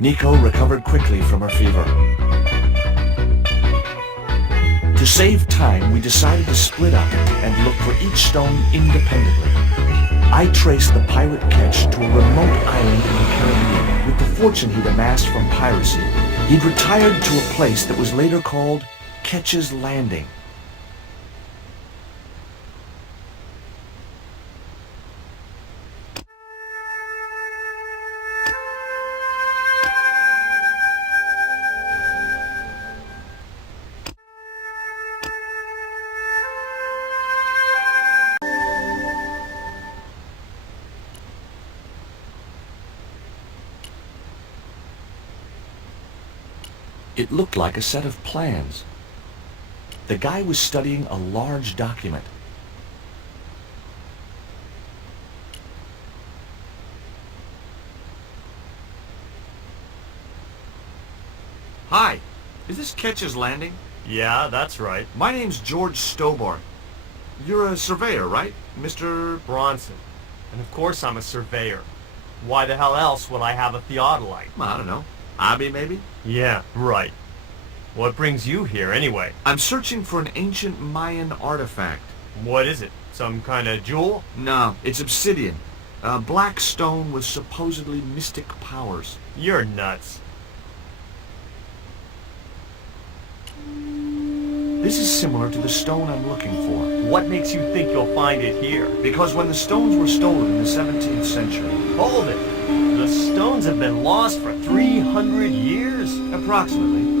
Nico recovered quickly from her fever. To save time, we decided to split up and look for each stone independently. I traced the pirate Ketch to a remote island in the Caribbean. With the fortune he'd amassed from piracy, he'd retired to a place that was later called Ketch's Landing. It looked like a set of plans. The guy was studying a large document. Hi, is this Ketch's Landing? Yeah, that's right. My name's George Stobart. You're a surveyor, right, Mr. Bronson. And of course I'm a surveyor. Why the hell else would I have a theodolite? I don't know. Hobby, maybe? Yeah, right. What brings you here, anyway? I'm searching for an ancient Mayan artifact. What is it? Some kind of jewel? No, it's obsidian. A black stone with supposedly mystic powers. You're nuts. This is similar to the stone I'm looking for. What makes you think you'll find it here? Because when the stones were stolen in the 17th century... Hold it! The stones have been lost for 300 years? Approximately.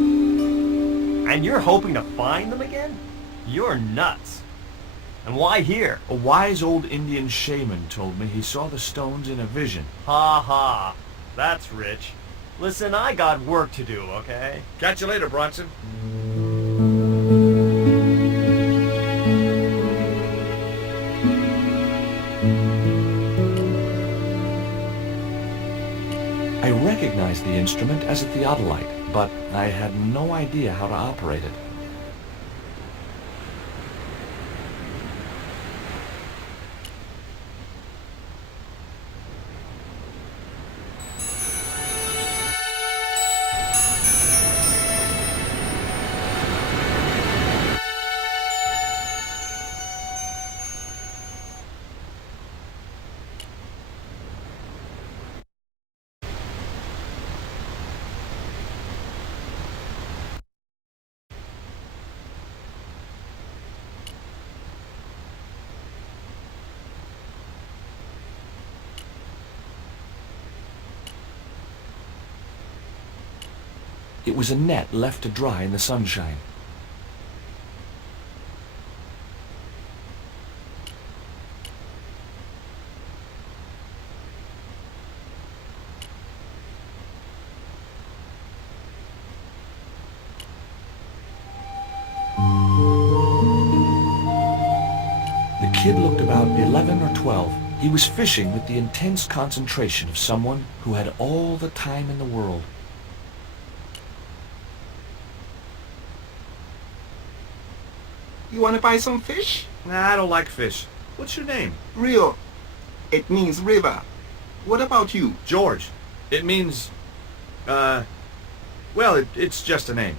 And you're hoping to find them again? You're nuts. And why here? A wise old Indian shaman told me he saw the stones in a vision. Ha ha. That's rich. Listen, I got work to do, okay? Catch you later, Bronson. I recognized the instrument as a theodolite, but I had no idea how to operate it. It was a net left to dry in the sunshine. The kid looked about 11 or 12. He was fishing with the intense concentration of someone who had all the time in the world. You want to buy some fish? Nah, I don't like fish. What's your name? Rio. It means river. What about you? George. It means, well, it's just a name.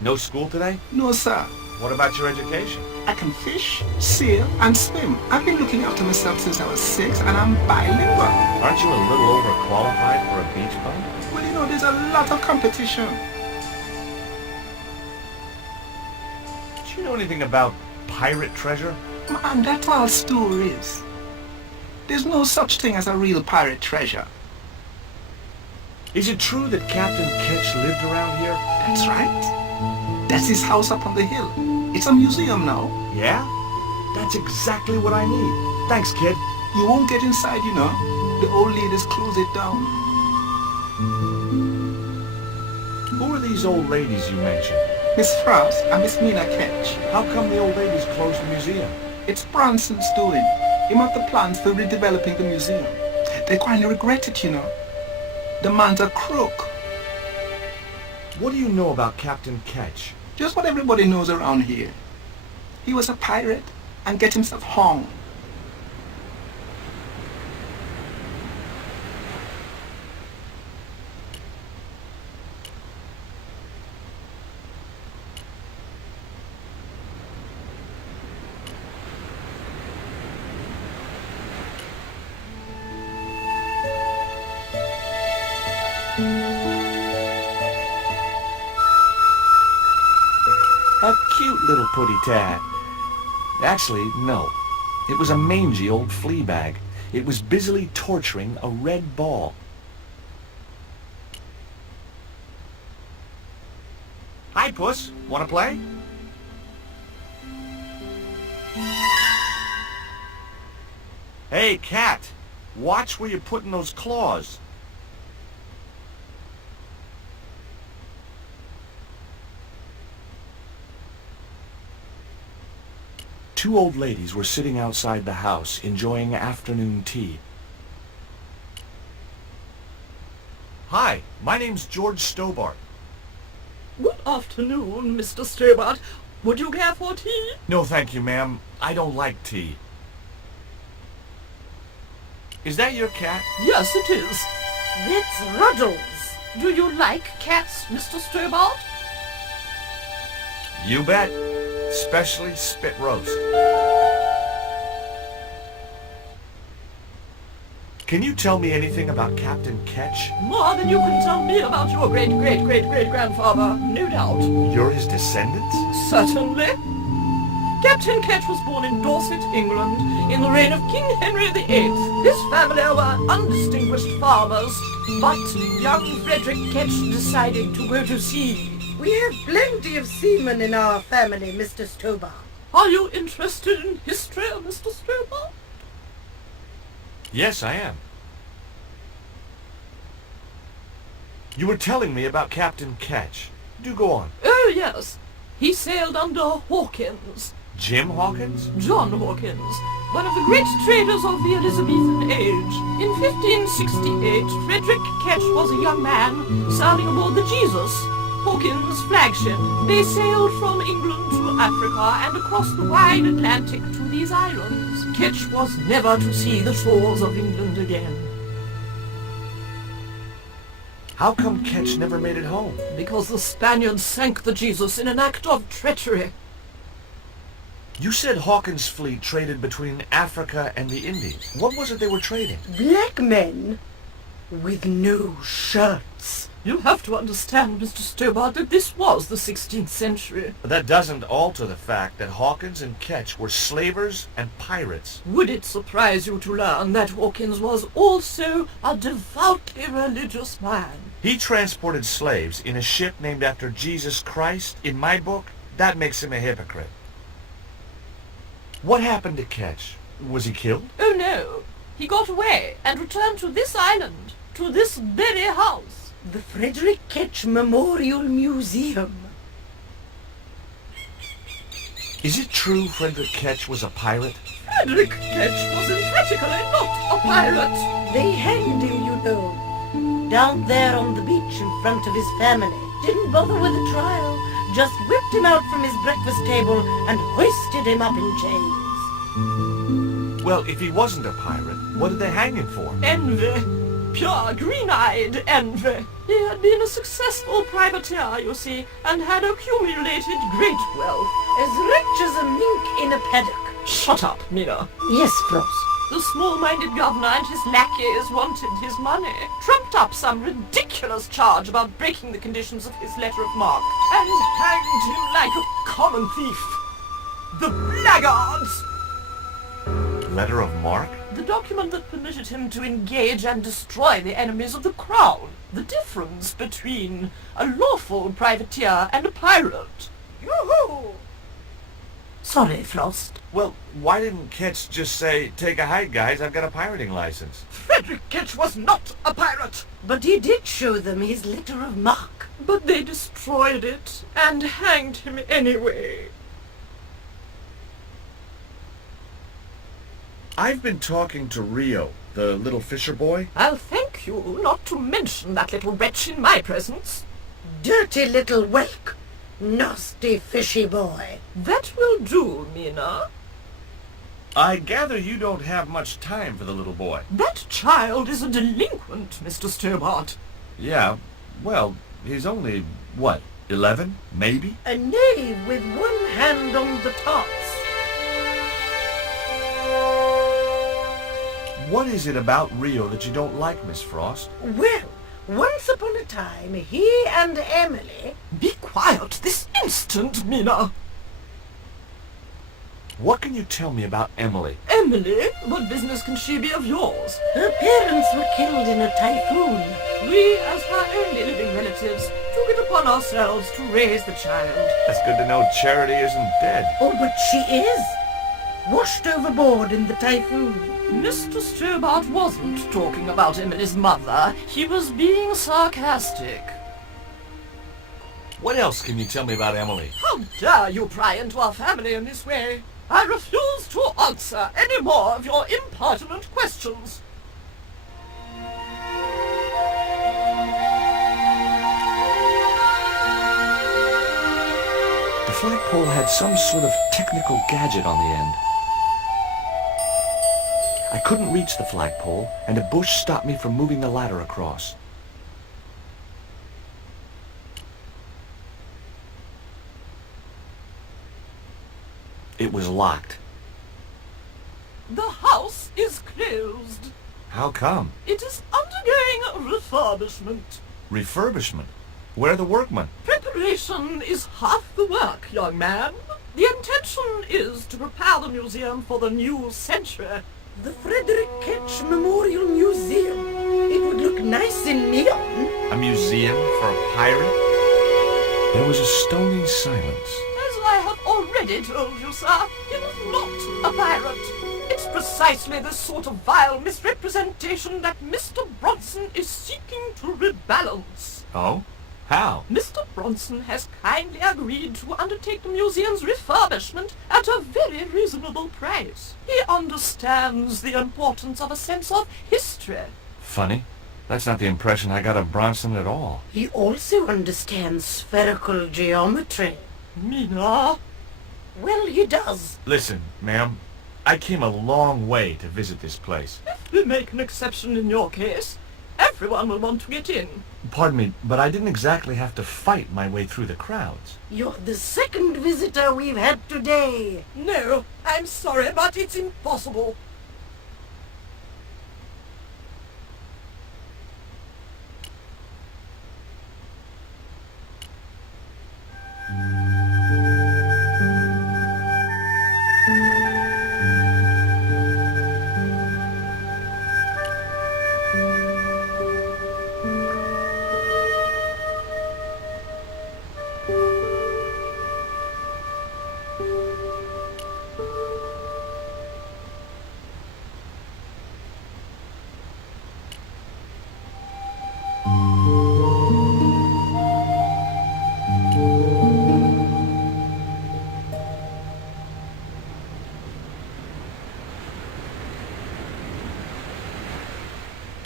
No school today? No, sir. What about your education? I can fish, sail, and swim. I've been looking after myself since I was 6, and I'm bilingual. Aren't you a little overqualified for a beach bum? Well, you know, there's a lot of competition. Do you know anything about pirate treasure? Man, that's all stories. There's no such thing as a real pirate treasure. Is it true that Captain Ketch lived around here? That's right. That's his house up on the hill. It's a museum now. Yeah? That's exactly what I need. Thanks, kid. You won't get inside, you know. The old ladies close it down. Who are these old ladies you mentioned? Miss Frost and Miss Mina Ketch. How come the old ladies closed the museum? It's Bronson's doing. He have the plans for redeveloping the museum. They kind of regret it, you know. The man's a crook. What do you know about Captain Ketch? Just what everybody knows around here. He was a pirate and get himself hung. A cute little putty tad. Actually, no. It was a mangy old flea bag. It was busily torturing a red ball. Hi, Puss. Wanna play? Hey, cat. Watch where you're putting those claws. Two old ladies were sitting outside the house enjoying afternoon tea. Hi, my name's George Stobart. Good afternoon, Mr. Stobart. Would you care for tea? No, thank you, ma'am. I don't like tea. Is that your cat? Yes, it is. That's Ruddles. Do you like cats, Mr. Stobart? You bet. Especially spit roast. Can you tell me anything about Captain Ketch? More than you can tell me about your great-great-great-great-grandfather, no doubt. You're his descendants? Certainly. Captain Ketch was born in Dorset, England, in the reign of King Henry VIII. His family were undistinguished farmers, but young Frederick Ketch decided to go to sea. We have plenty of seamen in our family, Mr. Stobart. Are you interested in history, Mr. Stobart? Yes, I am. You were telling me about Captain Ketch. Do go on. Oh, yes. He sailed under Hawkins. Jim Hawkins? John Hawkins, one of the great traders of the Elizabethan age. In 1568, Frederick Ketch was a young man sailing aboard the Jesus, Hawkins' flagship. They sailed from England to Africa and across the wide Atlantic to these islands. Ketch was never to see the shores of England again. How come Ketch never made it home? Because the Spaniards sank the Jesus in an act of treachery. You said Hawkins' fleet traded between Africa and the Indies. What was it they were trading? Black men with no shirts. You have to understand, Mr. Stobart, that this was the 16th century. But that doesn't alter the fact that Hawkins and Ketch were slavers and pirates. Would it surprise you to learn that Hawkins was also a devoutly religious man? He transported slaves in a ship named after Jesus Christ. In my book, that makes him a hypocrite. What happened to Ketch? Was he killed? Oh no, he got away and returned to this island, to this very house. The Frederick Ketch Memorial Museum. Is it true Frederick Ketch was a pirate? Frederick Ketch was emphatically not a pirate. They hanged him, you know, down there on the beach in front of his family. Didn't bother with a trial, just whipped him out from his breakfast table and hoisted him up in chains. Well, if he wasn't a pirate, what did they hang him for? Envy. Pure green-eyed envy. He had been a successful privateer, you see, and had accumulated great wealth. As rich as a mink in a paddock. Shut up, Mina. Yes, Frost. The small-minded governor and his lackeys wanted his money, trumped up some ridiculous charge about breaking the conditions of his letter of marque, and hanged him like a common thief. The blackguards! Letter of marque? The document that permitted him to engage and destroy the enemies of the crown. The difference between a lawful privateer and a pirate. Yoo-hoo! Sorry, Frost. Well, why didn't Ketch just say, take a hike, guys, I've got a pirating license? Frederick Ketch was not a pirate! But he did show them his letter of marque. But they destroyed it and hanged him anyway. I've been talking to Rio, the little fisher boy. I'll thank you not to mention that little wretch in my presence. Dirty little whelk. Nasty fishy boy. That will do, Mina. I gather you don't have much time for the little boy. That child is a delinquent, Mr. Stobart. Yeah, well, he's only, what, 11, maybe? A knave with one hand on the tarts. What is it about Rio that you don't like, Miss Frost? Well, Once upon a time, he and Emily... Be quiet this instant, Mina. What can you tell me about Emily? Emily? What business can she be of yours? Her parents were killed in a typhoon. We, as her only living relatives, took it upon ourselves to raise the child. That's good to know Charity isn't dead. Oh, but she is. Washed overboard in the typhoon. Mr. Stobart wasn't talking about Emily's mother. He was being sarcastic. What else can you tell me about Emily? How dare you pry into our family in this way? I refuse to answer any more of your impertinent questions. The flagpole had some sort of technical gadget on the end. I couldn't reach the flagpole, and a bush stopped me from moving the ladder across. It was locked. The house is closed. How come? It is undergoing refurbishment. Refurbishment? Where are the workmen? Preparation is half the work, young man. The intention is to prepare the museum for the new century. The Frederick Ketch Memorial Museum. It would look nice in neon. A museum for a pirate? There was a stony silence. As I have already told you, sir, he is not a pirate. It's precisely this sort of vile misrepresentation that Mr. Bronson is seeking to rebalance. Oh? How? Mr. Bronson has kindly agreed to undertake the museum's refurbishment at a very reasonable price. He understands the importance of a sense of history. Funny. That's not the impression I got of Bronson at all. He also understands spherical geometry. Mina? Well, he does. Listen, ma'am. I came a long way to visit this place. If we make an exception in your case, everyone will want to get in. Pardon me, but I didn't exactly have to fight my way through the crowds. You're the second visitor we've had today. No, I'm sorry, but it's impossible.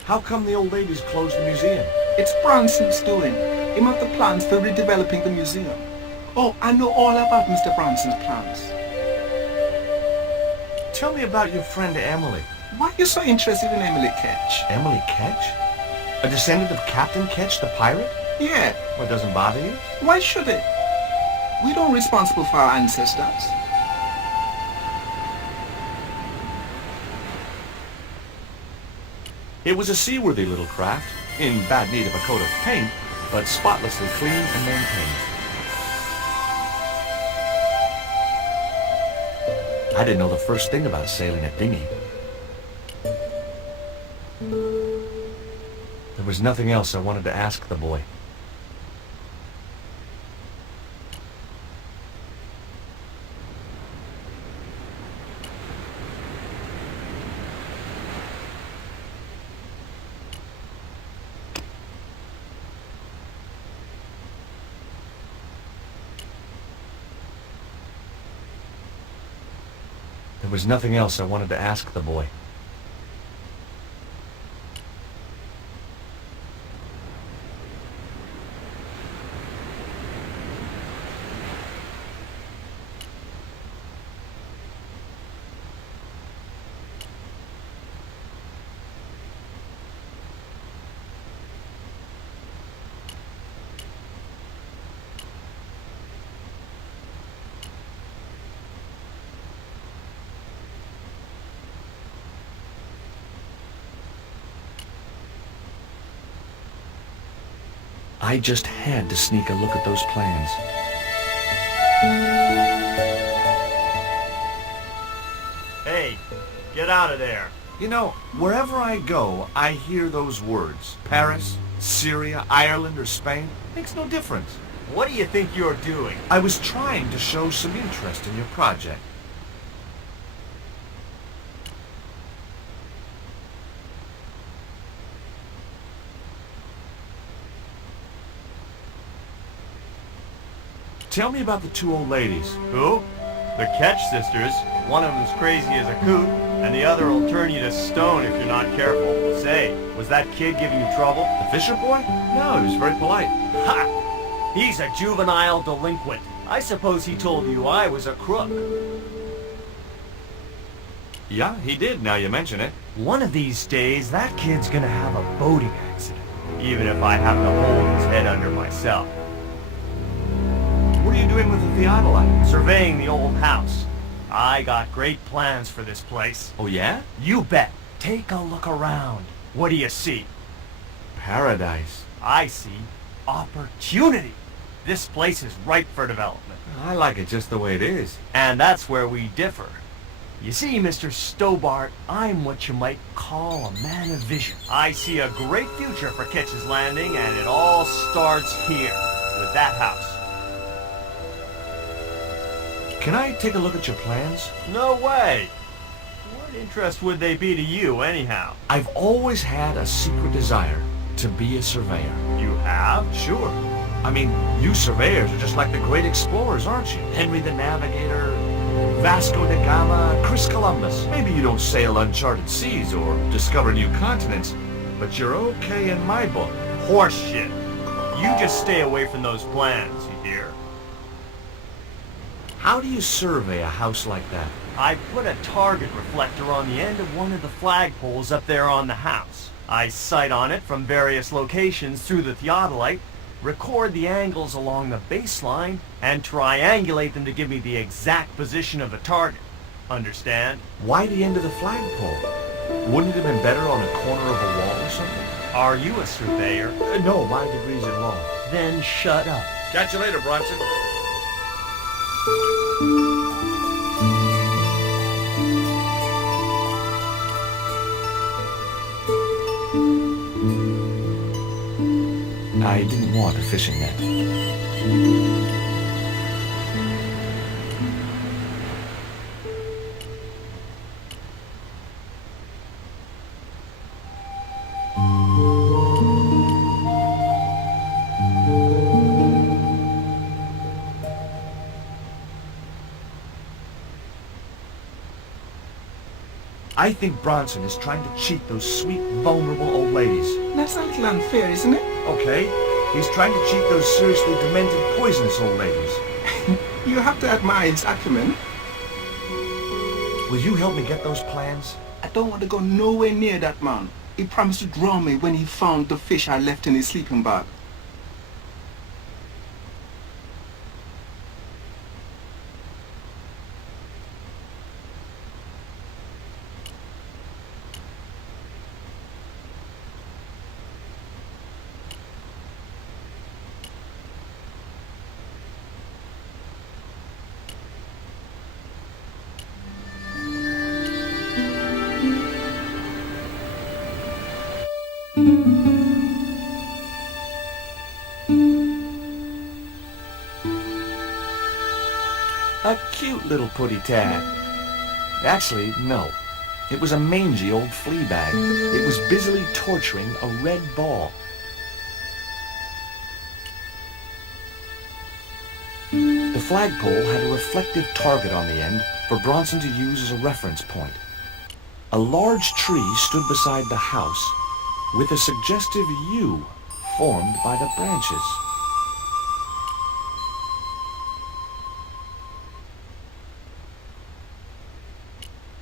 How come the old ladies closed the museum? It's Bronson's doing. Him have the plans for redeveloping the museum. Oh, I know all about Mr. Bronson's plans. Tell me about your friend Emily. Why are you so interested in Emily Ketch? Emily Ketch? A descendant of Captain Ketch, the pirate? Yeah, What, doesn't bother you? why should it? We don't responsible for our ancestors. It was a seaworthy little craft, in bad need of a coat of paint, but spotlessly clean and maintained. I didn't know the first thing about sailing a dinghy. There was nothing else I wanted to ask the boy. There was nothing else I wanted to ask the boy. I just had to sneak a look at those plans. Hey, get out of there. You know, wherever I go, I hear those words. Paris, Syria, Ireland, or Spain. Makes no difference. What do you think you're doing? I was trying to show some interest in your project. Tell me about the two old ladies. Who? The Ketch sisters. One of them's crazy as a coot, and the other will turn you to stone if you're not careful. Say, was that kid giving you trouble? The Fisher boy? No, he was very polite. Ha! He's a juvenile delinquent. I suppose he told you I was a crook. Yeah, he did, now you mention it. One of these days, that kid's gonna have a boating accident. Even if I have to hold his head under myself. What are you doing with the theodolite? Surveying the old house. I got great plans for this place. Oh, yeah? You bet. Take a look around. What do you see? Paradise. I see opportunity. This place is ripe for development. I like it just the way it is. And that's where we differ. You see, Mr. Stobart, I'm what you might call a man of vision. I see a great future for Ketch's Landing, and it all starts here, with that house. Can I take a look at your plans? No way! What interest would they be to you, anyhow? I've always had a secret desire to be a surveyor. You have? Sure. I mean, you surveyors are just like the great explorers, aren't you? Henry the Navigator, Vasco da Gama, Chris Columbus. Maybe you don't sail uncharted seas or discover new continents, but you're okay in my book. Horseshit. You just stay away from those plans, you hear? How do you survey a house like that? I put a target reflector on the end of one of the flagpoles up there on the house. I sight on it from various locations through the theodolite, record the angles along the baseline, and triangulate them to give me the exact position of the target. Understand? Why the end of the flagpole? Wouldn't it have been better on a corner of a wall or something? Are you a surveyor? No, my degree's in law. Then shut up. Catch you later, Bronson. I didn't want a fishing net. I think Bronson is trying to cheat those sweet, vulnerable old ladies. That's a little unfair, isn't it? Okay, he's trying to cheat those seriously demented, poisonous old ladies. You have to admire his acumen. Will you help me get those plans? I don't want to go nowhere near that man. He promised to drown me when he found the fish I left in his sleeping bag. A cute little putty tad. Actually, no. It was a mangy old flea bag. It was busily torturing a red ball. The flagpole had a reflective target on the end for Bronson to use as a reference point. A large tree stood beside the house with a suggestive U formed by the branches.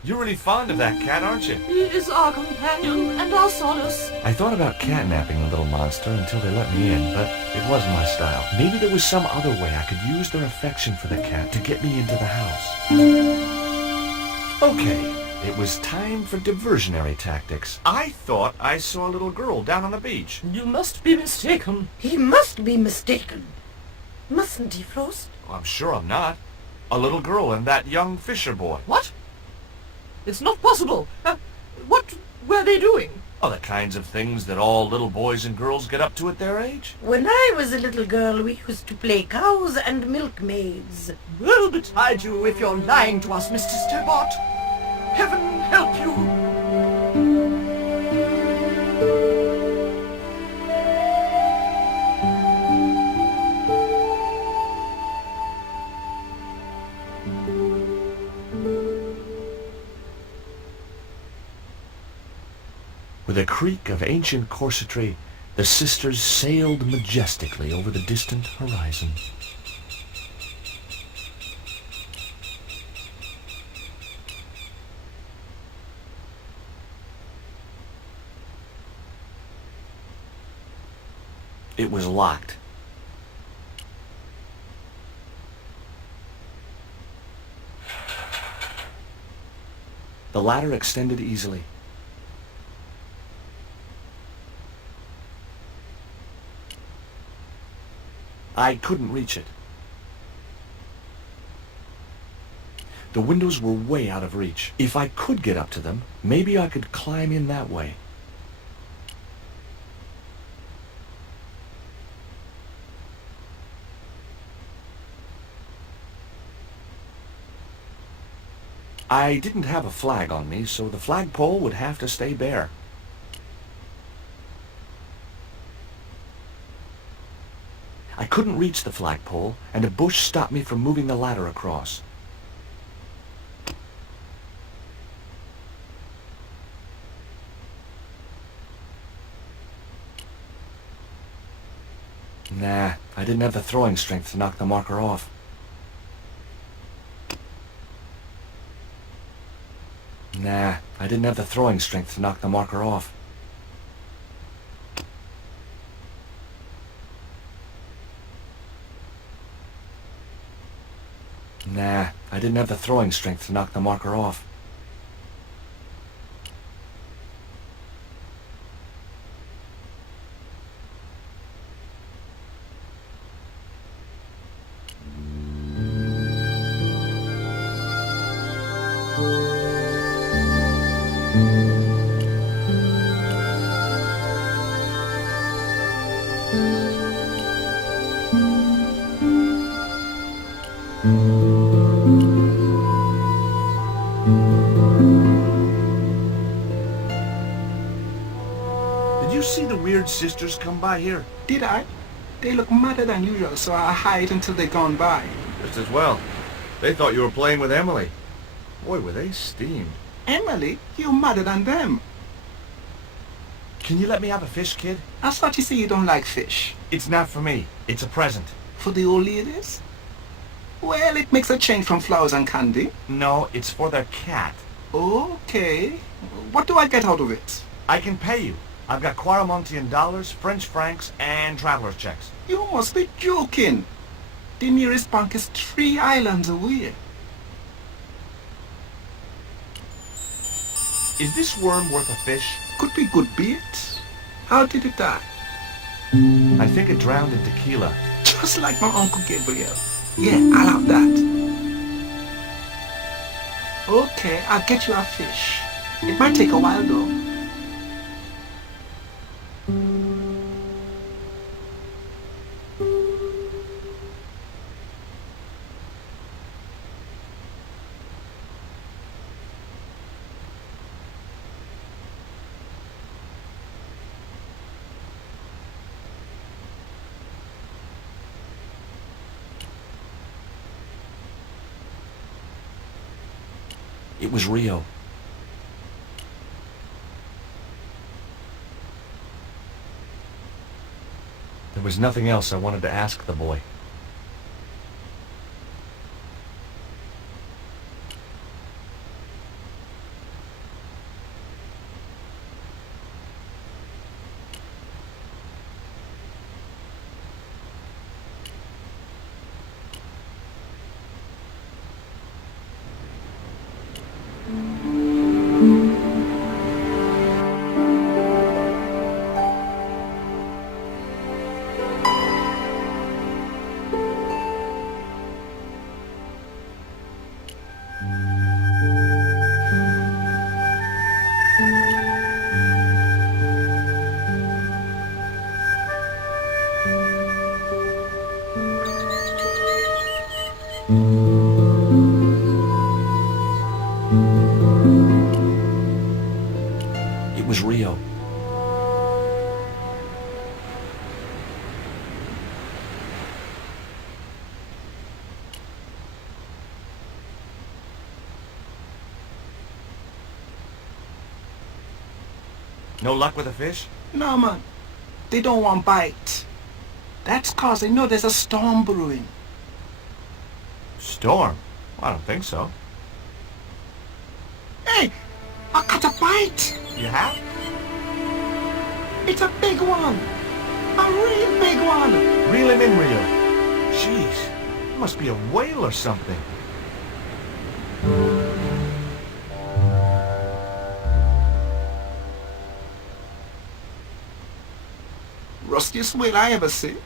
You're really fond of that cat, aren't you? He is our companion and our solace. I thought about catnapping the little monster until they let me in, but it wasn't my style. Maybe there was some other way I could use their affection for the cat to get me into the house. Okay, It was time for diversionary tactics. I thought I saw a little girl down on the beach. You must be mistaken. He must be mistaken. Mustn't he, Frost? I'm sure I'm not. A little girl and that young fisher boy. What? It's not possible. What were they doing? Oh, the kinds of things that all little boys and girls get up to at their age. When I was a little girl, we used to play cows and milkmaids. Woe betide you if you're lying to us, Mr. Stobart. Heaven help you. With a creak of ancient corsetry, the sisters sailed majestically over the distant horizon. It was locked. The ladder extended easily. I couldn't reach it. The windows were way out of reach. If I could get up to them, maybe I could climb in that way. I didn't have a flag on me, so the flagpole would have to stay bare. I couldn't reach the flagpole, and a bush stopped me from moving the ladder across. Nah, I didn't have the throwing strength to knock the marker off. Nah, I didn't have the throwing strength to knock the marker off. Nah, I didn't have the throwing strength to knock the marker off. Did you see the weird sisters come by here? Did I? They look madder than usual, so I hide until they're gone by. Just as well. They thought you were playing with Emily. Boy, were they steamed. Emily, you're madder than them. Can you let me have a fish, kid? I thought you say you don't like fish. It's not for me. It's a present. For the old ladies? Well, it makes a change from flowers and candy. No, it's for their cat. Okay. What do I get out of it? I can pay you. I've got Quaramontian dollars, French francs, and traveler's checks. You must be joking. The nearest bank is 3 islands away. Is this worm worth a fish? Could be good bait. How did it die? I think it drowned in tequila. Just like my Uncle Gabriel. Yeah, I'll have that. Okay, I'll get you a fish. It might take a while though. It was Rio. There was nothing else I wanted to ask the boy. It was Rio. No luck with a fish? No, man. They don't want bite. That's 'cause they know there's a storm brewing. Storm? I don't think so. Hey, I caught a bite. You have? It's a big one. A real big one. Reel him in, Rio. Jeez, it must be a whale or something. Rustiest whale I ever see.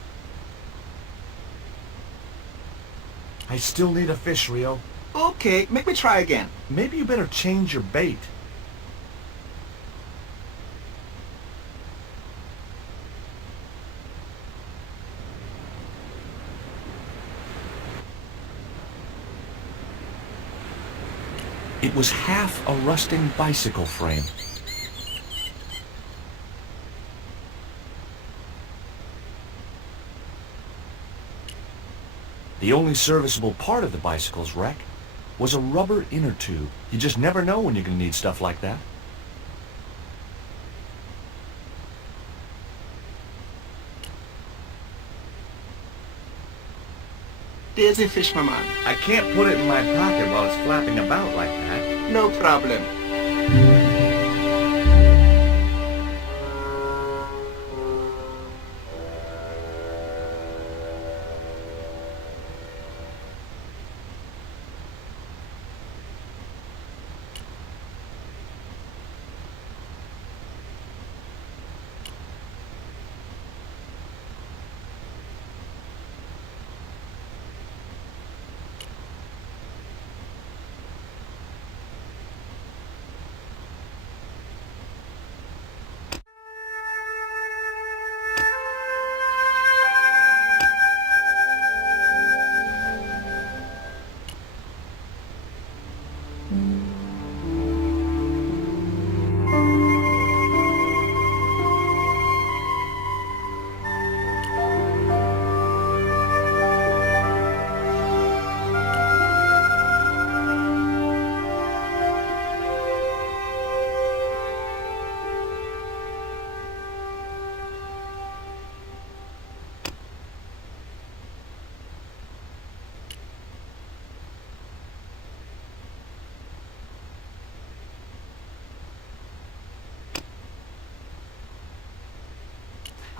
I still need a fish, Rio. Okay, make me try again. Maybe you better change your bait. It was half a rusting bicycle frame. The only serviceable part of the bicycle's wreck was a rubber inner tube. You just never know when you're going to need stuff like that. There's a fish, my man. I can't put it in my pocket while it's flapping about like that. No problem.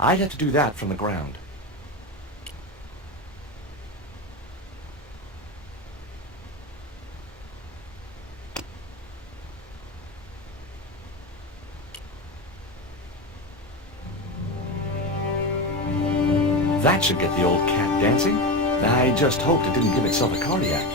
I'd have to do that from the ground. That should get the old cat dancing. I just hoped it didn't give itself a cardiac.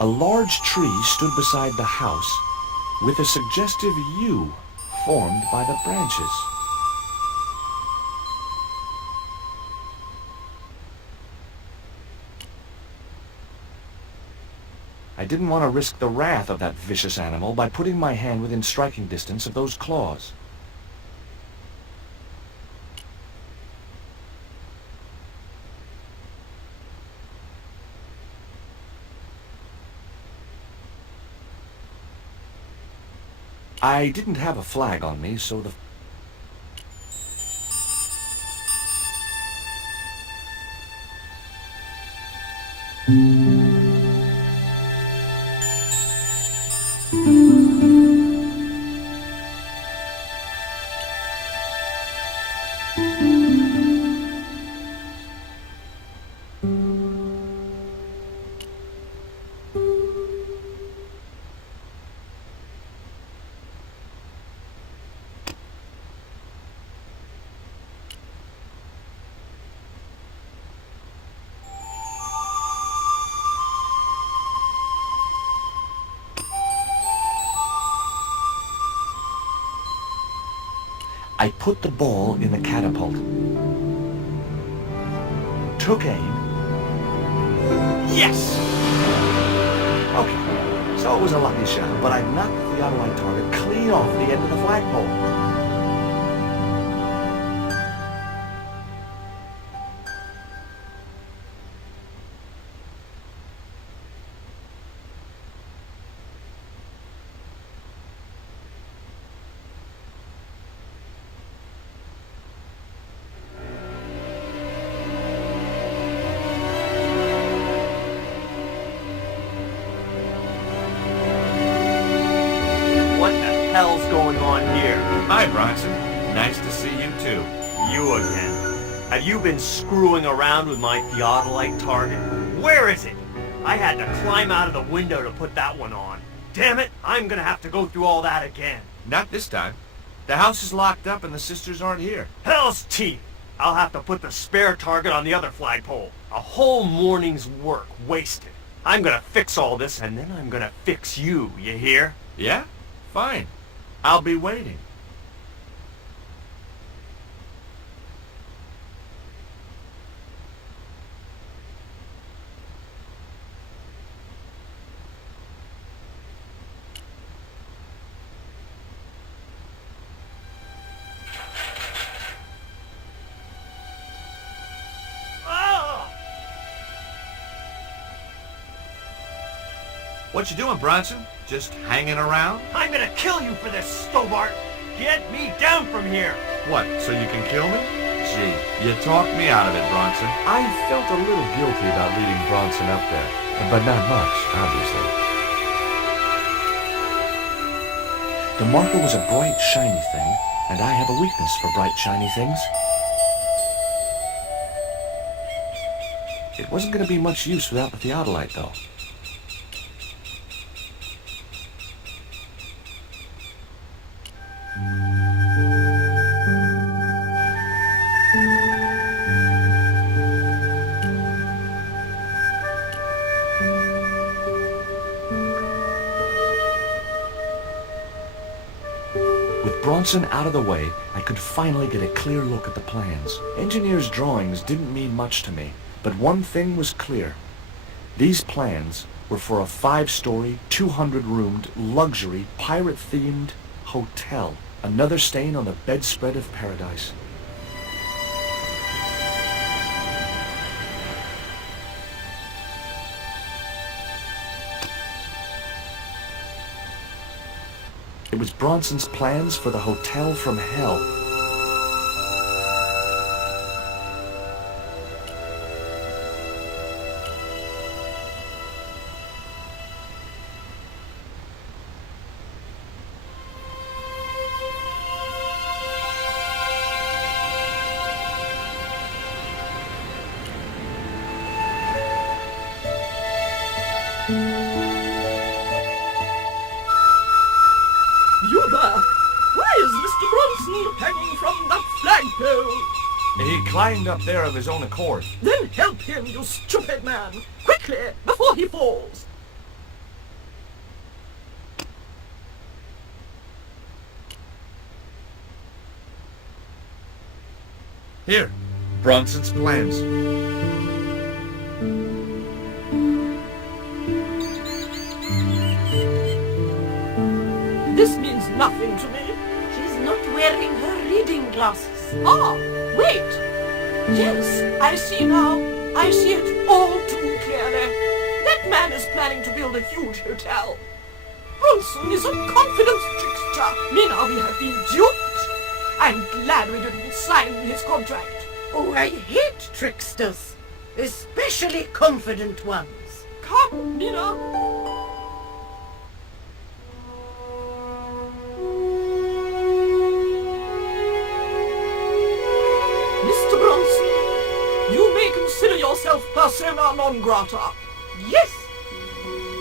A large tree stood beside the house, with a suggestive U formed by the branches. I didn't want to risk the wrath of that vicious animal by putting my hand within striking distance of those claws. I didn't have a flag on me, so the I put the ball in the catapult. Took aim. Yes! Okay, so it was a lucky shot, but I knocked the theodolite target clean off the end of the flagpole. What the hell's going on here? Hi, Bronson. Nice to see you, too. You again. Have you been screwing around with my theodolite target? Where is it? I had to climb out of the window to put that one on. Damn it, I'm gonna have to go through all that again. Not this time. The house is locked up and the sisters aren't here. Hell's teeth! I'll have to put the spare target on the other flagpole. A whole morning's work wasted. I'm gonna fix all this and then I'm gonna fix you, you hear? Yeah? Fine. I'll be waiting. What you doing, Bronson? Just hanging around? I'm gonna kill you for this, Stobart! Get me down from here! What, so you can kill me? Gee, you talked me out of it, Bronson. I felt a little guilty about leading Bronson up there, but not much, obviously. The marker was a bright, shiny thing, and I have a weakness for bright, shiny things. It wasn't going to be much use without the theodolite, though. With Bronson out of the way, I could finally get a clear look at the plans. Engineers' drawings didn't mean much to me, but one thing was clear. These plans were for a 5-story, 200-roomed, luxury, pirate-themed hotel. Another stain on the bedspread of paradise. It was Bronson's plans for the hotel from hell. You there! Why is Mr. Bronson hanging from that flagpole? He climbed up there of his own accord. Then help him, you stupid man! Quickly, before he falls! Here, Bronson's plans. This means nothing to me. She's not wearing her reading glasses. Ah, wait! Yes, I see now. I see it all too clearly. That man is planning to build a huge hotel. Bronson is a confidence trickster. Mina, we have been duped. I'm glad we didn't sign his contract. Oh, I hate tricksters, especially confident ones. Come, Mina. Mr. Bronson, you may consider yourself persona non grata. Yes.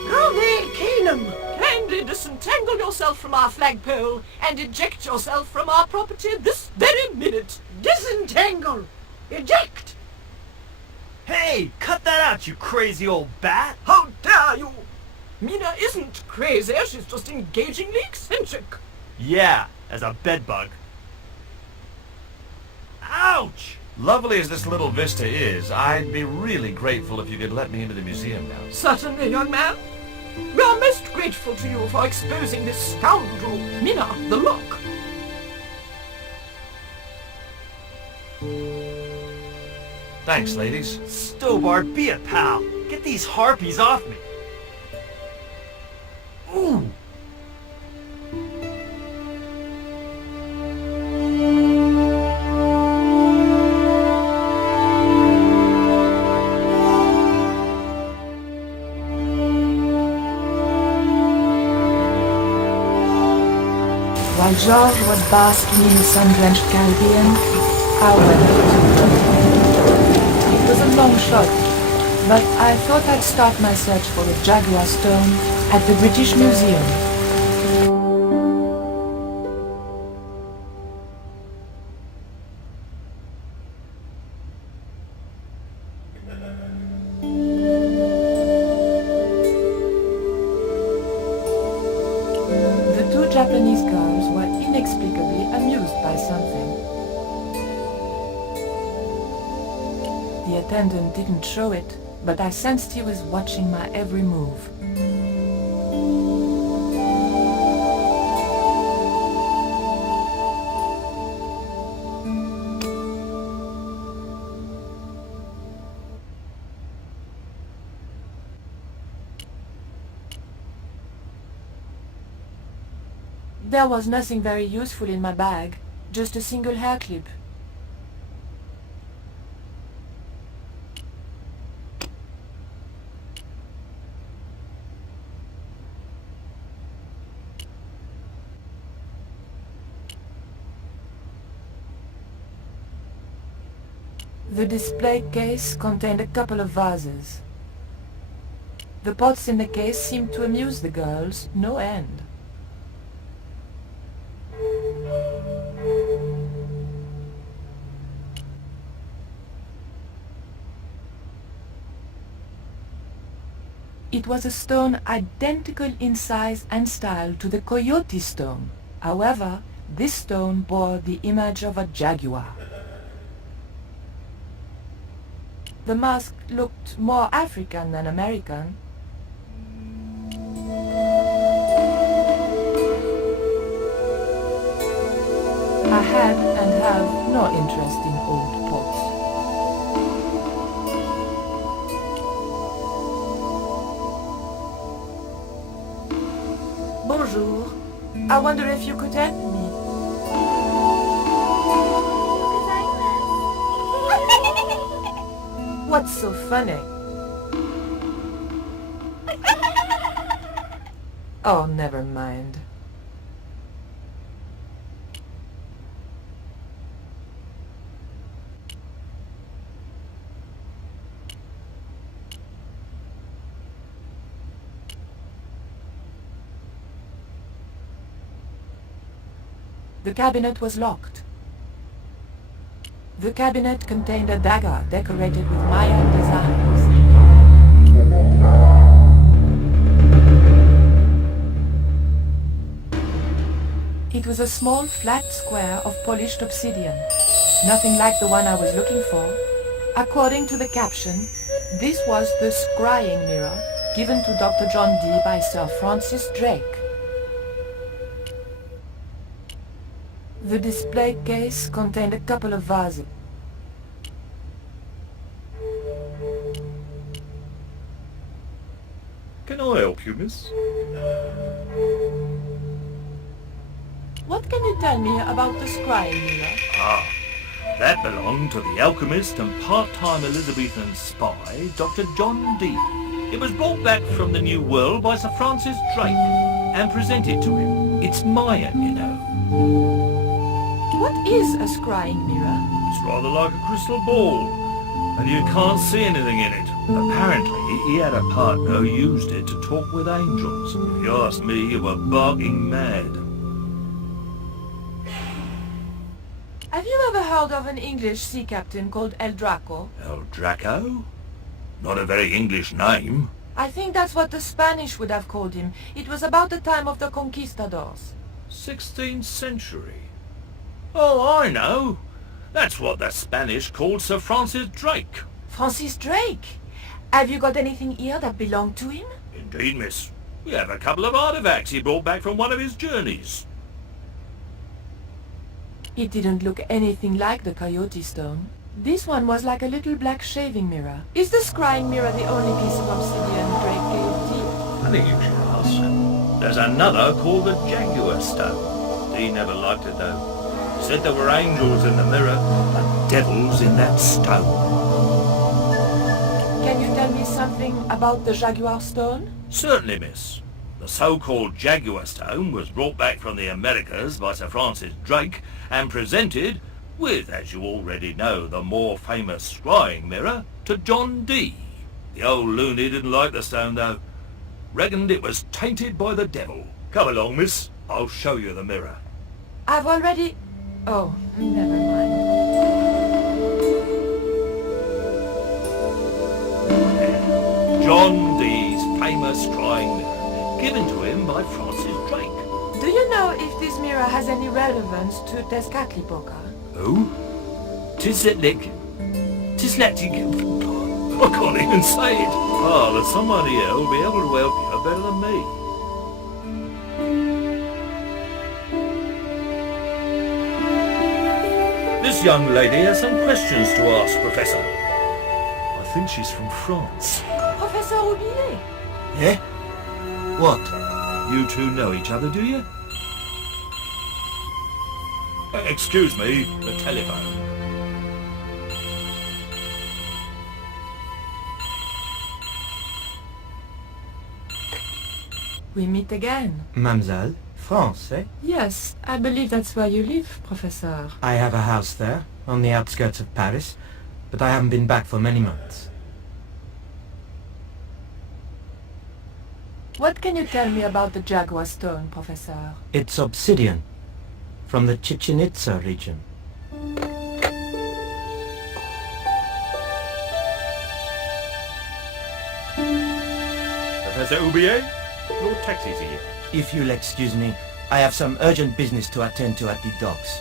Grave Canum. Kindly disentangle yourself from our flagpole and eject yourself from our property this very minute. Disentangle. Eject. Hey, cut that out, you crazy old bat! How dare you! Mina isn't crazy, she's just engagingly eccentric. Yeah, as a bedbug. Ouch! Lovely as this little vista is, I'd be really grateful if you could let me into the museum now. Certainly, young man. We are most grateful to you for exposing this scoundrel, Mina the Lock. Thanks, ladies. Stobart, be a pal. Get these harpies off me. Ooh! While George was basking in the sun-drenched Caribbean, I went. It was a long shot, but I thought I'd start my search for the Jaguar stone at the British Museum. The two Japanese girls were inexplicably amused by something. The attendant didn't show it, but I sensed he was watching my every move. There was nothing very useful in my bag, just a single hair clip. The display case contained a couple of vases. The pots in the case seemed to amuse the girls no end. It was a stone identical in size and style to the Coyote stone. However, this stone bore the image of a jaguar. The mask looked more African than American. I had and have no interest in old pots. Bonjour. I wonder if you could help me. What's so funny? Oh, never mind. The cabinet was locked. The cabinet contained a dagger decorated with Mayan designs. It was a small flat square of polished obsidian, nothing like the one I was looking for. According to the caption, this was the scrying mirror given to Dr. John Dee by Sir Francis Drake. The display case contained a couple of vases. Can I help you, miss? What can you tell me about the scrying mirror? Ah, that belonged to the alchemist and part-time Elizabethan spy, Dr. John Dee. It was brought back from the New World by Sir Francis Drake and presented to him. It's Mayan, you know. What is a scrying mirror? It's rather like a crystal ball, and you can't see anything in it. Apparently, he had a partner who used it to talk with angels. If you ask me, you were barking mad. Have you ever heard of an English sea captain called El Draco? El Draco? Not a very English name. I think that's what the Spanish would have called him. It was about the time of the conquistadors. 16th century. Oh, I know. That's what the Spanish called Sir Francis Drake. Francis Drake? Have you got anything here that belonged to him? Indeed, miss. We have a couple of artifacts he brought back from one of his journeys. It didn't look anything like the Coyote Stone. This one was like a little black shaving mirror. Is the scrying mirror the only piece of obsidian Drake gave Dee? Funny you should ask. There's another called the Jaguar Stone. Dee never liked it though. Said there were angels in the mirror, but devils in that stone. Can you tell me something about the Jaguar Stone? Certainly, miss. The so-called Jaguar Stone was brought back from the Americas by Sir Francis Drake and presented, with, as you already know, the more famous scrying mirror, to John Dee. The old loony didn't like the stone, though. Reckoned it was tainted by the devil. Come along, miss. I'll show you the mirror. I've already... Oh, never mind. John Dee's famous scrying mirror, given to him by Francis Drake. Do you know if this mirror has any relevance to Tezcatlipoca? Who? Tisletlick. I can't even say it. Oh, there's somebody here who'll be able to help you better than me. This young lady has some questions to ask, Professor. I think she's from France. Professor Aubier? Eh? What? You two know each other, do you? Excuse me, the telephone. We meet again. Mademoiselle, France, eh? Yes, I believe that's where you live, Professor. I have a house there, on the outskirts of Paris, but I haven't been back for many months. What can you tell me about the Jaguar Stone, Professor? It's obsidian, from the Chichen Itza region. Professor Aubier, your taxi's here. If you'll excuse me, I have some urgent business to attend to at the docks.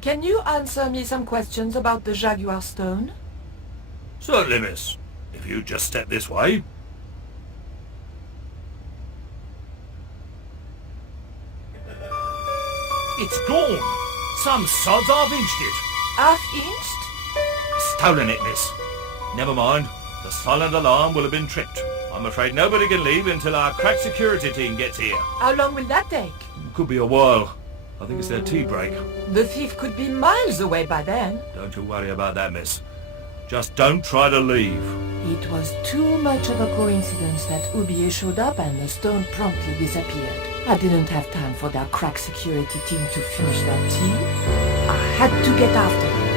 Can you answer me some questions about the Jaguar Stone? Certainly, miss. If you just step this way. It's gone. Some sods half-inched it. Half-inched? Stolen it, miss. Never mind. The silent alarm will have been tripped. I'm afraid nobody can leave until our crack security team gets here. How long will that take? Could be a while. I think it's their tea break. The thief could be miles away by then. Don't you worry about that, miss. Just don't try to leave. It was too much of a coincidence that Aubier showed up and the stone promptly disappeared. I didn't have time for their crack security team to finish their tea. I had to get after him.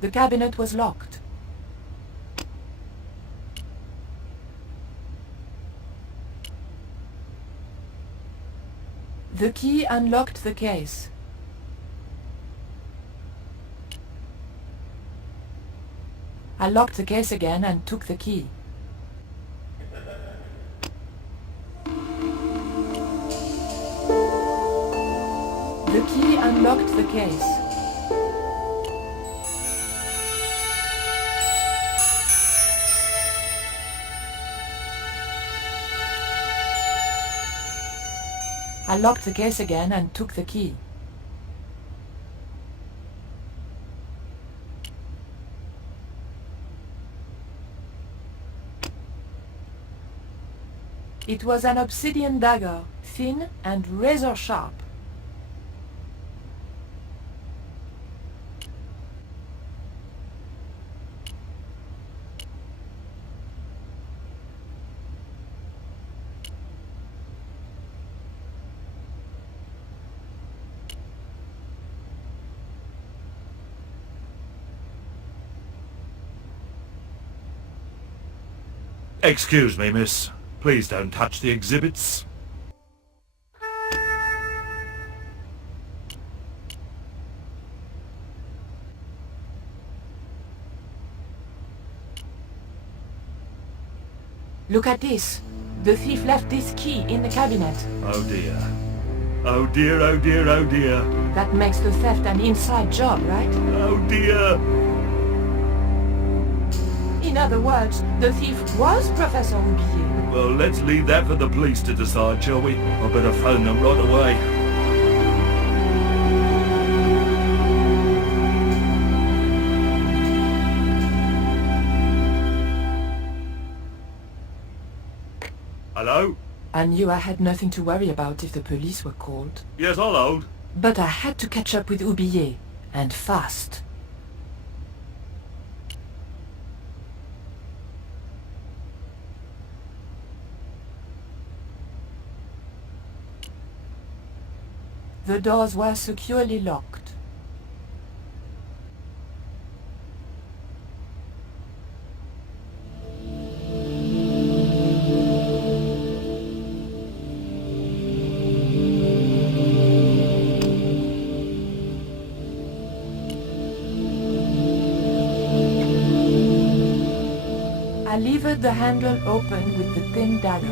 The cabinet was locked. The key unlocked the case. I locked the case again and took the key. The key unlocked the case. I locked the case again and took the key. It was an obsidian dagger, thin and razor sharp. Excuse me, miss. Please don't touch the exhibits. Look at this. The thief left this key in the cabinet. Oh dear. Oh dear, oh dear, oh dear. That makes the theft an inside job, right? Oh dear. In other words, the thief was Professor Roubier. Well, let's leave that for the police to decide, shall we? I better phone them right away. Hello? I knew I had nothing to worry about if the police were called. Yes, I'll hold. But I had to catch up with Roubier, and fast. The doors were securely locked. I levered the handle open with the thin dagger.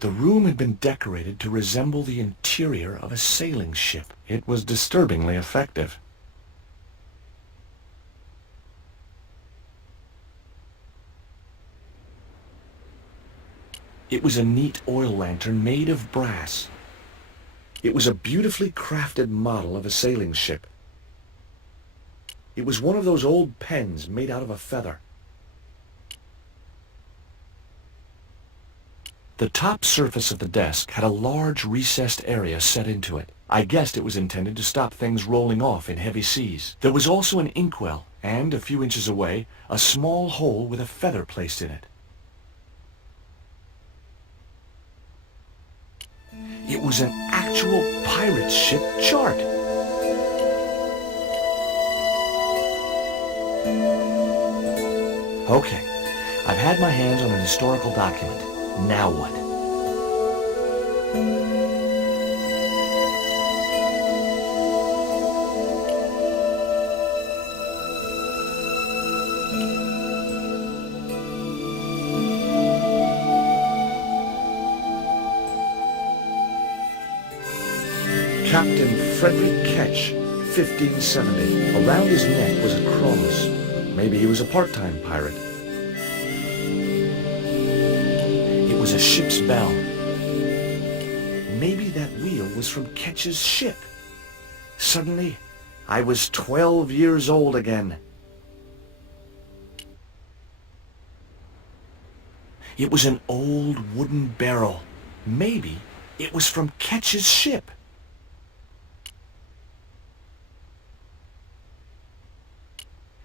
The room had been decorated to resemble the interior of a sailing ship. It was disturbingly effective. It was a neat oil lantern made of brass. It was a beautifully crafted model of a sailing ship. It was one of those old pens made out of a feather. The top surface of the desk had a large recessed area set into it. I guessed it was intended to stop things rolling off in heavy seas. There was also an inkwell, and, a few inches away, a small hole with a feather placed in it. It was an actual pirate ship chart. Okay, I've had my hands on an historical document. Now what? Captain Frederick Ketch, 1570. Around his neck was a cross. Maybe he was a part-time pirate. It was a ship's bell. Maybe that wheel was from Ketch's ship. Suddenly, I was 12 years old again. It was an old wooden barrel. Maybe it was from Ketch's ship.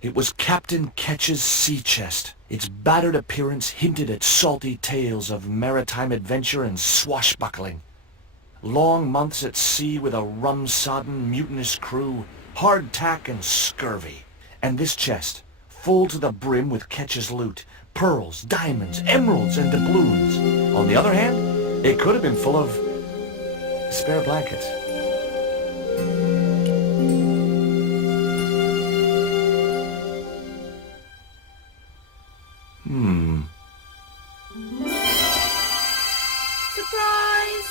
It was Captain Ketch's sea chest. Its battered appearance hinted at salty tales of maritime adventure and swashbuckling. Long months at sea with a rum-sodden, mutinous crew, hardtack and scurvy. And this chest, full to the brim with Ketch's loot, pearls, diamonds, emeralds, and doubloons. On the other hand, it could have been full of spare blankets. Surprise!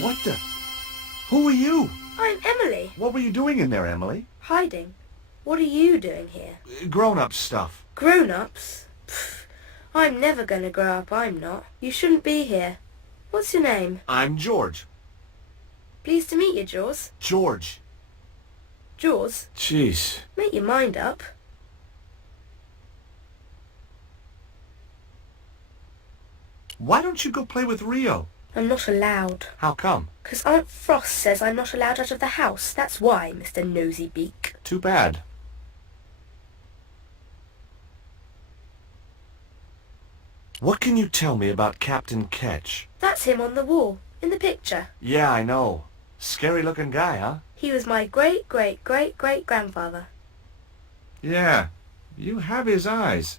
What the? Who are you? I'm Emily. What were you doing in there, Emily? Hiding. What are you doing here? Grown-up stuff. Grown-ups? Pfft. I'm never going to grow up, I'm not. You shouldn't be here. What's your name? I'm George. Pleased to meet you, Jaws. George. Jaws? Jeez. Make your mind up. Why don't you go play with Rio? I'm not allowed. How come? 'Cause Aunt Frost says I'm not allowed out of the house. That's why, Mr. Nosy Beak. Too bad. What can you tell me about Captain Ketch? That's him on the wall, in the picture. Yeah, I know. Scary looking guy, huh? He was my great-great-great-great-grandfather. Yeah, you have his eyes.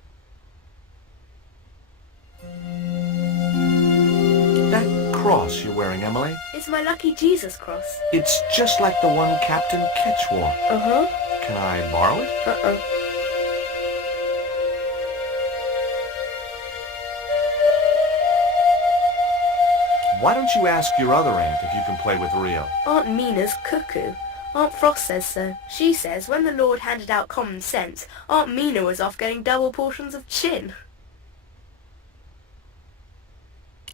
That cross you're wearing, Emily, It's my lucky Jesus cross. it's just like the one Captain Ketch wore. Uh-huh. Can I borrow it? Uh-uh. Why don't you ask your other aunt if you can play with Rio? Aunt Mina's cuckoo. Aunt Frost says so. She says when the Lord handed out common sense, Aunt Mina was off getting double portions of chin.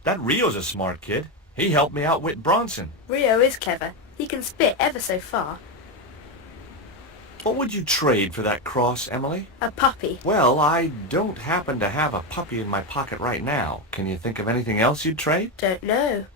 That Rio's a smart kid. He helped me outwit Bronson. Rio is clever. He can spit ever so far. What would you trade for that cross, Emily? A puppy. Well, I don't happen to have a puppy in my pocket right now. Can you think of anything else you'd trade? Don't know.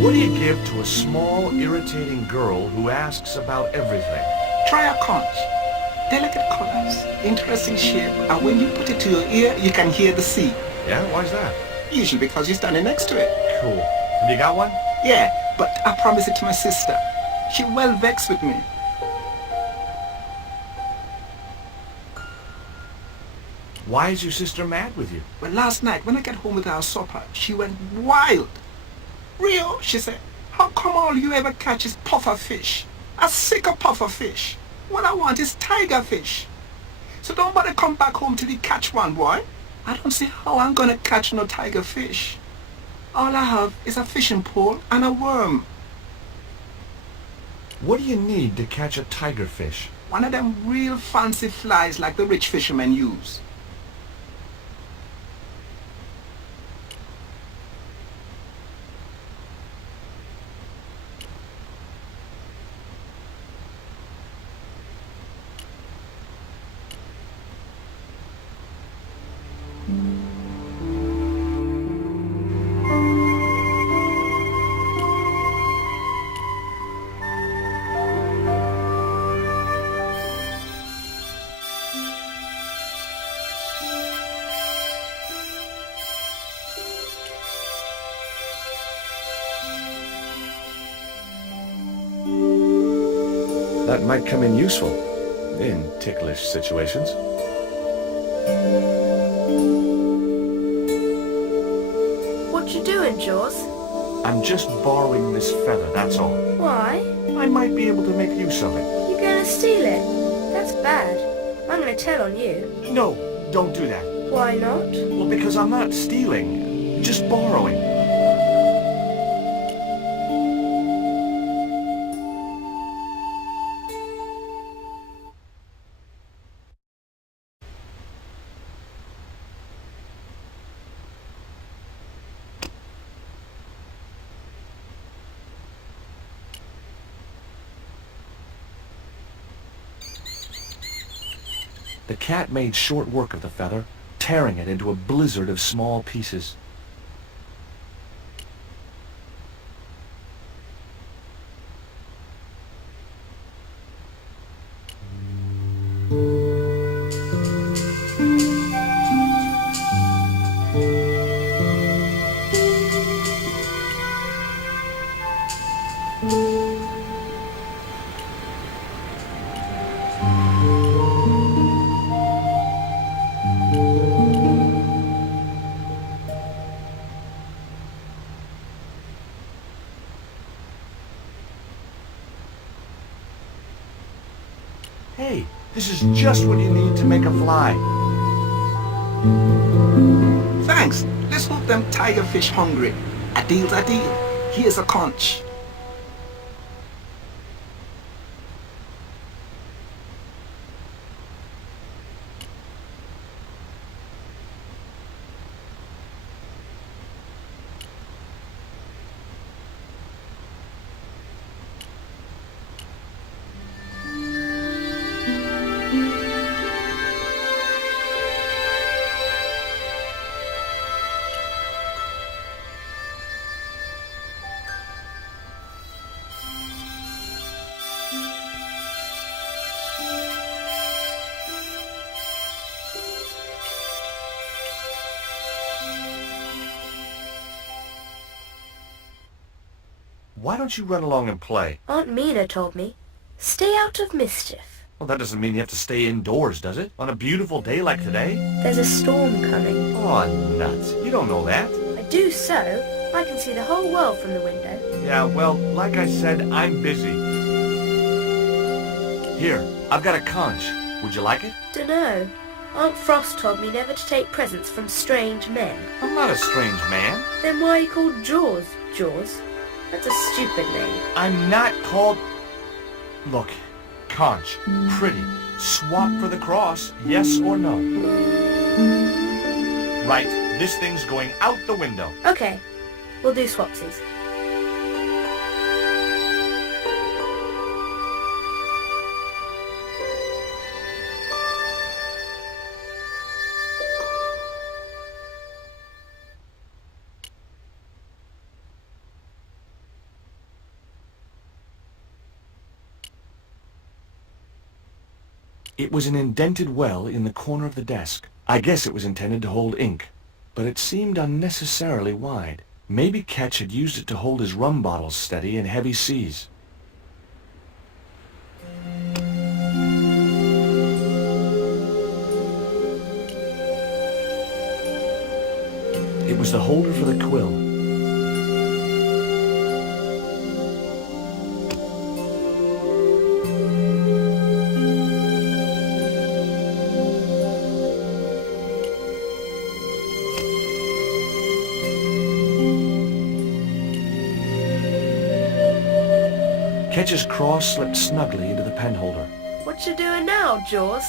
What do you give to a small, irritating girl who asks about everything? Try a conch. Delicate colors, interesting shape, and when you put it to your ear, you can hear the sea. Yeah, why's that? Usually because you're standing next to it. Cool. Have you got one? Yeah, but I promised it to my sister. She well vexed with me. Why is your sister mad with you? Well, last night when I got home with our supper, she went wild. Rio, she said, how come all you ever catch is puffer fish? A sicker puffer fish. What I want is tiger fish. So don't bother come back home till you catch one, boy. I don't see how I'm gonna catch no tiger fish. All I have is a fishing pole and a worm. What do you need to catch a tiger fish? One of them real fancy flies like the rich fishermen use. That might come in useful in ticklish situations. What you doing, Jaws? I'm just borrowing this feather, that's all. Why? I might be able to make use of it. You gonna steal it? That's bad. I'm gonna tell on you. No, don't do that. Why not? Well, because I'm not stealing, just borrowing. The cat made short work of the feather, tearing it into a blizzard of small pieces. Hey, this is just what you need to make a fly. Thanks. Let's hope them tiger fish hungry. A deal's a deal. Here's a conch. Why don't you run along and play? Aunt Mina told me. Stay out of mischief. Well, that doesn't mean you have to stay indoors, does it? On a beautiful day like today? There's a storm coming. Oh, nuts. You don't know that. I do so. I can see the whole world from the window. Yeah, well, like I said, I'm busy. Here, I've got a conch. Would you like it? Dunno. Aunt Frost told me never to take presents from strange men. I'm not a strange man. Then why are you called Jaws, Jaws? That's a stupid name. I'm not called... Look, conch, pretty. Swap for the cross, yes or no? Right, this thing's going out the window. Okay, we'll do swapsies. It was an indented well in the corner of the desk. I guess it was intended to hold ink, but it seemed unnecessarily wide. Maybe Ketch had used it to hold his rum bottles steady in heavy seas. It was the holder for the quill. Ketch's cross slipped snugly into the penholder. What you doing now, Jaws?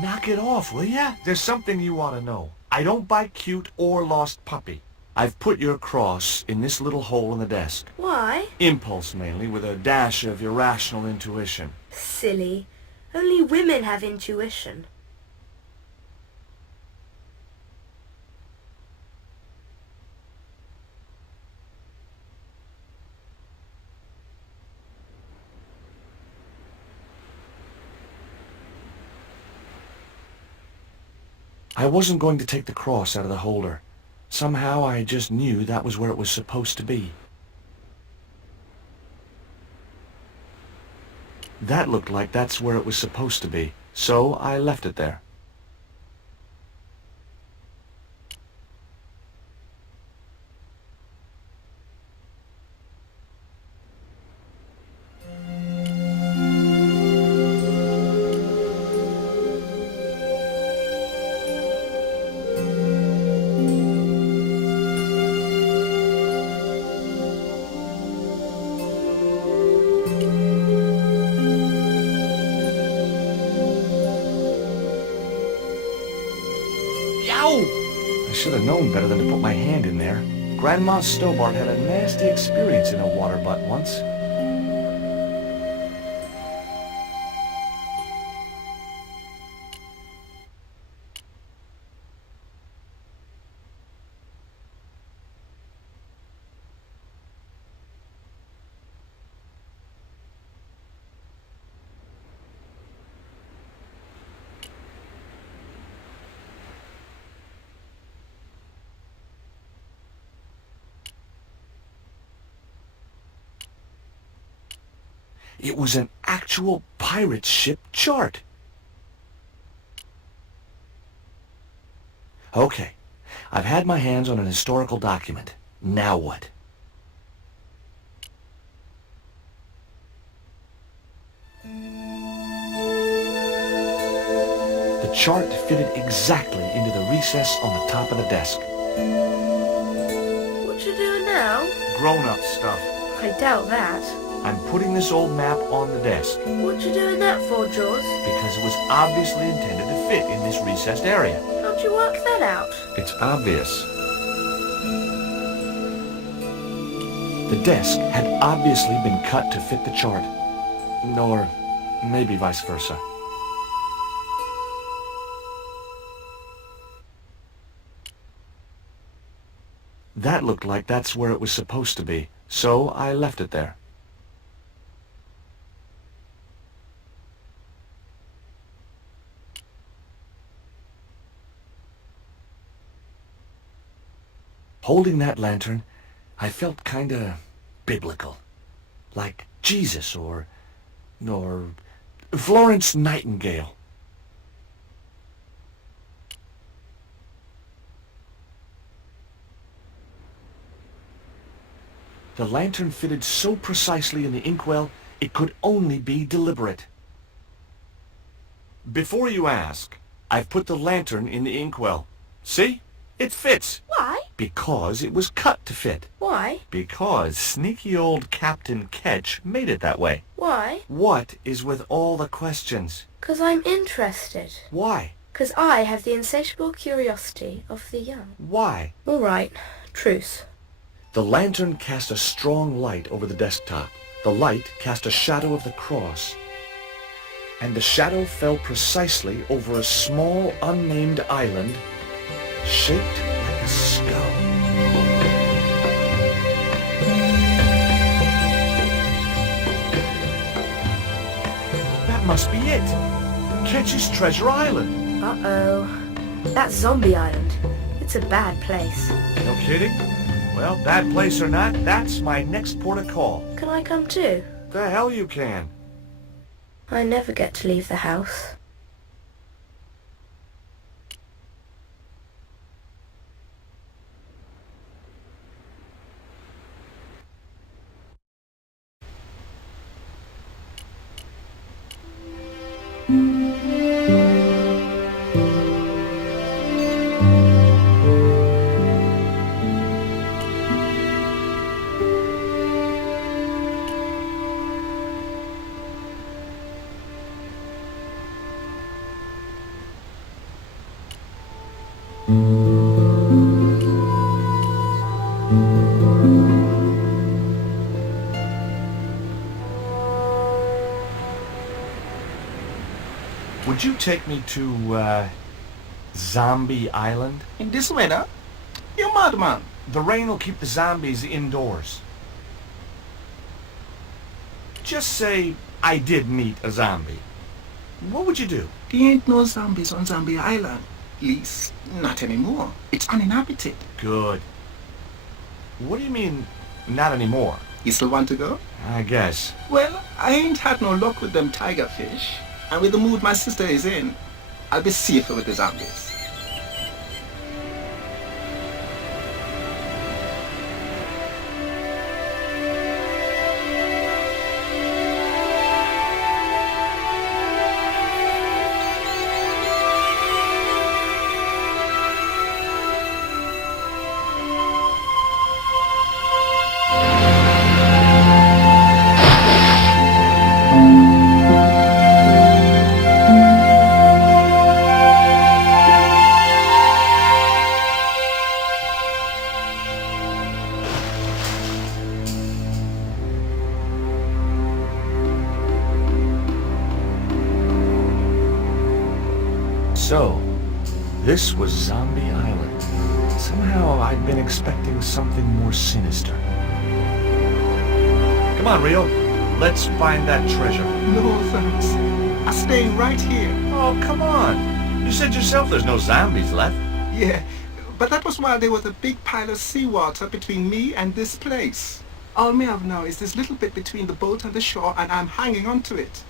Knock it off, will ya? There's something you ought to know. I don't buy cute or lost puppy. I've put your cross in this little hole in the desk. Why? Impulse, mainly, with a dash of irrational intuition. Silly. Only women have intuition. I wasn't going to take the cross out of the holder. Somehow I just knew that was where it was supposed to be. That looked like that's where it was supposed to be, so I left it there. I should have known better than to put my hand in there. Grandma Stobart had a nasty experience in a water butt once. It was an actual pirate ship chart. Okay, I've had my hands on an historical document. Now what? chart fitted exactly into the recess on the top of the desk. What you doing now? Grown-up stuff. I doubt that. I'm putting this old map on the desk What you doing that for, Jaws? because it was obviously intended to fit in this recessed area. How'd you work that out? It's obvious. The desk had obviously been cut to fit the chart. Or maybe vice versa. That looked like that's where it was supposed to be, so I left it there. Holding that lantern, I felt kinda biblical. Like Jesus or Florence Nightingale. The lantern fitted so precisely in the inkwell, it could only be deliberate. Before you ask, I've put the lantern in the inkwell. See? It fits. Why? Because it was cut to fit. Why? Because sneaky old Captain Ketch made it that way. Why? What is with all the questions? 'Cause I'm interested. Why? 'Cause I have the insatiable curiosity of the young. Why? All right. Truce. The lantern cast a strong light over the desktop. The light cast a shadow of the cross. And the shadow fell precisely over a small, unnamed island shaped like a skull. That must be it. Ketch's Treasure Island. Uh-oh. That's Zombie Island. It's a bad place. No kidding? Well, bad place or not, that's my next port of call. Can I come too? The hell you can. I never get to leave the house. Would you take me to, Zombie Island? In this weather? You madman. The rain will keep the zombies indoors. Just say I did meet a zombie. What would you do? There ain't no zombies on Zombie Island. Least, not anymore. It's uninhabited. Good. What do you mean, not anymore? You still want to go? I guess. Well, I ain't had no luck with them tiger fish. And with the mood my sister is in, I'll be safer with the zombies. So, this was Zombie Island. Somehow I'd been expecting something more sinister. Come on, Rio. Let's find that treasure. No thanks. I'm staying right here. Oh, come on. You said yourself there's no zombies left. Yeah, but that was while there was a big pile of seawater between me and this place. All me have now is this little bit between the boat and the shore, and I'm hanging on to it.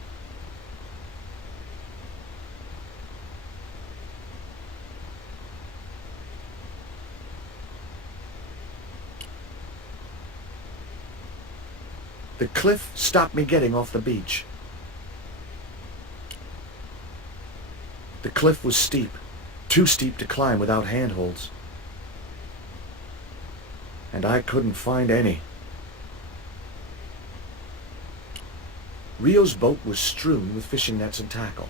The cliff stopped me getting off the beach. The cliff was steep, too steep to climb without handholds. And I couldn't find any. Rio's boat was strewn with fishing nets and tackle.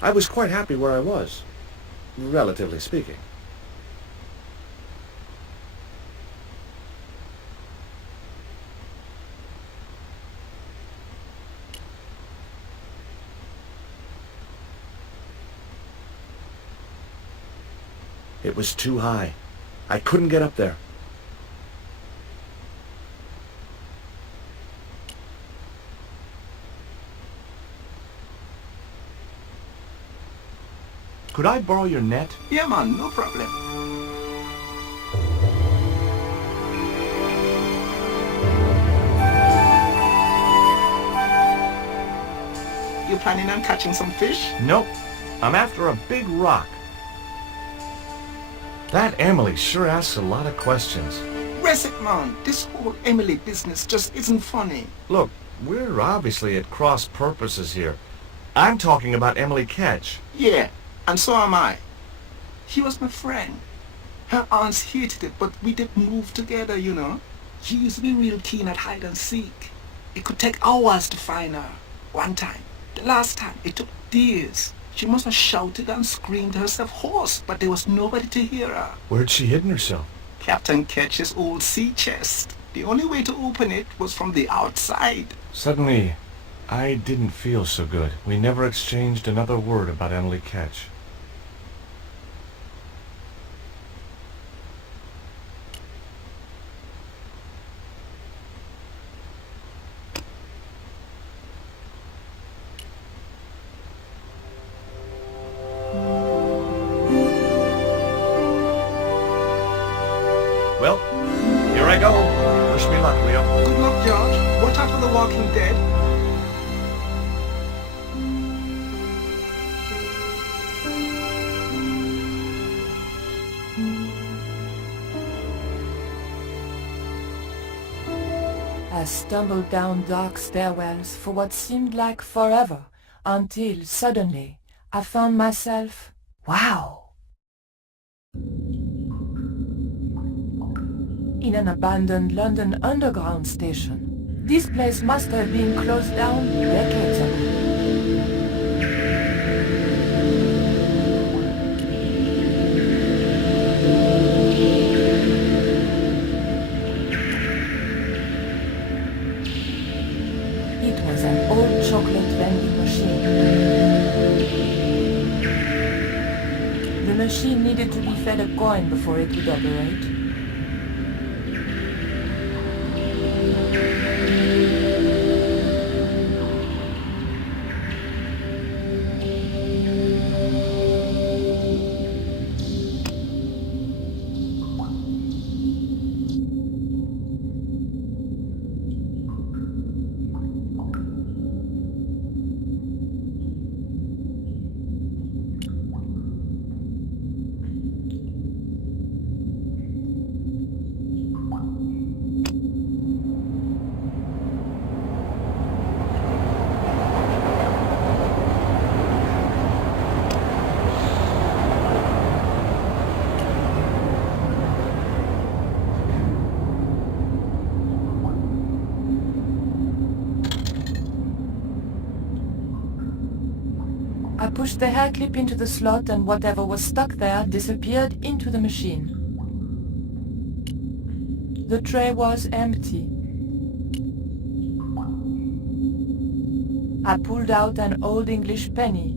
I was quite happy where I was, relatively speaking. It was too high. I couldn't get up there. Could I borrow your net? Yeah, man, no problem. You planning on catching some fish? Nope. I'm after a big rock. That Emily sure asks a lot of questions. Rest it, man. This whole Emily business just isn't funny. Look, we're obviously at cross purposes here. I'm talking about Emily Ketch. Yeah, and so am I. She was my friend. Her aunts hated it, but we did move together, you know. She used to be real keen at hide and seek. It could take hours to find her. One time, the last time, it took days. She must have shouted and screamed herself hoarse, but there was nobody to hear her. Where'd she hidden herself? Captain Ketch's old sea chest. The only way to open it was from the outside. Suddenly, I didn't feel so good. We never exchanged another word about Emily Ketch. Well, here I go. Wish me luck, Leo. Good luck, George. Watch out for the Walking Dead. I stumbled down dark stairwells for what seemed like forever, until suddenly I found myself, wow, in an abandoned London Underground station. This place must have been closed down decades ago. It was an old chocolate vending machine. The machine needed to be fed a coin before it would operate. I pushed the hair clip into the slot and whatever was stuck there disappeared into the machine. The tray was empty. I pulled out an old English penny.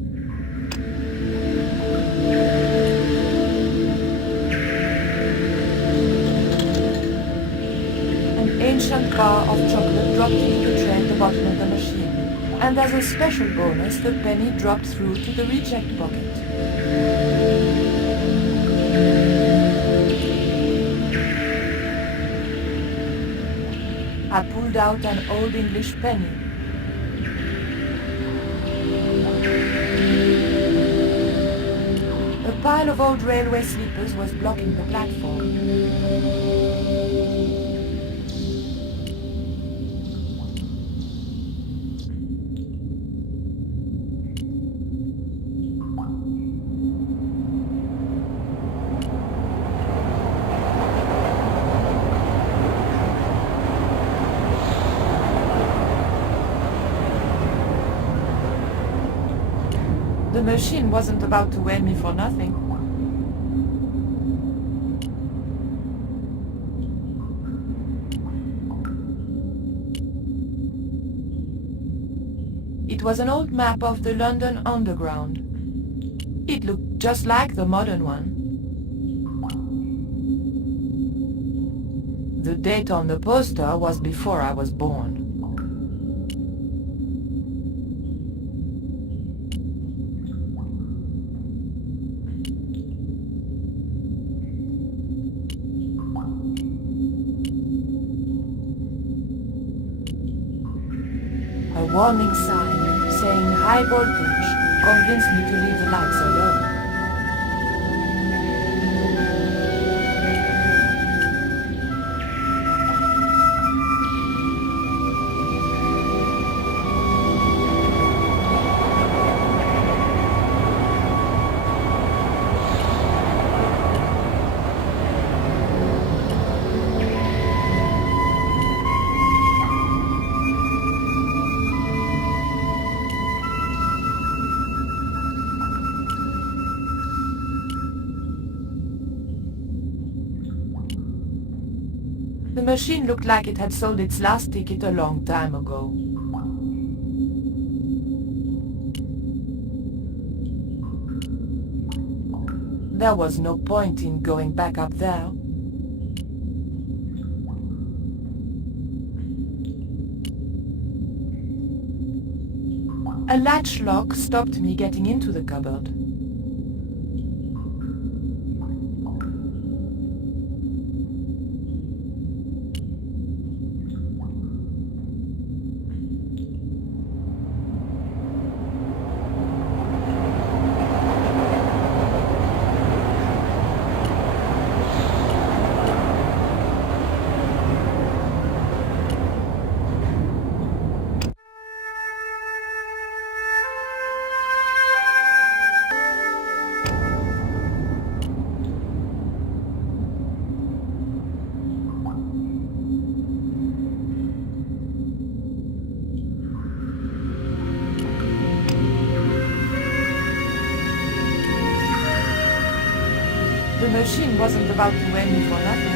An ancient bar of chocolate dropped into the tray at the bottom of the machine. And as a special bonus, the penny dropped through to the reject bucket. I pulled out an old English penny. A pile of old railway sleepers was blocking the platform. The machine wasn't about to weigh me for nothing. It was an old map of the London Underground. It looked just like the modern one. The date on the poster was before I was born. A warning sign saying high voltage convinced me to leave the lights alone. The machine looked like it had sold its last ticket a long time ago. There was no point in going back up there. A latch lock stopped me getting into the cupboard. The machine wasn't about to weigh me for nothing.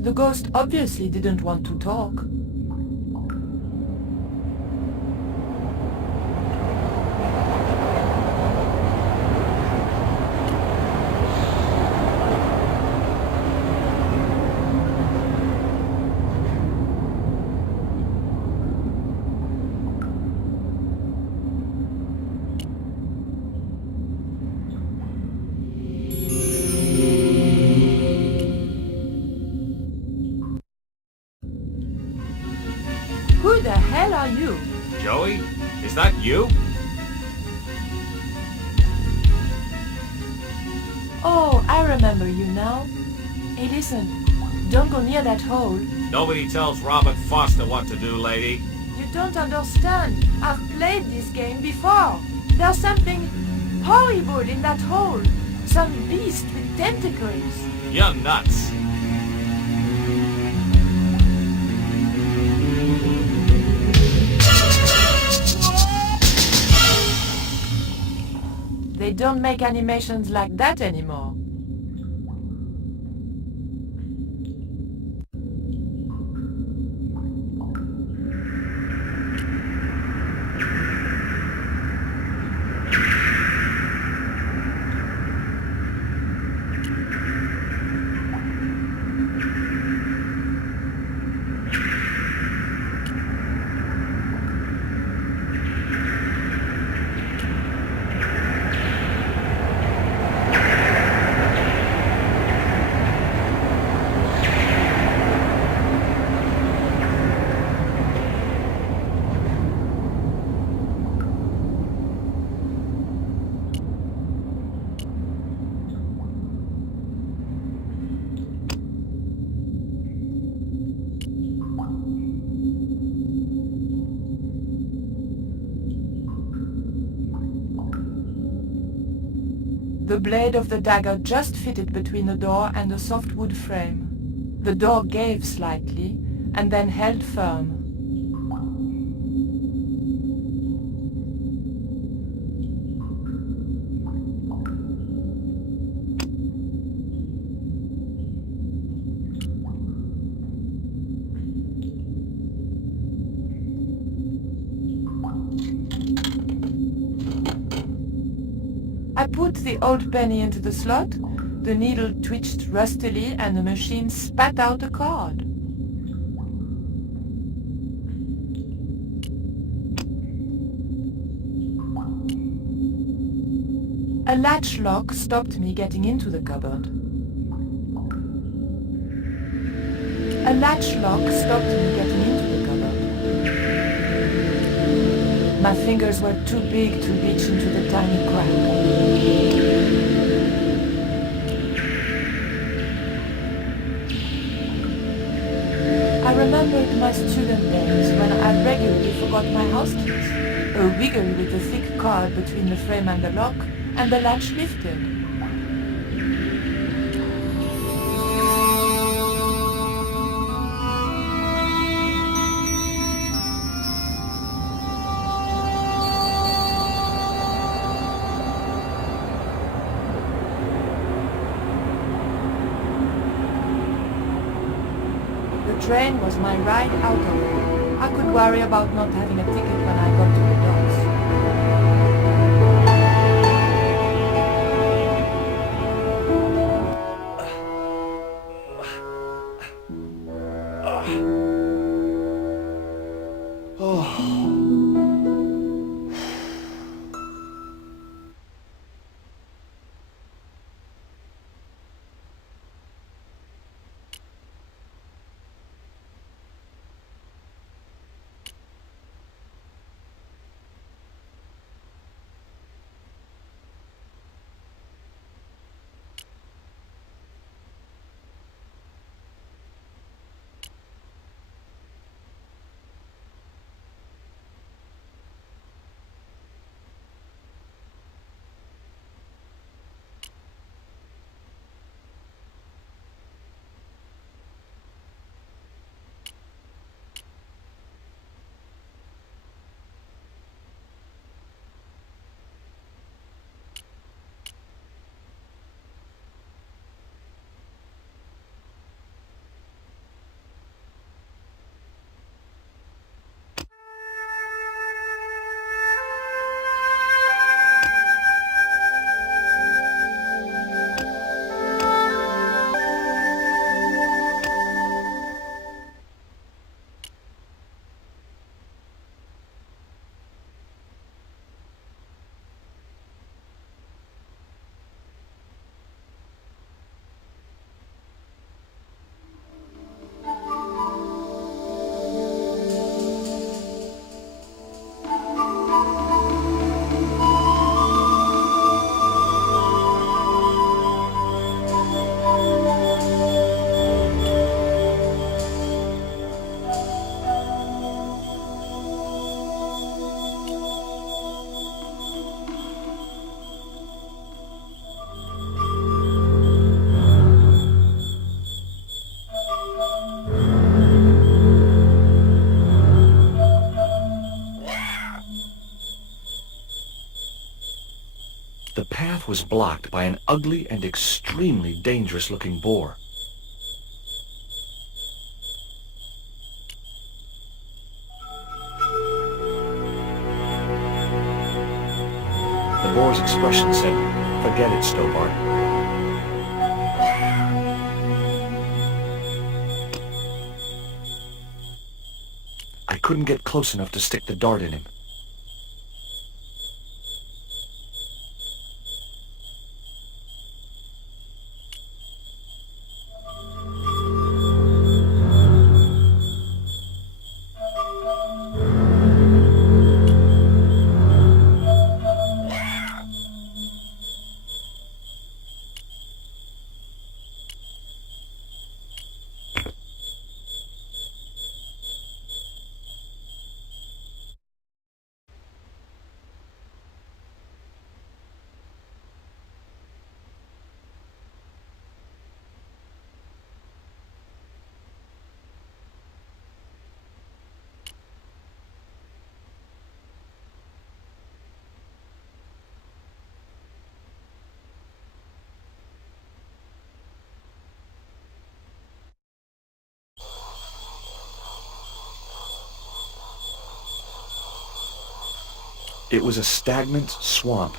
The ghost obviously didn't want to talk. Who the hell are you? Joey, is that you? Oh, I remember you now. Hey, listen. Don't go near that hole. Nobody tells Robert Foster what to do, lady. You don't understand. I've played this game before. There's something horrible in that hole. Some beast with tentacles. You're nuts. They don't make animations like that anymore. The blade of the dagger just fitted between the door and the soft wood frame. The door gave slightly, and then held firm. I put the old penny into the slot, the needle twitched rustily, and the machine spat out a card. A latch lock stopped me getting into the cupboard. A latch lock stopped me getting into the cupboard. My fingers were too big to reach into the tiny crack. I remembered my student days when I regularly forgot my house keys. A wiggle with the thick card between the frame and the lock, and the latch lifted. The train was my ride out of it. I could worry about not having a ticket when I got to the docks. The path was blocked by an ugly and extremely dangerous-looking boar. The boar's expression said, "Forget it, Stobart." I couldn't get close enough to stick the dart in him. It was a stagnant swamp.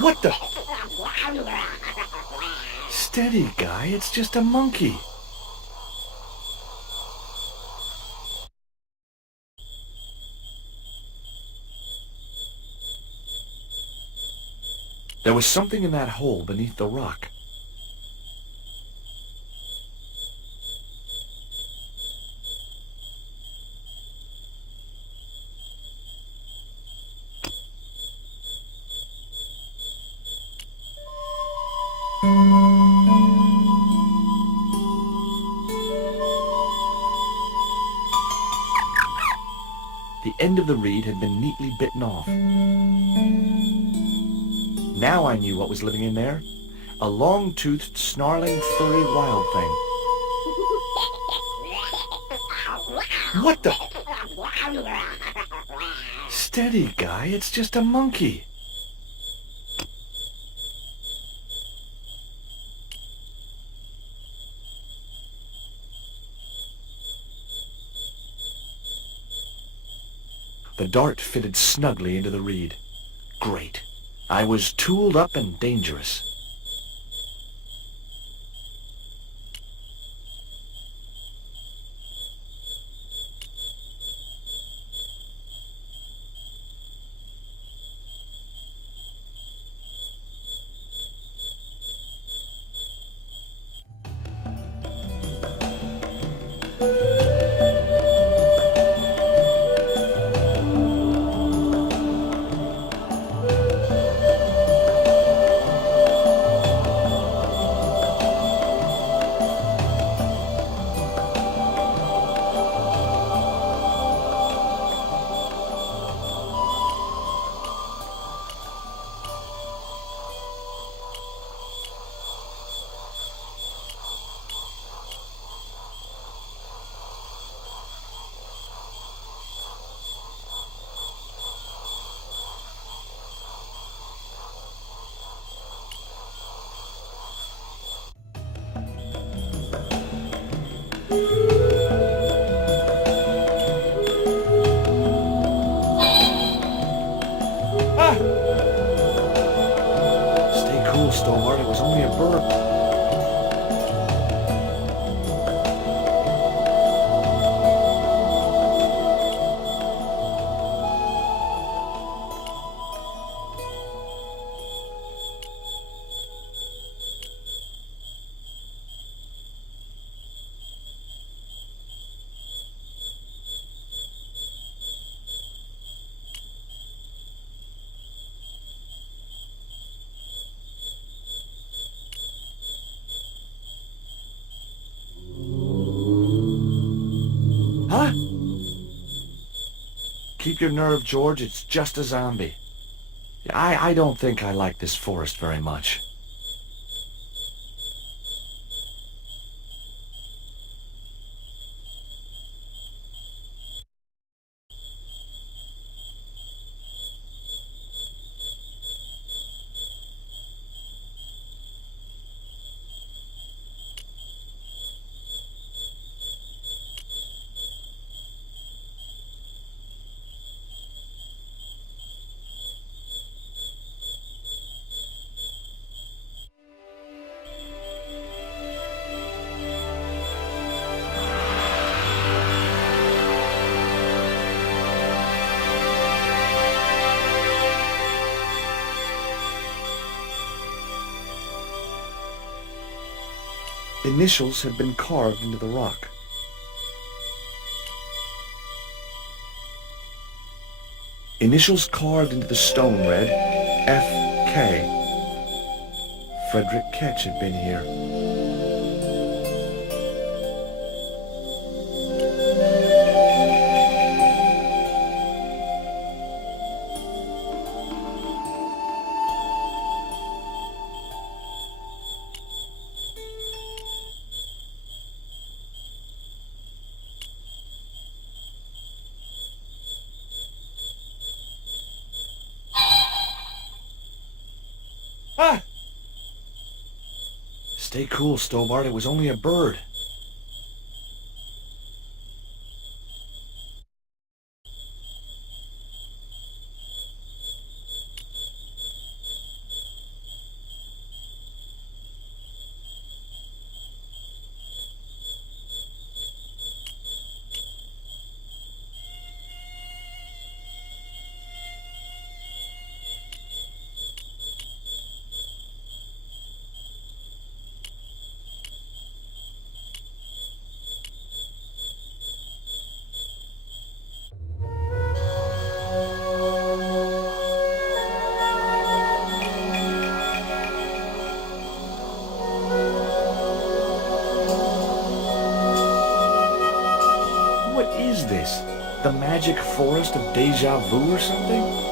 What the? Steady, guy. It's just a monkey. There was something in that hole beneath the rock. The end of the reed had been neatly bitten off. Now I knew what was living in there. A long-toothed, snarling, furry wild thing. What the? Steady, guy. It's just a monkey. The dart fitted snugly into the reed. Great. I was tooled up and dangerous. Stay cool, Stalwart. It was only a bird. Huh? Keep your nerve, George. It's just a zombie. I don't think I like this forest very much. Initials had been carved into the rock. Initials carved into the stone read F.K. Frederick Ketch had been here. Ah! Stay cool, Stobart. It was only a bird. What is this? The magic forest of deja vu or something?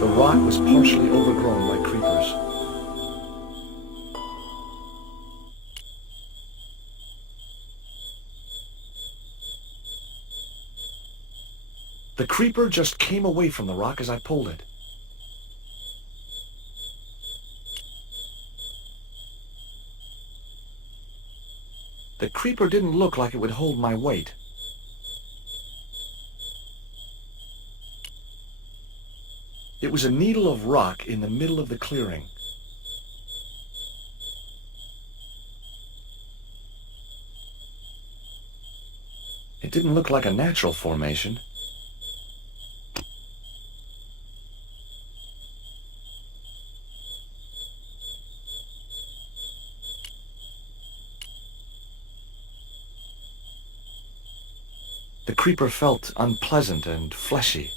The rock was partially overgrown by creepers. The creeper just came away from the rock as I pulled it. The creeper didn't look like it would hold my weight. It was a needle of rock in the middle of the clearing. It didn't look like a natural formation. The creeper felt unpleasant and fleshy.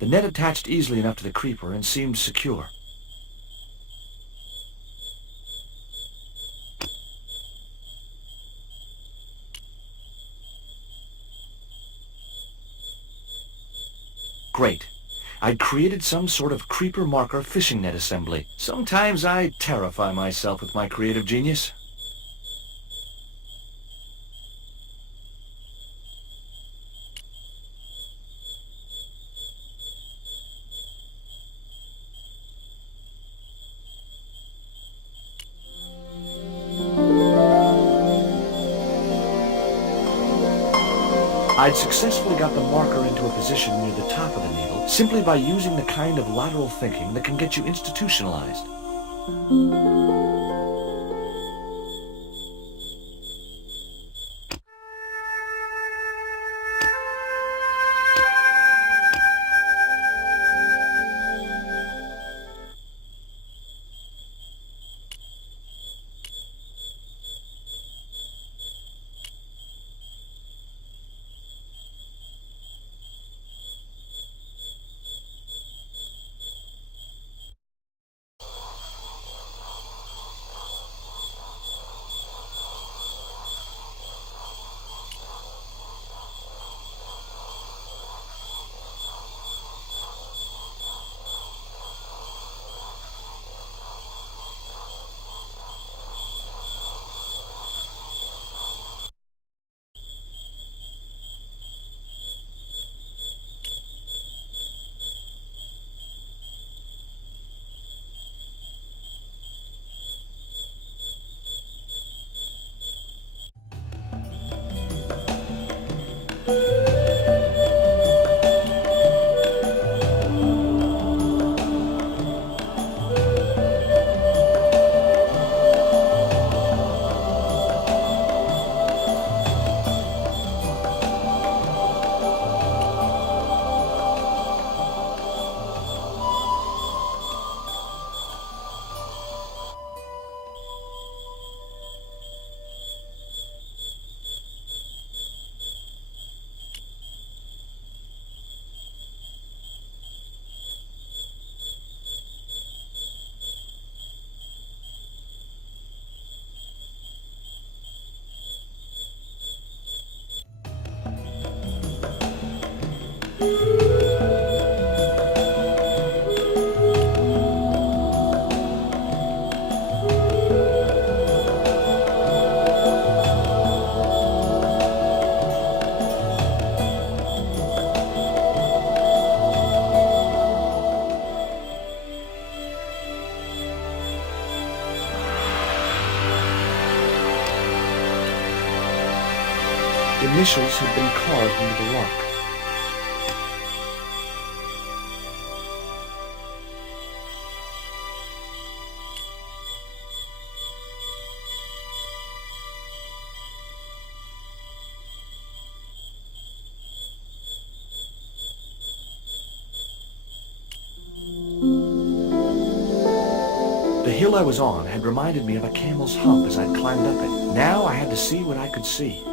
The net attached easily enough to the creeper and seemed secure. Great. I'd created some sort of creeper marker fishing net assembly. Sometimes I terrify myself with my creative genius. I'd successfully got the marker into a position near the top of the needle simply by using the kind of lateral thinking that can get you institutionalized. Initials had been carved into the rock. The hill I was on had reminded me of a camel's hump as I'd climbed up it. Now I had to see what I could see.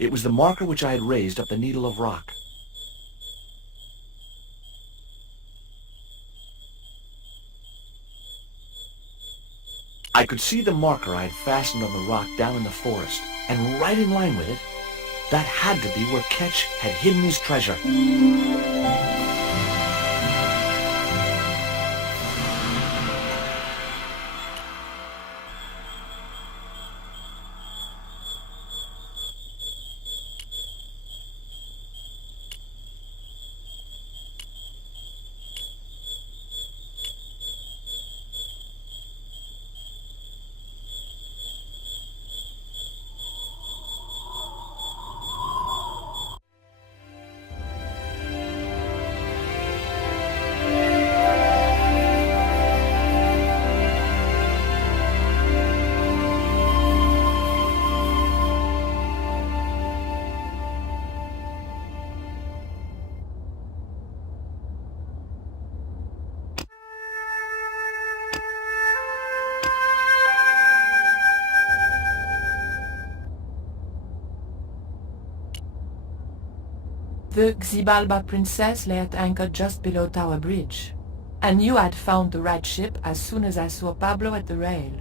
It was the marker which I had raised up the needle of rock. I could see the marker I had fastened on the rock down in the forest, and right in line with it, that had to be where Ketch had hidden his treasure. The Xibalba princess lay at anchor just below Tower Bridge, and you had found the right ship as soon as I saw Pablo at the rail.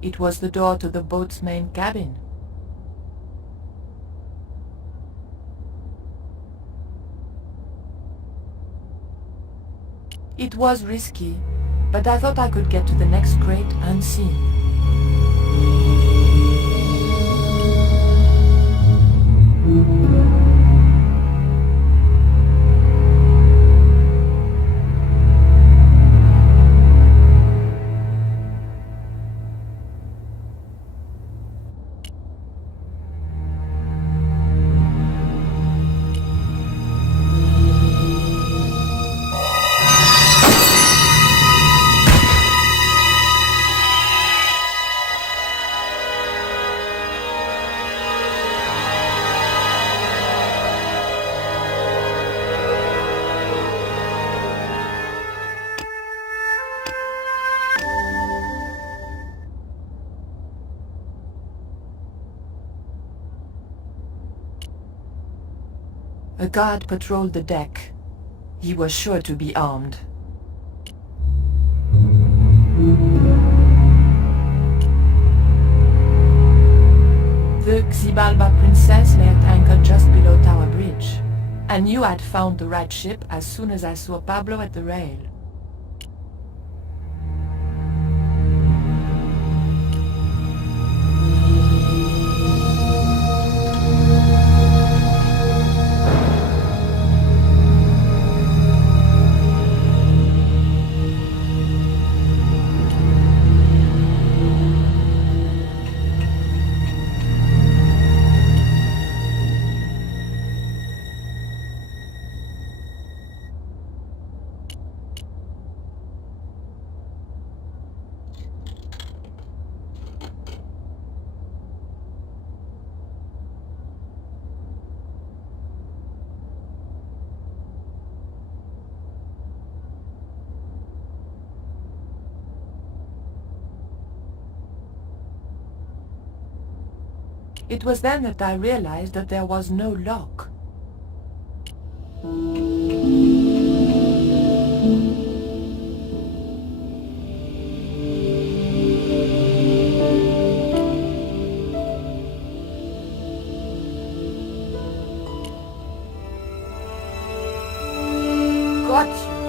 It was the door to the boat's main cabin. It was risky, but I thought I could get to the next crate unseen. A guard patrolled the deck. He was sure to be armed. The Xibalba princess lay at anchor just below Tower Bridge, and you had found the right ship as soon as I saw Pablo at the rail. It was then that I realized that there was no lock. Got you.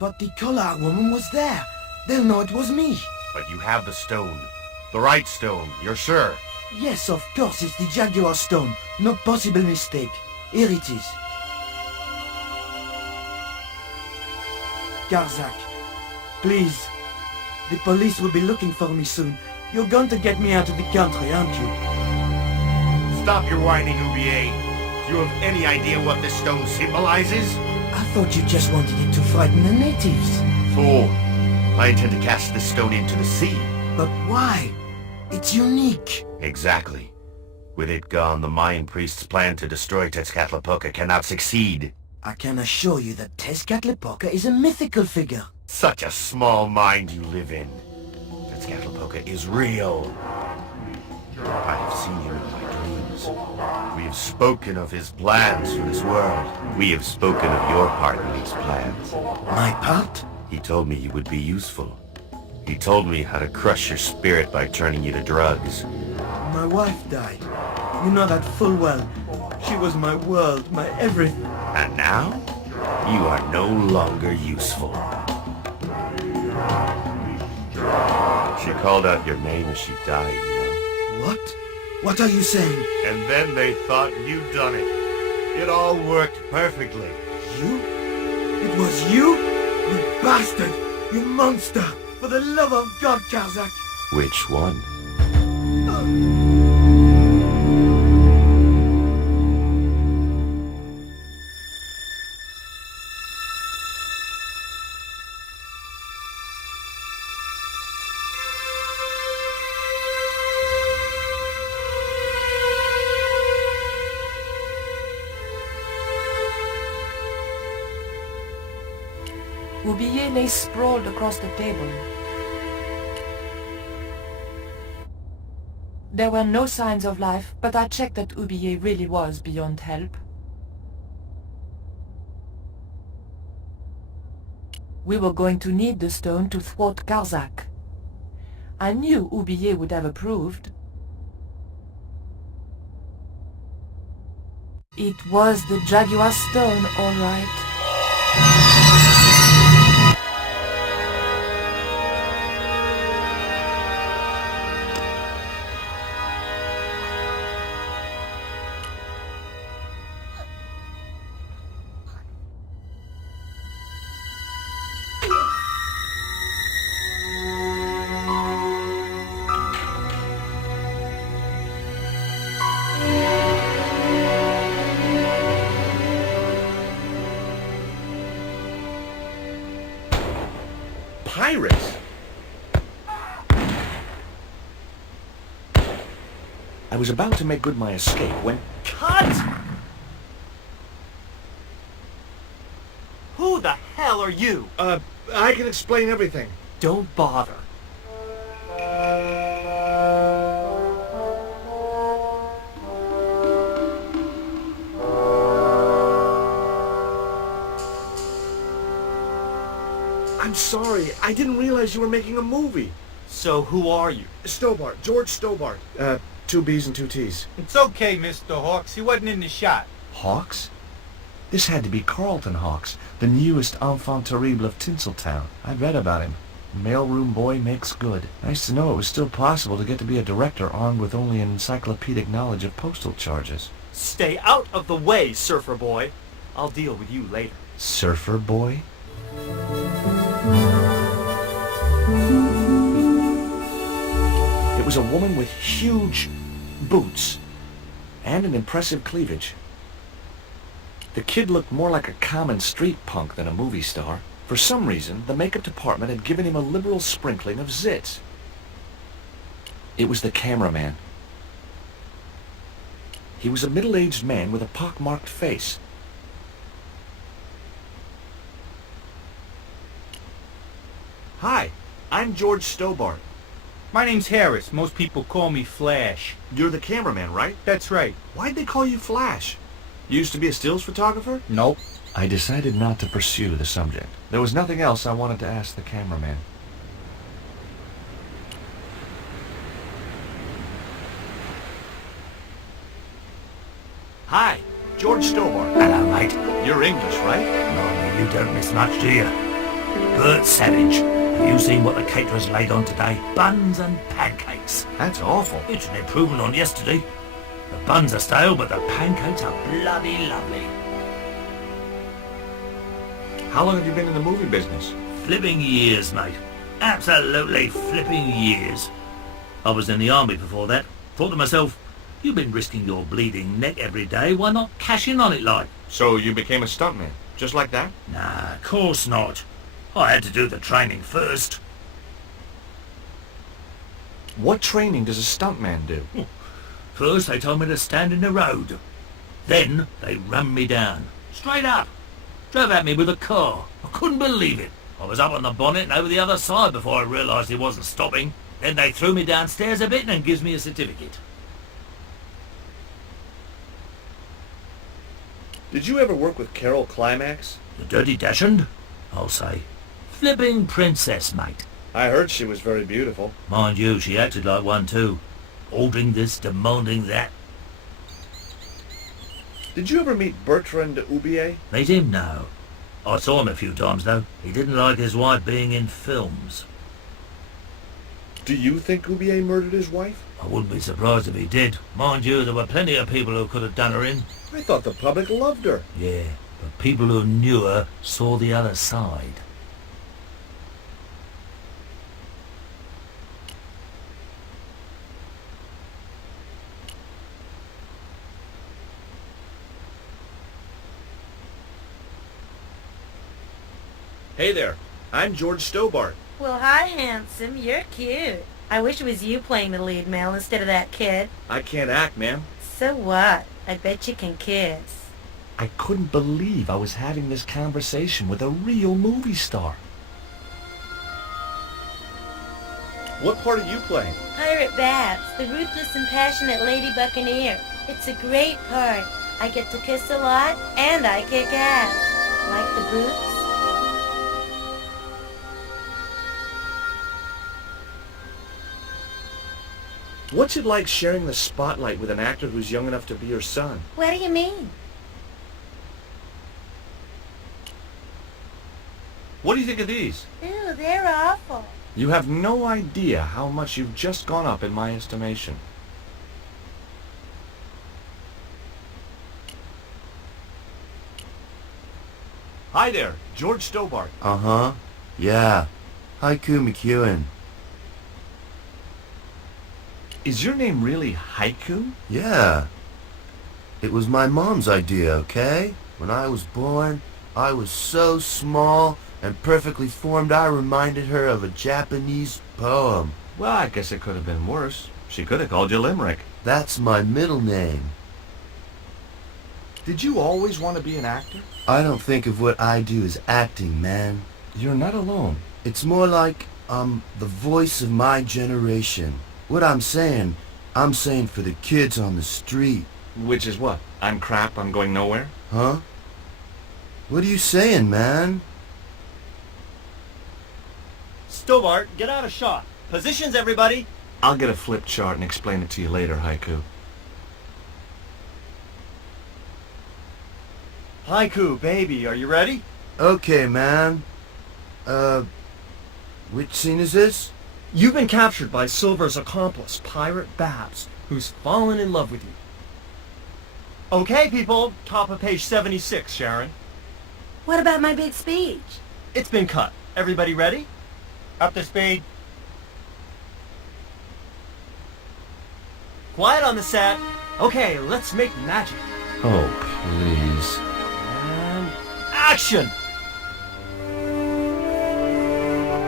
But the collar woman was there. They'll know it was me. But you have the stone. The right stone, you're sure? Yes, of course, it's the Jaguar stone. No possible mistake. Here it is. Garzak. Please. The police will be looking for me soon. You're going to get me out of the country, aren't you? Stop your whining, Oublier. Do you have any idea what this stone symbolizes? I thought you just wanted it to frighten the natives. Fool. I intend to cast this stone into the sea. But why? It's unique. Exactly. With it gone, the Mayan priest's plan to destroy Tezcatlipoca cannot succeed. I can assure you that Tezcatlipoca is a mythical figure. Such a small mind you live in. Tezcatlipoca is real. I have seen him in my dreams. We have spoken of his plans for this world. We have spoken of your part in these plans. My part? He told me you would be useful. He told me how to crush your spirit by turning you to drugs. My wife died. You know that full well. She was my world, my everything. And now, you are no longer useful. She called out your name as she died, you know. What? What are you saying? And then they thought you'd done it. It all worked perfectly. You? It was you? You bastard! You monster! For the love of God, Garzak! Which one? Oublier lay sprawled across the table. There were no signs of life, but I checked that Oublier really was beyond help. We were going to need the stone to thwart Garzak. I knew Oublier would have approved. It was the Jaguar stone, all right. Pirates? I was about to make good my escape when... Cut! Who the hell are you? I can explain everything. Don't bother. I'm sorry. I didn't realize you were making a movie. So who are you? Stobart. George Stobart. 2 B's and 2 T's. It's okay, Mr. Hawks. He wasn't in the shot. Hawks? This had to be Carlton Hawks, the newest enfant terrible of Tinseltown. I'd read about him. Mailroom boy makes good. Nice to know it was still possible to get to be a director armed with only an encyclopedic knowledge of postal charges. Stay out of the way, surfer boy. I'll deal with you later. Surfer boy? It was a woman with huge boots and an impressive cleavage. The kid looked more like a common street punk than a movie star. For some reason, the makeup department had given him a liberal sprinkling of zits. It was the cameraman. He was a middle-aged man with a pock-marked face. Hi, I'm George Stobart. My name's Harris. Most people call me Flash. You're the cameraman, right? That's right. Why'd they call you Flash? You used to be a stills photographer? Nope. I decided not to pursue the subject. There was nothing else I wanted to ask the cameraman. Hi, George Stobart. Hello, mate. You're English, right? Normally you don't miss much, do you? Bert Savage. Have you seen what the caterers laid on today? Buns and pancakes. That's awful. It's an improvement on yesterday. The buns are stale, but the pancakes are bloody lovely. How long have you been in the movie business? Flipping years, mate. Absolutely flipping years. I was in the army before that. Thought to myself, you've been risking your bleeding neck every day, why not cash in on it like? So you became a stuntman, just like that? Nah, of course not. I had to do the training first. What training does a stuntman do? First they told me to stand in the road. Then they run me down. Straight up. Drove at me with a car. I couldn't believe it. I was up on the bonnet and over the other side before I realised he wasn't stopping. Then they threw me downstairs a bit and gives me a certificate. Did you ever work with Carol Climax? The Dirty Dachshund? I'll say. Flipping princess, mate. I heard she was very beautiful. Mind you, she acted like one too. Ordering this, demanding that. Did you ever meet Bertrand Oubier? Meet him? No. I saw him a few times though. He didn't like his wife being in films. Do you think Oubier murdered his wife? I wouldn't be surprised if he did. Mind you, there were plenty of people who could have done her in. I thought the public loved her. Yeah, but people who knew her saw the other side. Hey there, I'm George Stobart. Well, hi, handsome. You're cute. I wish it was you playing the lead, Mel, instead of that kid. I can't act, ma'am. So what? I bet you can kiss. I couldn't believe I was having this conversation with a real movie star. What part are you playing? Pirate Babs, the ruthless and passionate Lady Buccaneer. It's a great part. I get to kiss a lot, and I kick ass. Like the boots? What's it like sharing the spotlight with an actor who's young enough to be your son? What do you mean? What do you think of these? Ew, they're awful. You have no idea how much you've just gone up in my estimation. Hi there, George Stobart. Uh-huh. Yeah. Haiku McEwen. Is your name really Haiku? Yeah. It was my mom's idea, okay? When I was born, I was so small and perfectly formed I reminded her of a Japanese poem. Well, I guess it could have been worse. She could have called you Limerick. That's my middle name. Did you always want to be an actor? I don't think of what I do as acting, man. You're not alone. It's more like I'm the voice of my generation. What I'm saying for the kids on the street. Which is what? I'm crap, I'm going nowhere? Huh? What are you saying, man? Stobart, get out of shot. Positions, everybody. I'll get a flip chart and explain it to you later, Haiku. Haiku, baby, are you ready? Okay, man. Which scene is this? You've been captured by Silver's accomplice, Pirate Babs, who's fallen in love with you. Okay, people, top of page 76, Sharon. What about my big speech? It's been cut. Everybody ready? Up to speed. Quiet on the set. Okay, let's make magic. Oh, please. And action!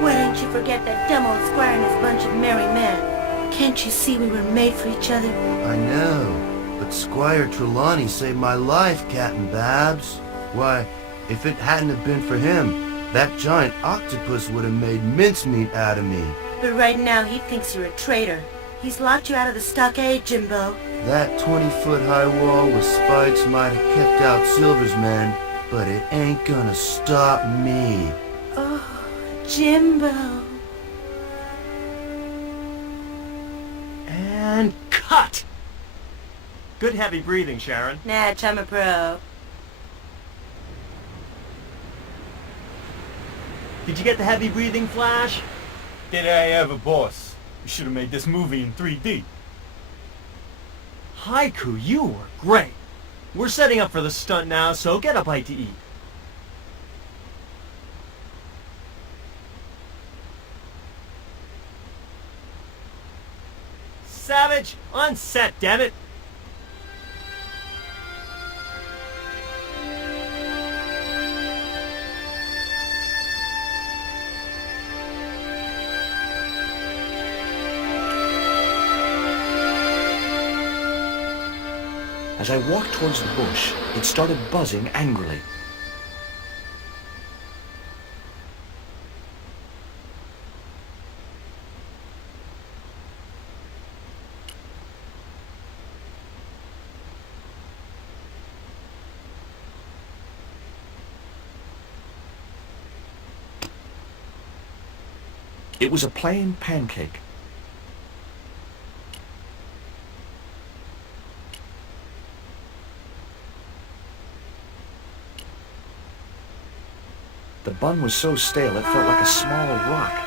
Why don't you forget that dumb old squire and his bunch of merry men? Can't you see we were made for each other? I know, but Squire Trelawney saved my life, Captain Babs. Why, if it hadn't have been for him, that giant octopus would have made mincemeat out of me. But right now he thinks you're a traitor. He's locked you out of the stockade, Jimbo. That 20-foot-high wall with spikes might have kept out Silver's men, but it ain't gonna stop me. Oh, Jimbo. And cut! Good heavy breathing, Sharon. Natch, I'm a pro. Did you get the heavy breathing, Flash? Did I ever, boss? You should have made this movie in 3D. Haiku, you were great. We're setting up for the stunt now, so get a bite to eat. Savage, on set, damn it! As I walked towards the bush, it started buzzing angrily. It was a plain pancake. The bun was so stale it felt like a small rock.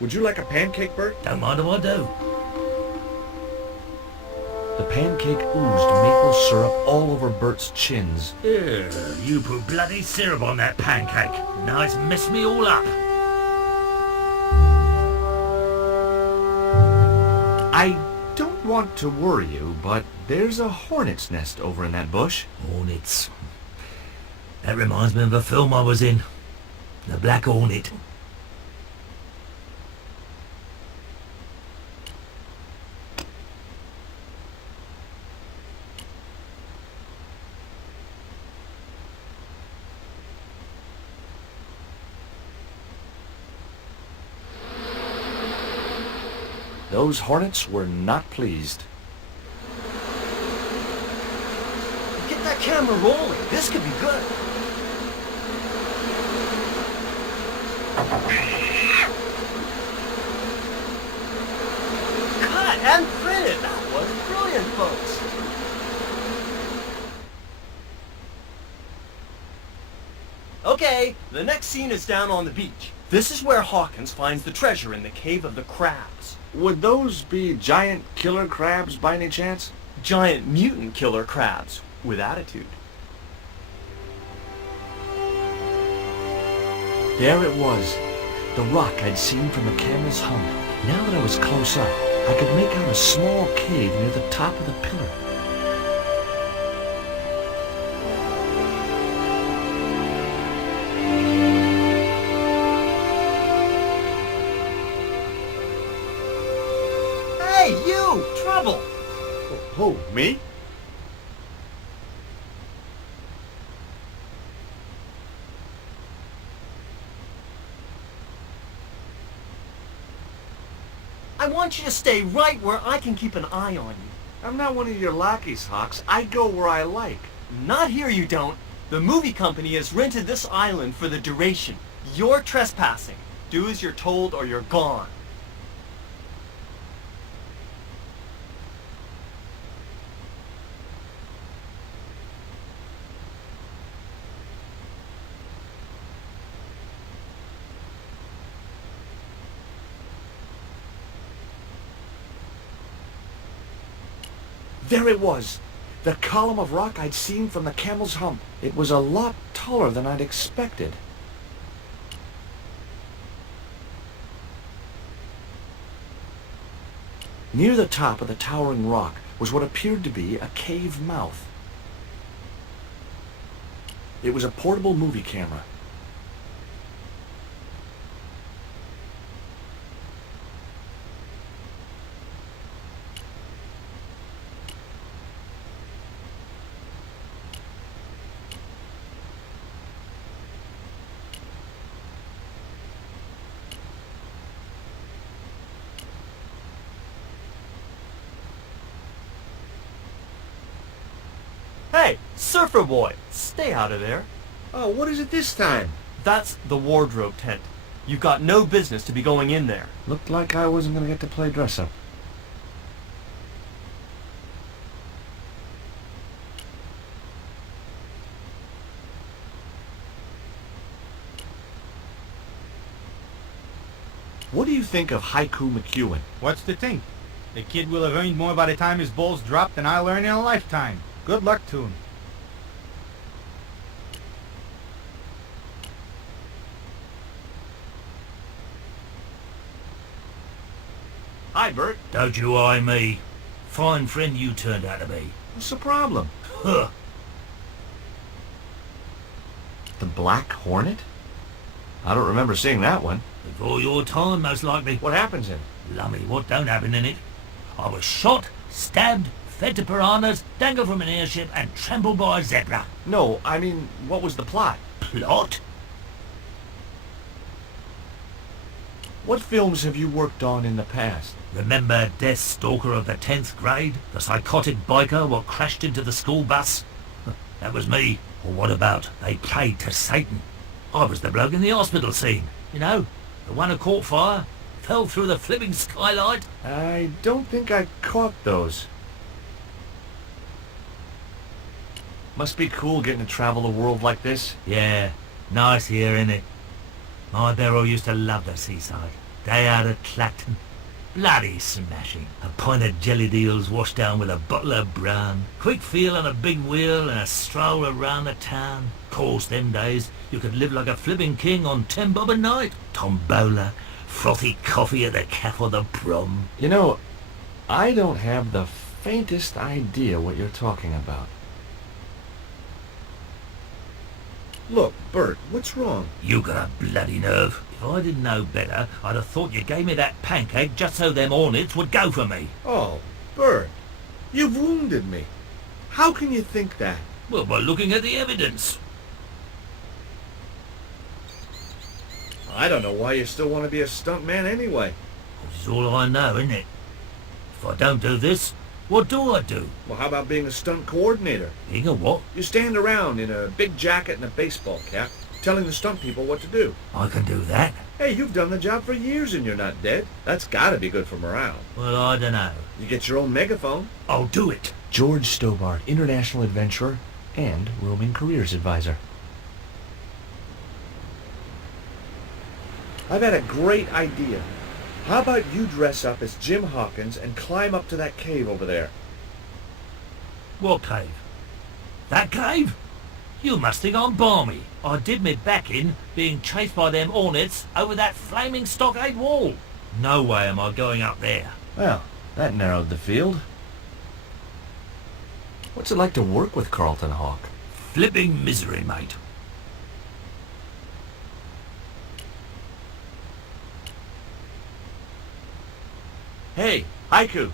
Would you like a pancake, Bert? Don't mind if I do. The pancake oozed maple syrup all over Bert's chins. Yeah, you put bloody syrup on that pancake. Now it's messed me all up. I don't want to worry you, but there's a hornet's nest over in that bush. Hornets. That reminds me of a film I was in. The Black Hornet. Those hornets were not pleased. Get that camera rolling. This could be good. Cut and printed. That was brilliant, folks. Okay, the next scene is down on the beach. This is where Hawkins finds the treasure in the Cave of the Crabs. Would those be giant killer crabs by any chance? Giant mutant killer crabs with attitude. There it was, the rock I'd seen from the camel's hump. Now that I was close up, I could make out a small cave near the top of the pillar. Hey, you! Trouble! Who, me? I want you to stay right where I can keep an eye on you. I'm not one of your lackeys, Hawks. I go where I like. Not here, you don't. The movie company has rented this island for the duration. You're trespassing. Do as you're told or you're gone. There it was, the column of rock I'd seen from the camel's hump. It was a lot taller than I'd expected. Near the top of the towering rock was what appeared to be a cave mouth. It was a portable movie camera. Hey, Surfer Boy, stay out of there. Oh, what is it this time? That's the wardrobe tent. You've got no business to be going in there. Looked like I wasn't going to get to play dress-up. What do you think of Haiku McEwen? What's the thing? The kid will have earned more by the time his balls drop than I'll earn in a lifetime. Good luck to him. Hi, Bert. Don't you eye me. Fine friend you turned out to be. What's the problem? Huh. The Black Hornet? I don't remember seeing that one. Before your time, most likely. What happens in it? Lummy, what don't happen in it? I was shot, stabbed, fed to piranhas, dangled from an airship, and trampled by a zebra. No, I mean, what was the plot? Plot? What films have you worked on in the past? Remember Death Stalker of the 10th grade? The psychotic biker what crashed into the school bus? That was me. Or what about They Prayed to Satan? I was the bloke in the hospital scene. You know, the one who caught fire, fell through the flipping skylight. I don't think I caught those. Must be cool getting to travel the world like this. Yeah, nice here, innit? My Beryl used to love the seaside. Day out at Clacton. Bloody smashing. A pint of jelly deals washed down with a bottle of brown. Quick feel on a big wheel and a stroll around the town. Course, them days, you could live like a flipping king on 10 bob a night. Tombola, frothy coffee at the cafe or the prom. You know, I don't have the faintest idea what you're talking about. Look, Bert, what's wrong? You got a bloody nerve. If I didn't know better, I'd have thought you gave me that pancake just so them hornets would go for me. Oh, Bert, you've wounded me. How can you think that? Well, by looking at the evidence. I don't know why you still want to be a stuntman anyway. This is all I know, isn't it? If I don't do this, what do I do? Well, how about being a stunt coordinator? Being a what? You stand around in a big jacket and a baseball cap, telling the stunt people what to do. I can do that. Hey, you've done the job for years and you're not dead. That's gotta be good for morale. Well, I don't know. You get your own megaphone. I'll do it. George Stobart, international adventurer and roaming careers advisor. I've had a great idea. How about you dress up as Jim Hawkins and climb up to that cave over there? What cave? That cave? You must think I'm balmy. I did me back in being chased by them hornets over that flaming stockade wall. No way am I going up there. Well, that narrowed the field. What's it like to work with Carlton Hawk? Flipping misery, mate. Hey, Haiku.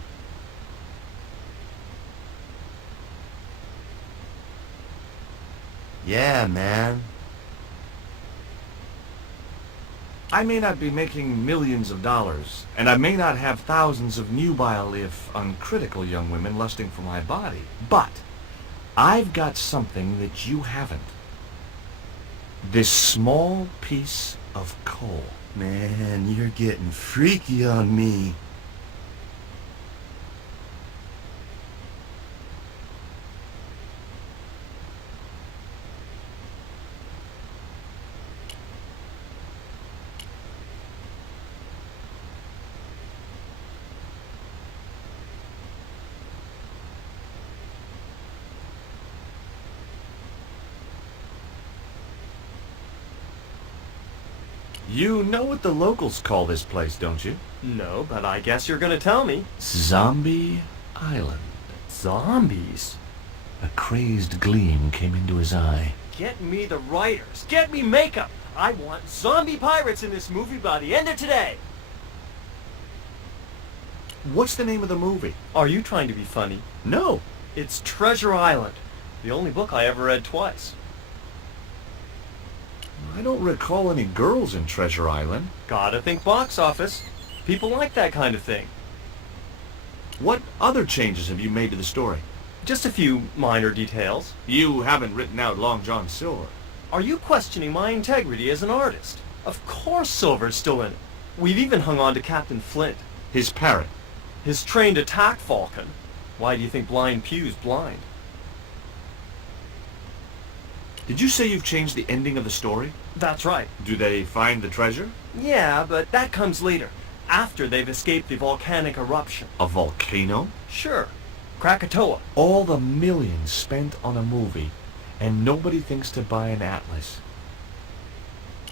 Yeah, man. I may not be making millions of dollars, and I may not have thousands of nubile, if uncritical, young women lusting for my body, but I've got something that you haven't. This small piece of coal. Man, you're getting freaky on me. You know what the locals call this place, don't you? No, but I guess you're gonna tell me. Zombie Island. Zombies? A crazed gleam came into his eye. Get me the writers. Get me makeup. I want zombie pirates in this movie by the end of today. What's the name of the movie? Are you trying to be funny? No. It's Treasure Island. The only book I ever read twice. I don't recall any girls in Treasure Island. Gotta think box office. People like that kind of thing. What other changes have you made to the story? Just a few minor details. You haven't written out Long John Silver. Are you questioning my integrity as an artist? Of course Silver's still in it. We've even hung on to Captain Flint. His parrot. His trained attack falcon. Why do you think Blind Pew's blind? Did you say you've changed the ending of the story? That's right. Do they find the treasure? Yeah, but that comes later, after they've escaped the volcanic eruption. A volcano? Sure. Krakatoa. All the millions spent on a movie, and nobody thinks to buy an atlas.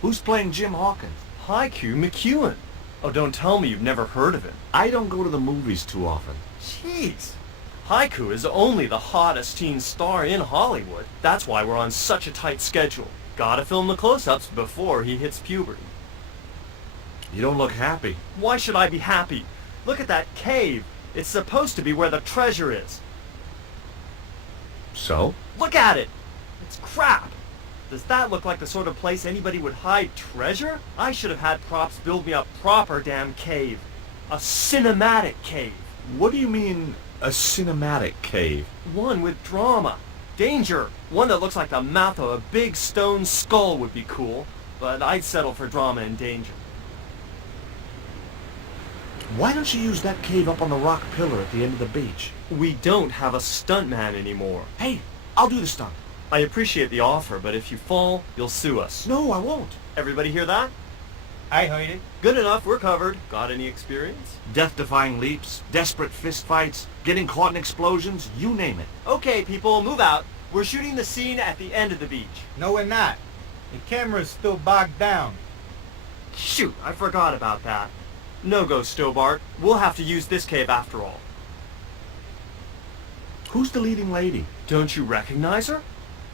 Who's playing Jim Hawkins? Haiku McEwen. Oh, don't tell me you've never heard of him. I don't go to the movies too often. Jeez. Haiku is only the hottest teen star in Hollywood. That's why we're on such a tight schedule. Gotta film the close-ups before he hits puberty. You don't look happy. Why should I be happy? Look at that cave. It's supposed to be where the treasure is. So? Look at it. It's crap. Does that look like the sort of place anybody would hide treasure? I should have had props build me a proper damn cave. A cinematic cave. What do you mean, a cinematic cave? One with drama. Danger. One that looks like the mouth of a big stone skull would be cool, but I'd settle for drama and danger. Why don't you use that cave up on the rock pillar at the end of the beach? We don't have a stuntman anymore. Hey, I'll do the stunt. I appreciate the offer, but if you fall, you'll sue us. No, I won't. Everybody hear that? I heard it. Good enough, we're covered. Got any experience? Death-defying leaps, desperate fistfights, getting caught in explosions, you name it. Okay, people, move out. We're shooting the scene at the end of the beach. No, we're not. The camera's still bogged down. Shoot, I forgot about that. No go, Stobart. We'll have to use this cave after all. Who's the leading lady? Don't you recognize her?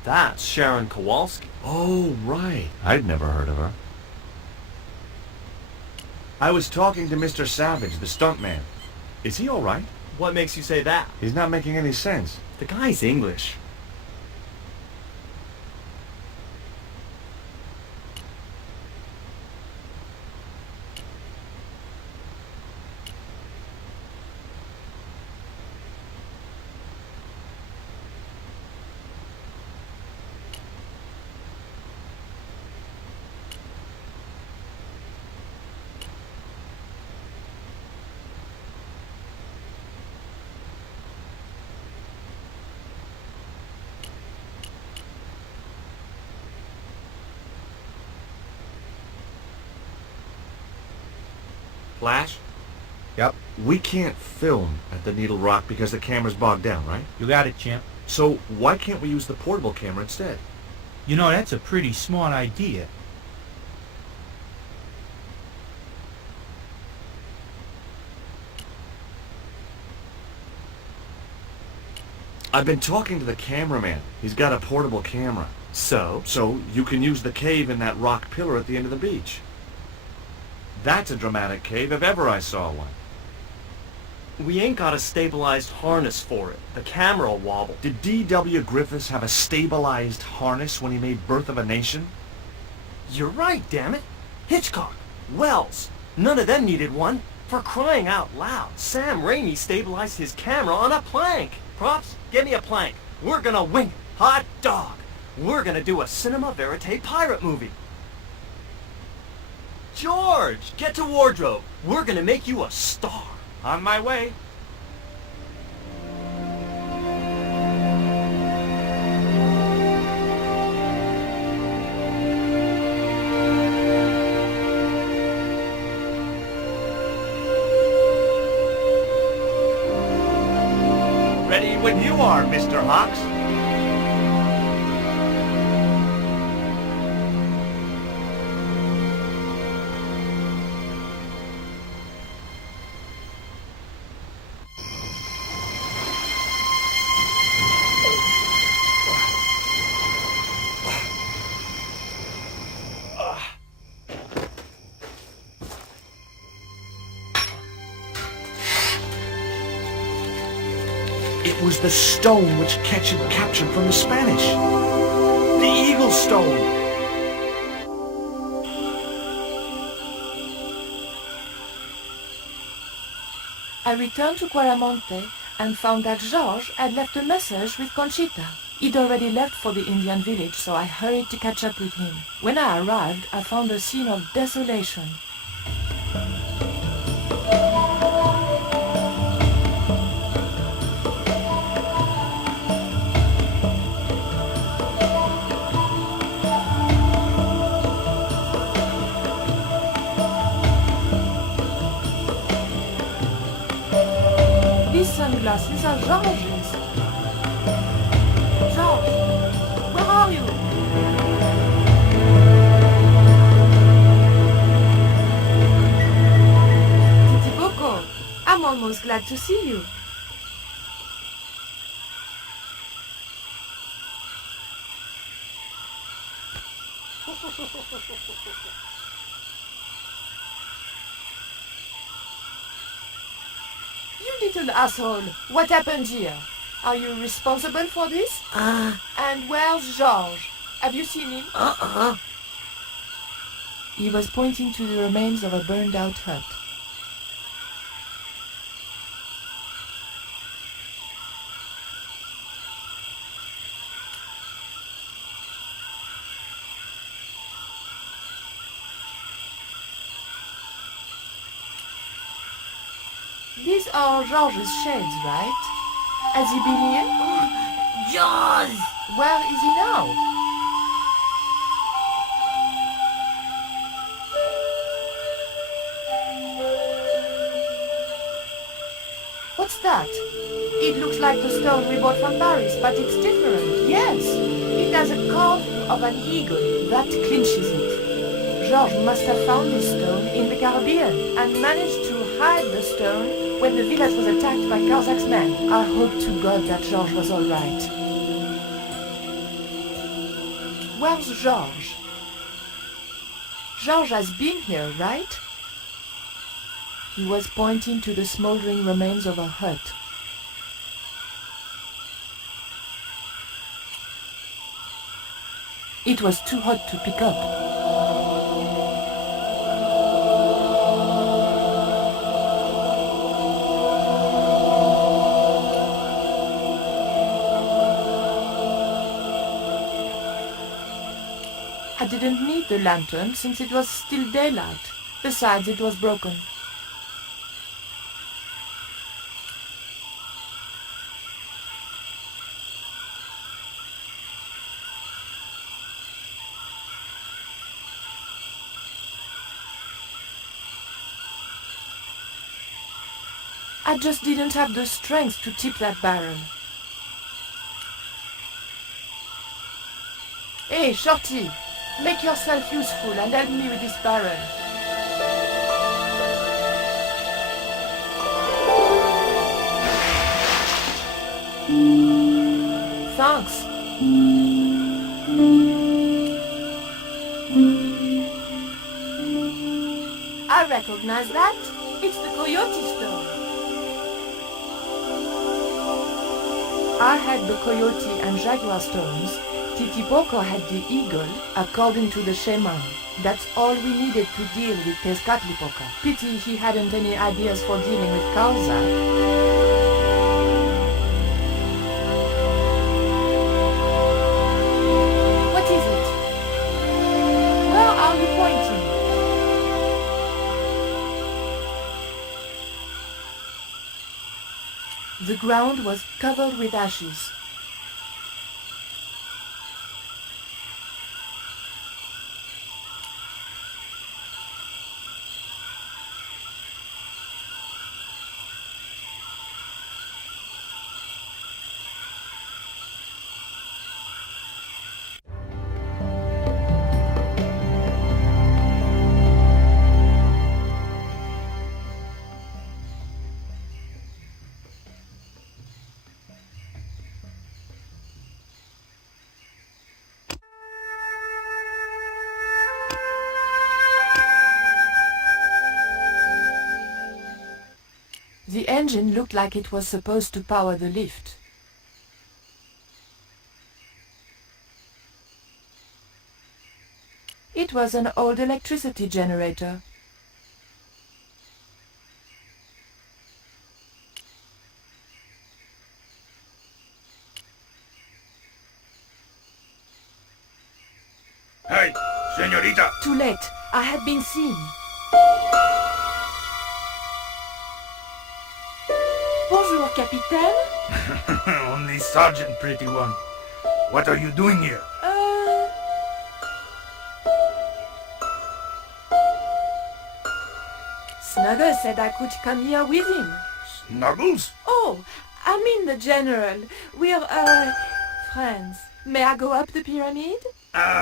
That's Sharon Kowalski. Oh, right. I'd never heard of her. I was talking to Mr. Savage, the stuntman. Is he all right? What makes you say that? He's not making any sense. The guy's English. Flash? Yep. We can't film at the Needle Rock because the camera's bogged down, right? You got it, champ. So why can't we use the portable camera instead? You know, that's a pretty smart idea. I've been talking to the cameraman. He's got a portable camera. So? So you can use the cave in that rock pillar at the end of the beach. That's a dramatic cave if ever I saw one. We ain't got a stabilized harness for it. The camera will wobble. Did D.W. Griffiths have a stabilized harness when he made Birth of a Nation? You're right, damn it. Hitchcock, Wells, none of them needed one. For crying out loud, Sam Raimi stabilized his camera on a plank. Props, get me a plank. We're gonna wing it. Hot dog. We're gonna do a cinema verite pirate movie. George, get to wardrobe. We're gonna make you a star. On my way. Ready when you are, Mr. Hawks. It was the stone which Ketch had captured from the Spanish. The Eagle Stone. I returned to Guaramonte and found that Georges had left a message with Conchita. He'd already left for the Indian village, so I hurried to catch up with him. When I arrived, I found a scene of desolation. These sunglasses are Georges. Georges, where are you? Titi Boko, I'm almost glad to see you. You little asshole, what happened here? Are you responsible for this? And where's Georges? Have you seen him? He was pointing to the remains of a burned-out hut. These are Georges' shades, right? Has he been here? Jaws! Where is he now? What's that? It looks like the stone we bought from Paris, but it's different. Yes, it has a carving of an eagle. That clinches it. Georges must have found this stone in the Caribbean and managed to hide the stone when the village was attacked by Carzak's men. I hope to God that Georges was all right. Where's Georges? Georges has been here, right? He was pointing to the smoldering remains of a hut. It was too hot to pick up. I didn't need the lantern since it was still daylight. Besides, it was broken. I just didn't have the strength to tip that barrel. Hey, Shorty! Make yourself useful and help me with this barrel. Thanks. I recognize that. It's the coyote stone. I had the coyote and jaguar stones. Titi Boko had the eagle, according to the shaman. That's all we needed to deal with Tezcatlipoca. Pity he hadn't any ideas for dealing with Karzak. What is it? Where are you pointing? The ground was covered with ashes. The engine looked like it was supposed to power the lift. It was an old electricity generator. Senorita! Too late. I had been seen. Bonjour, Capitaine. Only Sergeant, pretty one. What are you doing here? Snuggles said I could come here with him. Snuggles? Oh, I mean the General. We're, friends. May I go up the pyramid?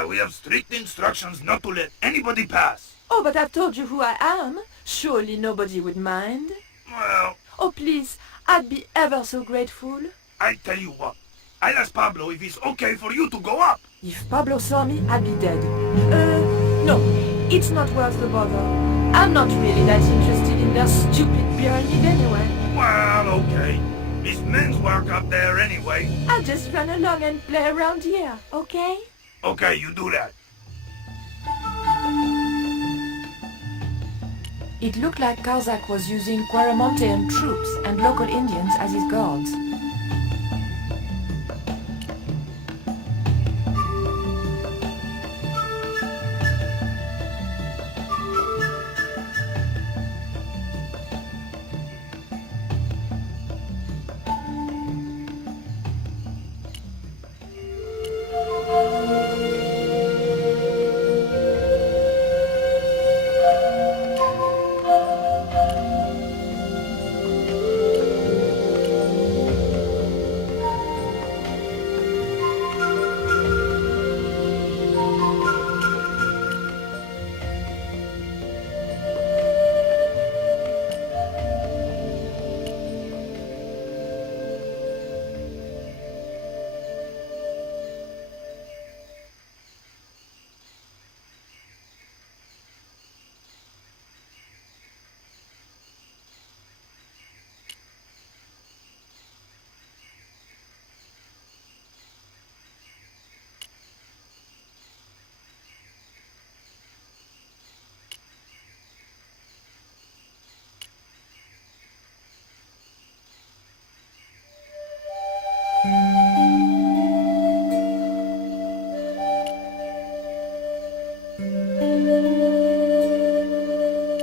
We have strict instructions not to let anybody pass. Oh, but I've told you who I am. Surely nobody would mind. Well, Oh, please, I'd be ever so grateful. I tell you what. I'll ask Pablo if it's okay for you to go up. If Pablo saw me, I'd be dead. No, it's not worth the bother. I'm not really that interested in their stupid pyramid anyway. Well, okay. It's men's work up there anyway. I'll just run along and play around here, okay? Okay, you do that. It looked like Karzak was using Quaramontean troops and local Indians as his guards.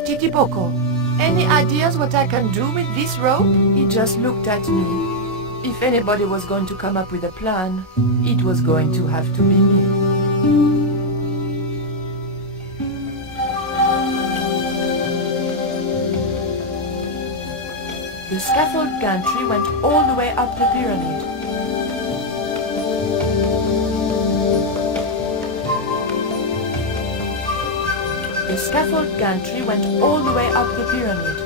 Titipoko, any ideas what I can do with this rope? He just looked at me. If anybody was going to come up with a plan, it was going to have to be me. The scaffold gantry went all the way up the pyramid. The scaffold gantry went all the way up the pyramid.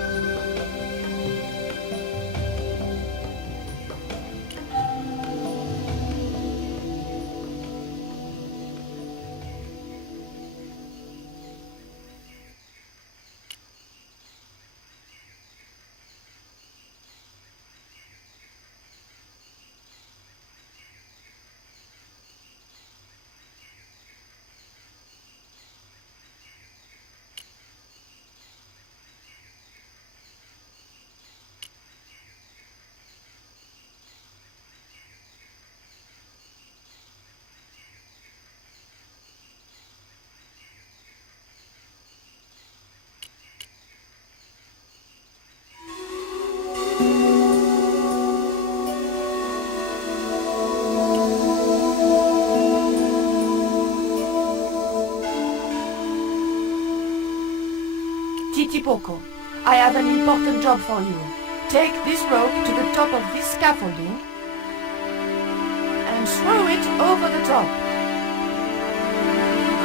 Titipoko, I have an important job for you. Take this rope to the top of this scaffolding and throw it over the top.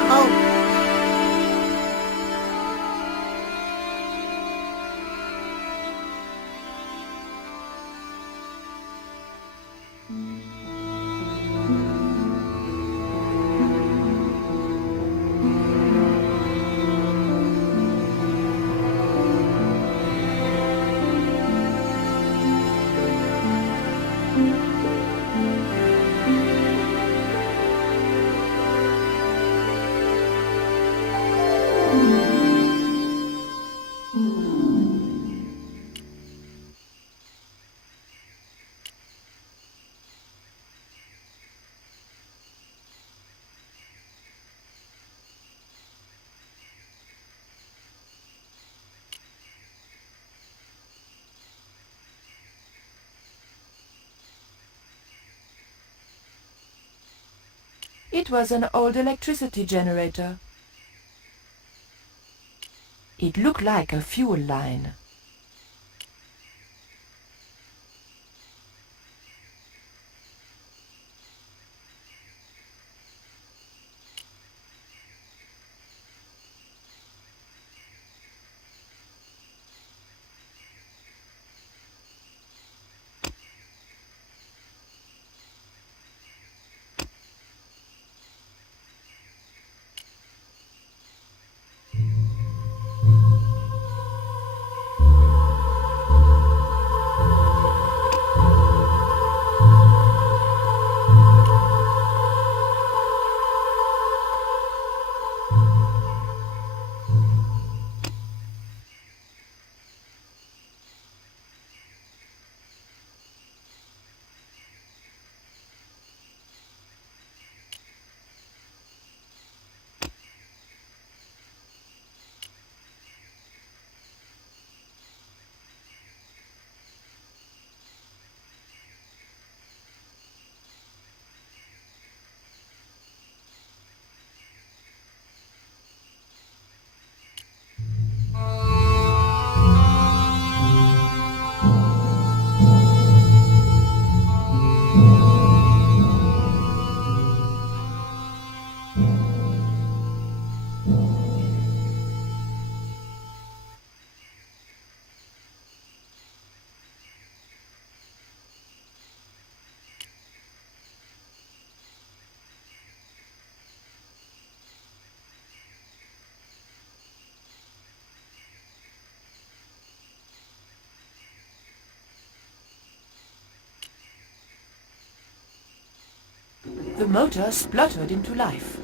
Oh. It was an old electricity generator. It looked like a fuel line. The motor spluttered into life.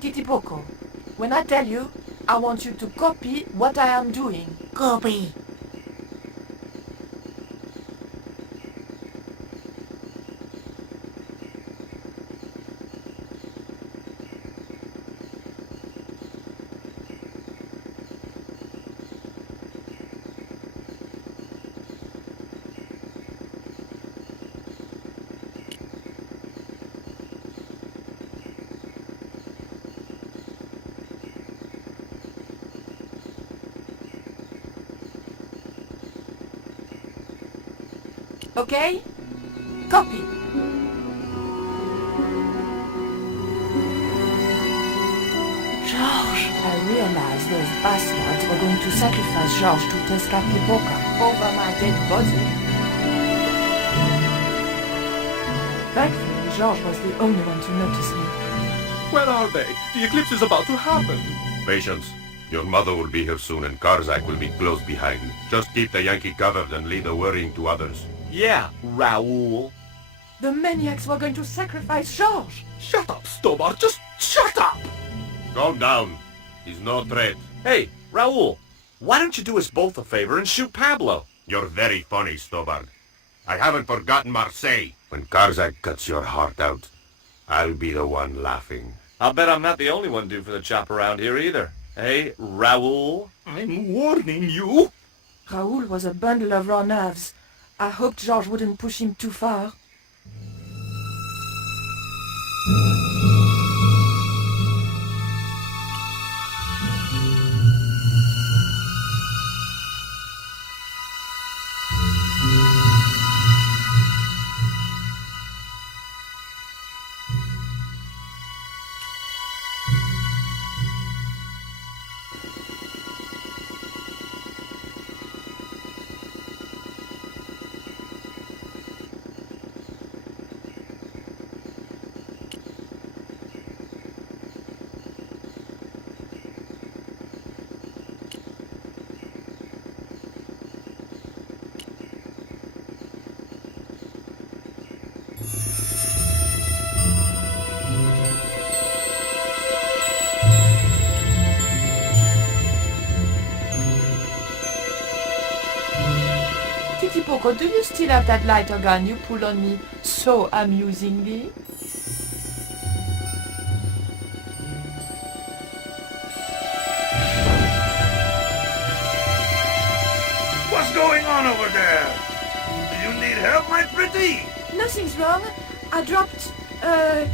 Titipoco, when I tell you, I want you to copy what I am doing. Copy. Okay? Copy. George, I realized those bastards were going to sacrifice George to Tezcatlipoca over my dead body. Thankfully, George was the only one to notice me. Where are they? The eclipse is about to happen. Patience. Your mother will be here soon and Karzak will be close behind. Just keep the Yankee covered and leave the worrying to others. Yeah, Raoul. The maniacs were going to sacrifice George. Shut up, Stobart. Just shut up! Calm down. He's no threat. Hey, Raoul, why don't you do us both a favor and shoot Pablo? You're very funny, Stobart. I haven't forgotten Marseille. When Karzak cuts your heart out, I'll be the one laughing. I'll bet I'm not the only one due for the chop around here either. Hey, Raoul? I'm warning you. Raoul was a bundle of raw nerves. I hoped George wouldn't push him too far. Titipoco, do you still have that lighter gun you pulled on me so amusingly? What's going on over there? Do you need help, my pretty? Nothing's wrong. I dropped, a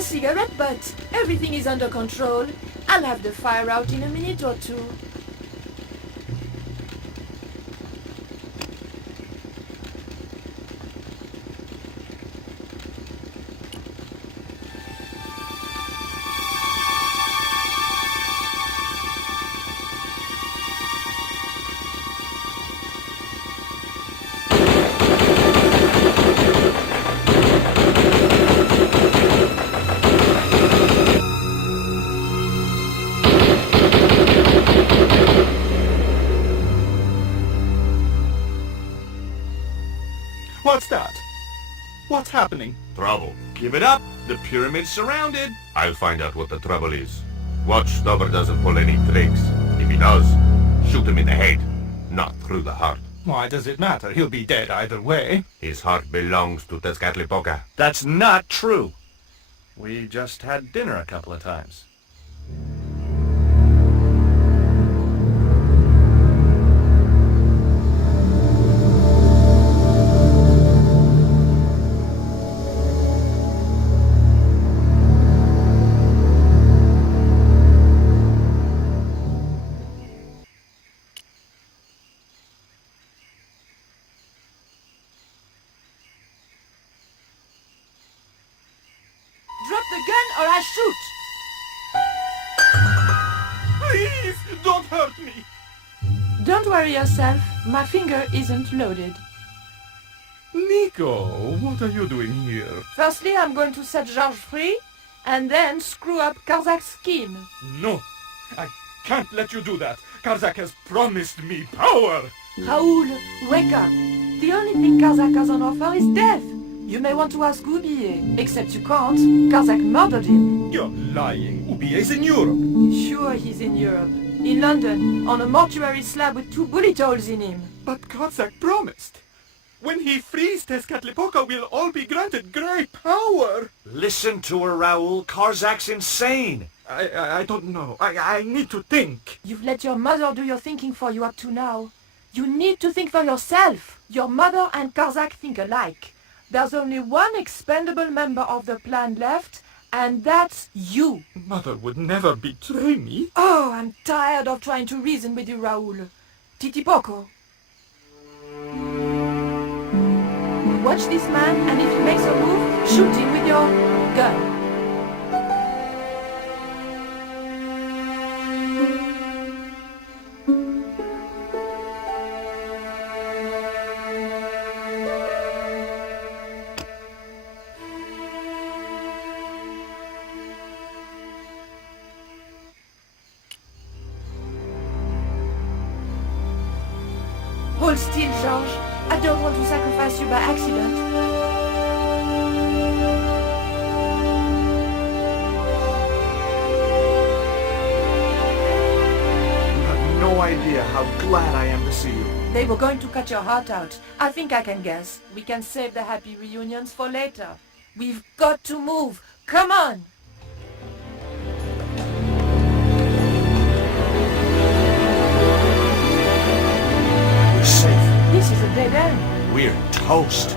cigarette, but everything is under control. I'll have the fire out in a minute or two. What's that? What's happening? Trouble. Give it up. The pyramid's surrounded. I'll find out what the trouble is. Watch Stubber doesn't pull any tricks. If he does, shoot him in the head, not through the heart. Why does it matter? He'll be dead either way. His heart belongs to Tezcatlipoca. That's not true. We just had dinner a couple of times. Drop the gun or I shoot! Please, don't hurt me. Don't worry yourself, my finger isn't loaded. Nico, what are you doing here? Firstly, I'm going to set Georges free, and then screw up Karzak's scheme. No, I can't let you do that. Karzak has promised me power. Raoul, wake up. The only thing Karzak has on offer is death. You may want to ask Oublier, except you can't. Karzak murdered him. You're lying. Oubier's in Europe. Sure, he's in Europe. In London, on a mortuary slab with 2 bullet holes in him. But Karzak promised. When he frees Tezcatlipoca, we'll all be granted great power. Listen to her, Raoul. Karzak's insane. I don't know. I need to think. You've let your mother do your thinking for you up to now. You need to think for yourself. Your mother and Karzak think alike. There's only one expendable member of the plan left, and that's you. Mother would never betray me. Oh, I'm tired of trying to reason with you, Raoul. Titipoco. Watch this man, and if he makes a move, shoot him with your gun. Hold still, Georges. I don't want to sacrifice you by accident. You have no idea how glad I am to see you. They were going to cut your heart out. I think I can guess. We can save the happy reunions for later. We've got to move. Come on! We're safe. This is a dead end. We're toast.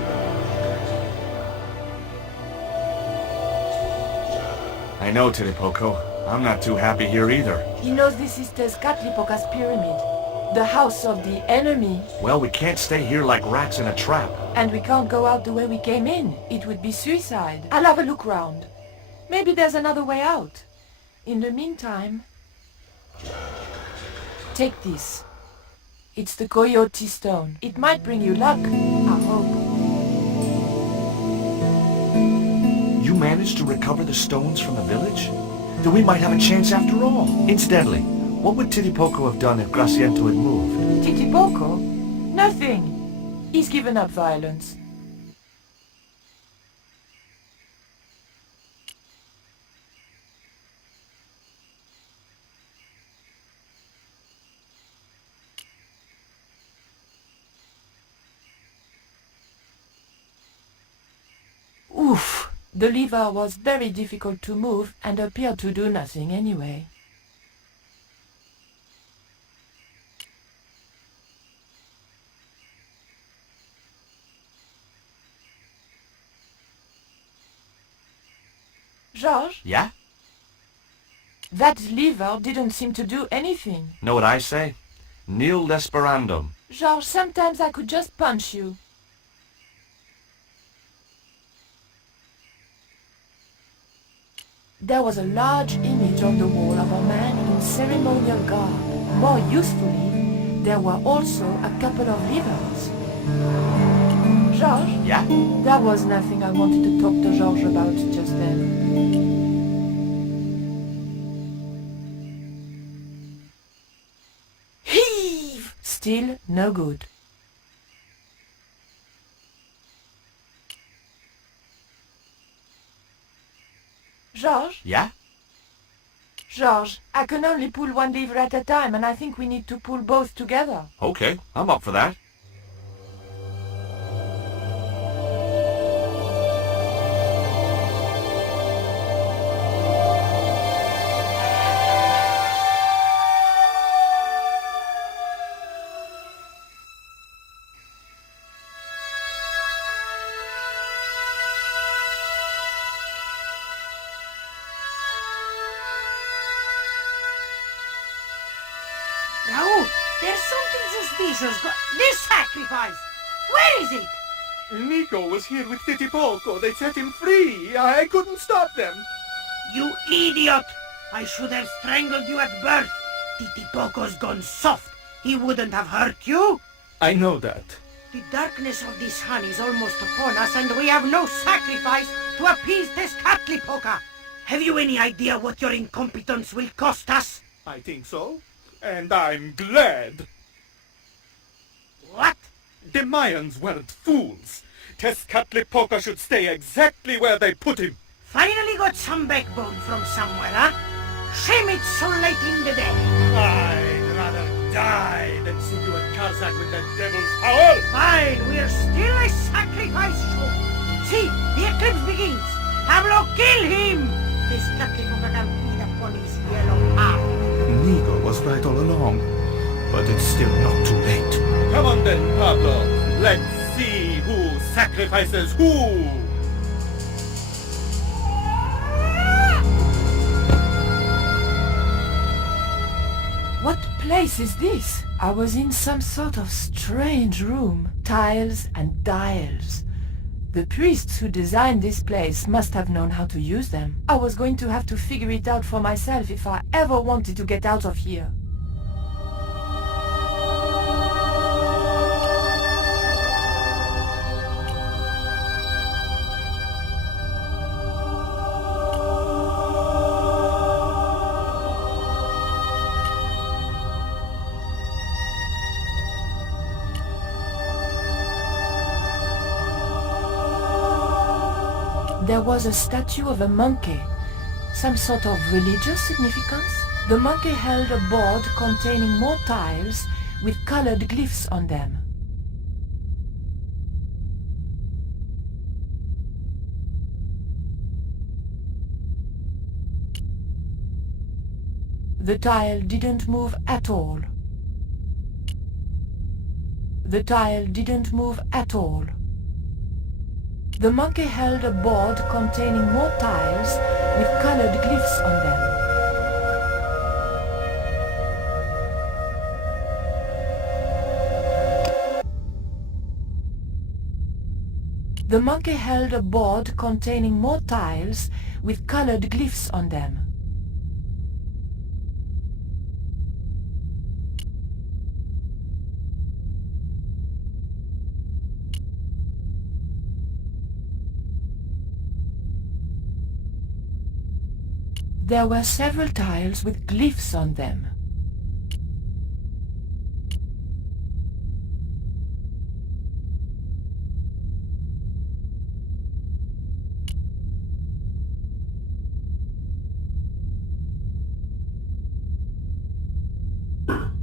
I know, Titipoco. I'm not too happy here either. He knows this is Tezcatlipoca's pyramid. The house of the enemy. Well, we can't stay here like rats in a trap. And we can't go out the way we came in. It would be suicide. I'll have a look round. Maybe there's another way out. In the meantime... Take this. It's the Coyote Stone. It might bring you luck, I hope. You managed to recover the stones from the village? Then we might have a chance after all. Incidentally, what would Titipoco have done if Graciento had moved? Titipoco? Nothing. He's given up violence. The lever was very difficult to move and appeared to do nothing anyway. Georges? Yeah? That lever didn't seem to do anything. Know what I say? Nil desperandum. Georges, sometimes I could just punch you. There was a large image on the wall of a man in ceremonial garb. More usefully, there were also a couple of levers. Georges? Yeah? There was nothing I wanted to talk to Georges about just then. Heave! Still no good. Georges? Yeah? Georges, I can only pull one lever at a time, and I think we need to pull both together. Okay, I'm up for that. Raoul, there's something suspicious. This sacrifice! Where is it? Nico was here with Titipoco. They set him free. I couldn't stop them. You idiot! I should have strangled you at birth. Titipoco's gone soft. He wouldn't have hurt you. I know that. The darkness of this sun is almost upon us, and we have no sacrifice to appease Tezcatlipoca. Have you any idea what your incompetence will cost us? I think so. And I'm glad. What? The Mayans weren't fools. Tezcatlipoca should stay exactly where they put him. Finally got some backbone from somewhere, huh? Shame it's so late in the day. I'd rather die than see you at Karzak with that devil's power. Fine, we're still a sacrifice show. See, the eclipse begins. Pablo, kill him! Tezcatlipoca can feed upon his yellow heart. Nico was right all along, but it's still not too late. Come on then, Pablo. Let's see who sacrifices who. What place is this? I was in some sort of strange room. Tiles and dials. The priests who designed this place must have known how to use them. I was going to have to figure it out for myself if I ever wanted to get out of here. There was a statue of a monkey. Some sort of religious significance? The monkey held a board containing more tiles with colored glyphs on them. The tile didn't move at all. The tile didn't move at all. The monkey held a board containing more tiles with colored glyphs on them. The monkey held a board containing more tiles with colored glyphs on them. There were several tiles with glyphs on them.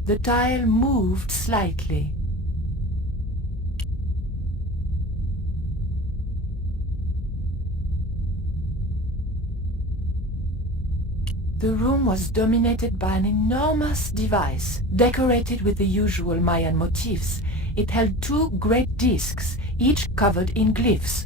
The tile moved slightly. The room was dominated by an enormous device, decorated with the usual Mayan motifs. It held 2 great discs, each covered in glyphs.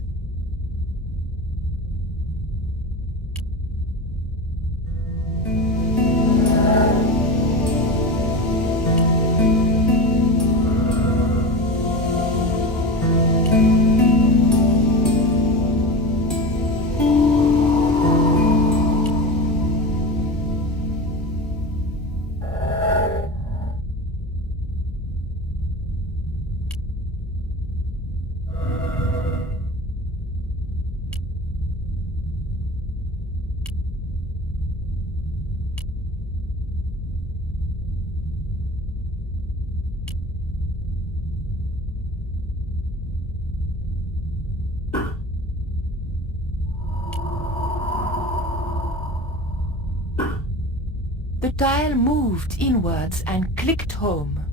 The tile moved inwards and clicked home.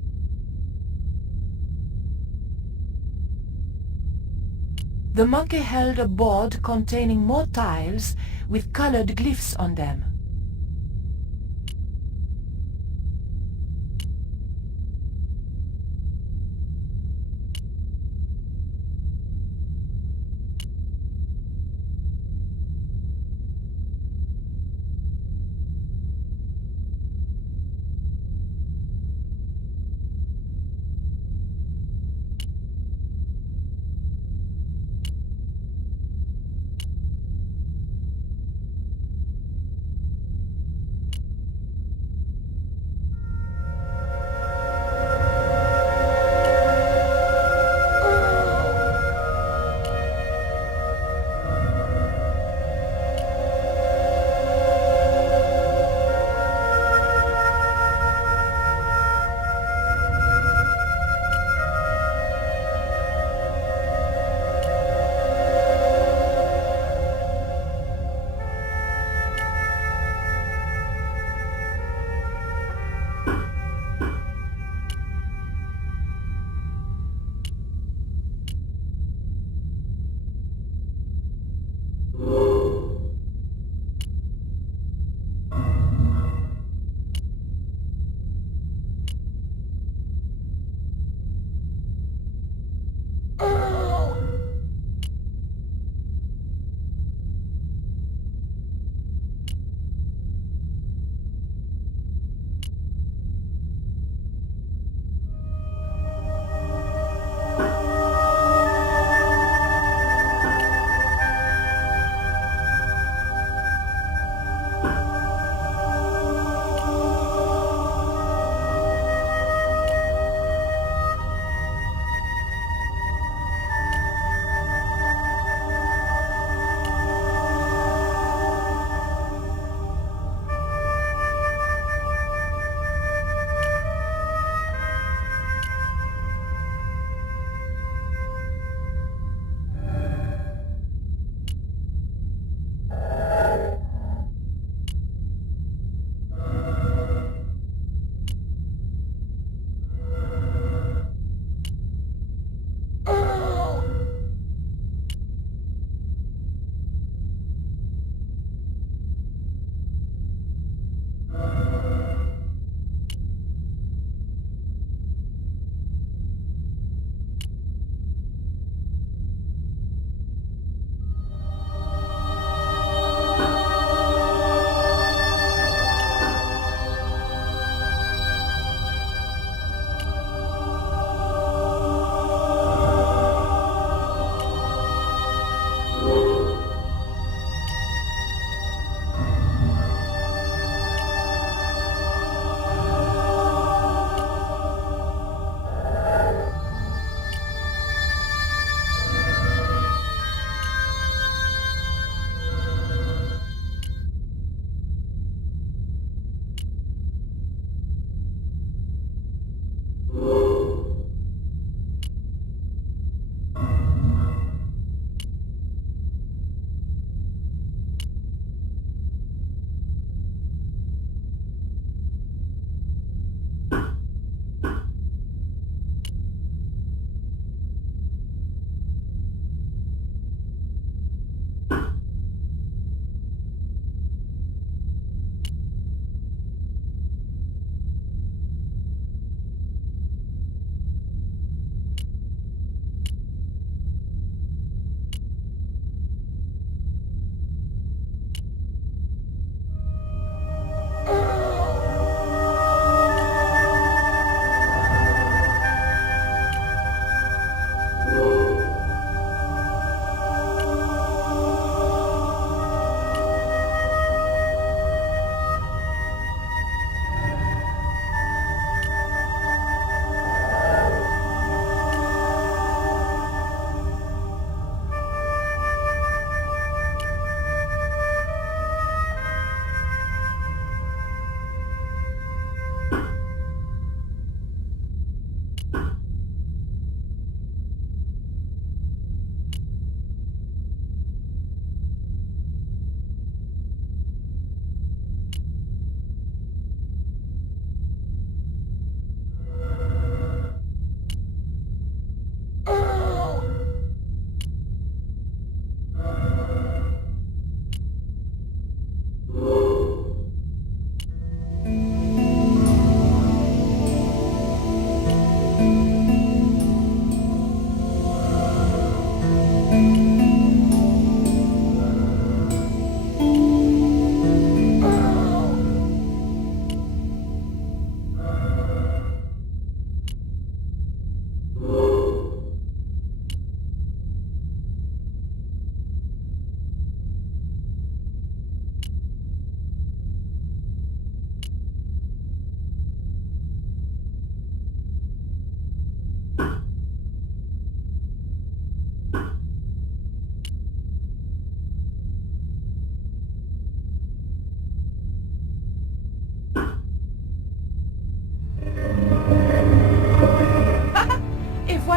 The monkey held a board containing more tiles with colored glyphs on them.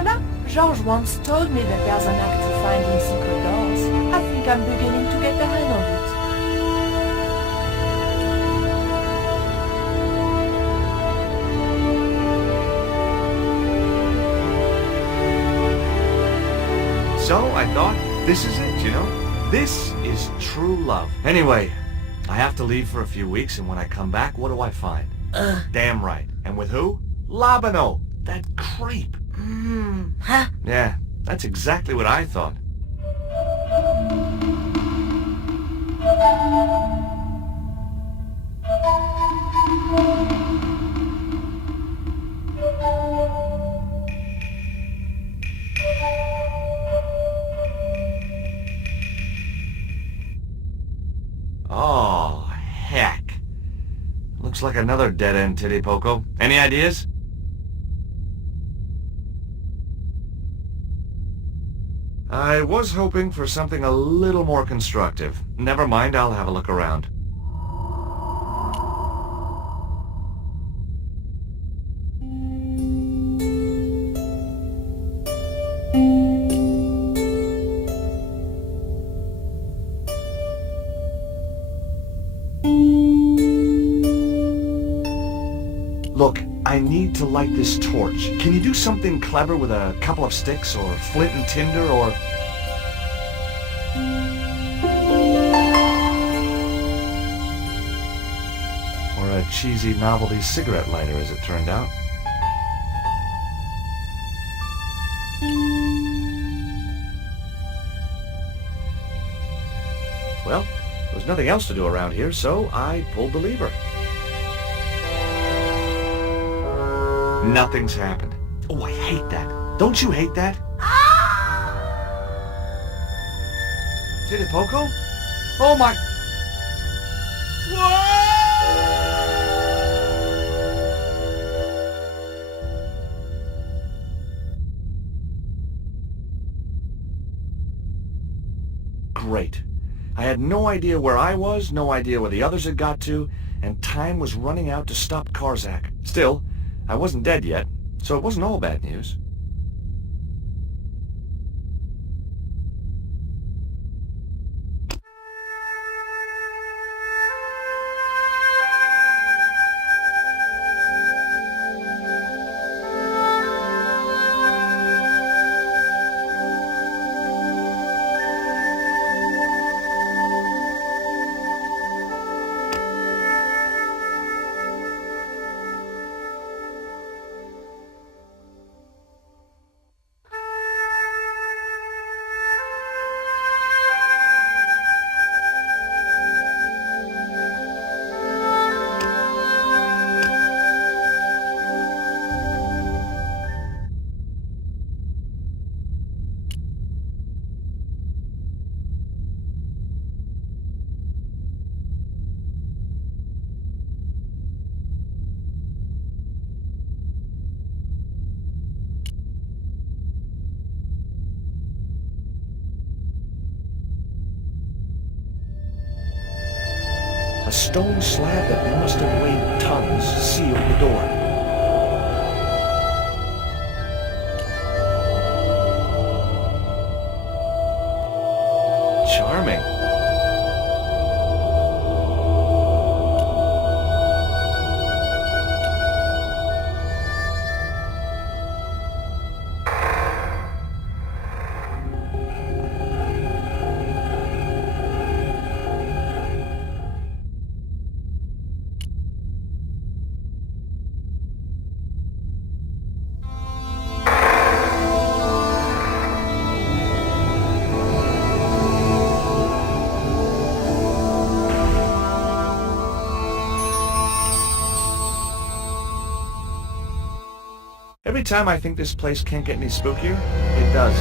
Voila! George once told me that there's an act to finding secret doors. I think I'm beginning to get the hang of it. So I thought, this is it, you know? This is true love. Anyway, I have to leave for a few weeks, and when I come back, what do I find? Damn right. And with who? Labano, that creep. Huh? Yeah, that's exactly what I thought. Oh, heck. Looks like another dead-end titty poco. Any ideas? I was hoping for something a little more constructive. Never mind, I'll have a look around. Look, I need to light this torch. Can you do something clever with a couple of sticks, or flint and tinder, or... or a cheesy novelty cigarette lighter, as it turned out. Well, there was nothing else to do around here, so I pulled the lever. Nothing's happened. Oh, I hate that. Don't you hate that? Titty Poco? Oh my... Great. I had no idea where I was, no idea where the others had got to, and time was running out to stop Karzak. Still, I wasn't dead yet, so it wasn't all bad news. A stone slab that must have weighed tons sealed the door. Charming. Every time I think this place can't get any spookier, it does.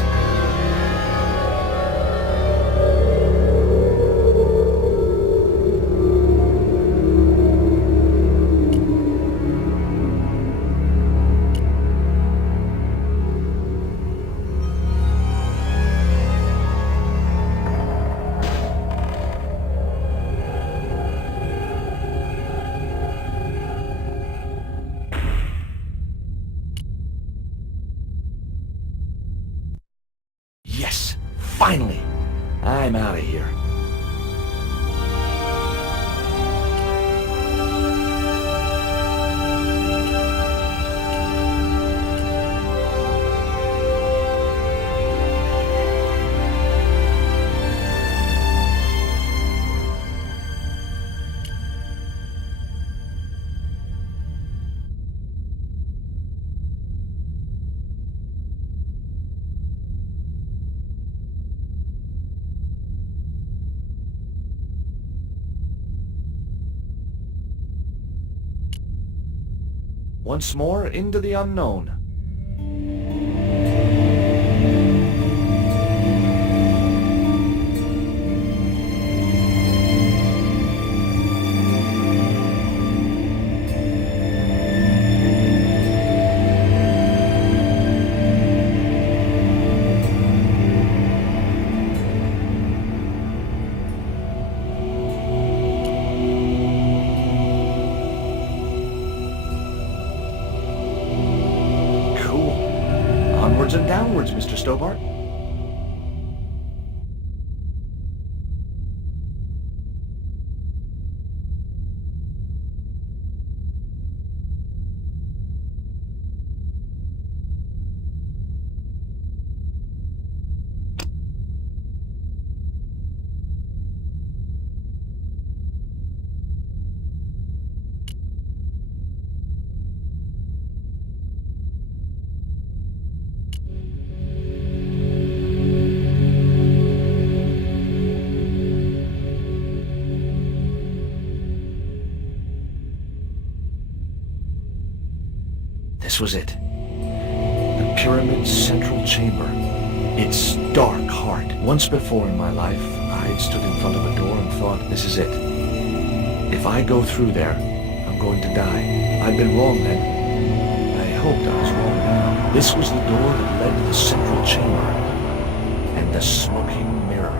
Finally! I'm out of here. Once more into the unknown. Onwards and downwards, Mr. Stobart. This was it. The pyramid's central chamber. Its dark heart. Once before in my life, I'd stood in front of a door and thought, this is it. If I go through there, I'm going to die. I'd been wrong then. I hoped I was wrong now. This was the door that led to the central chamber. And the smoking mirror.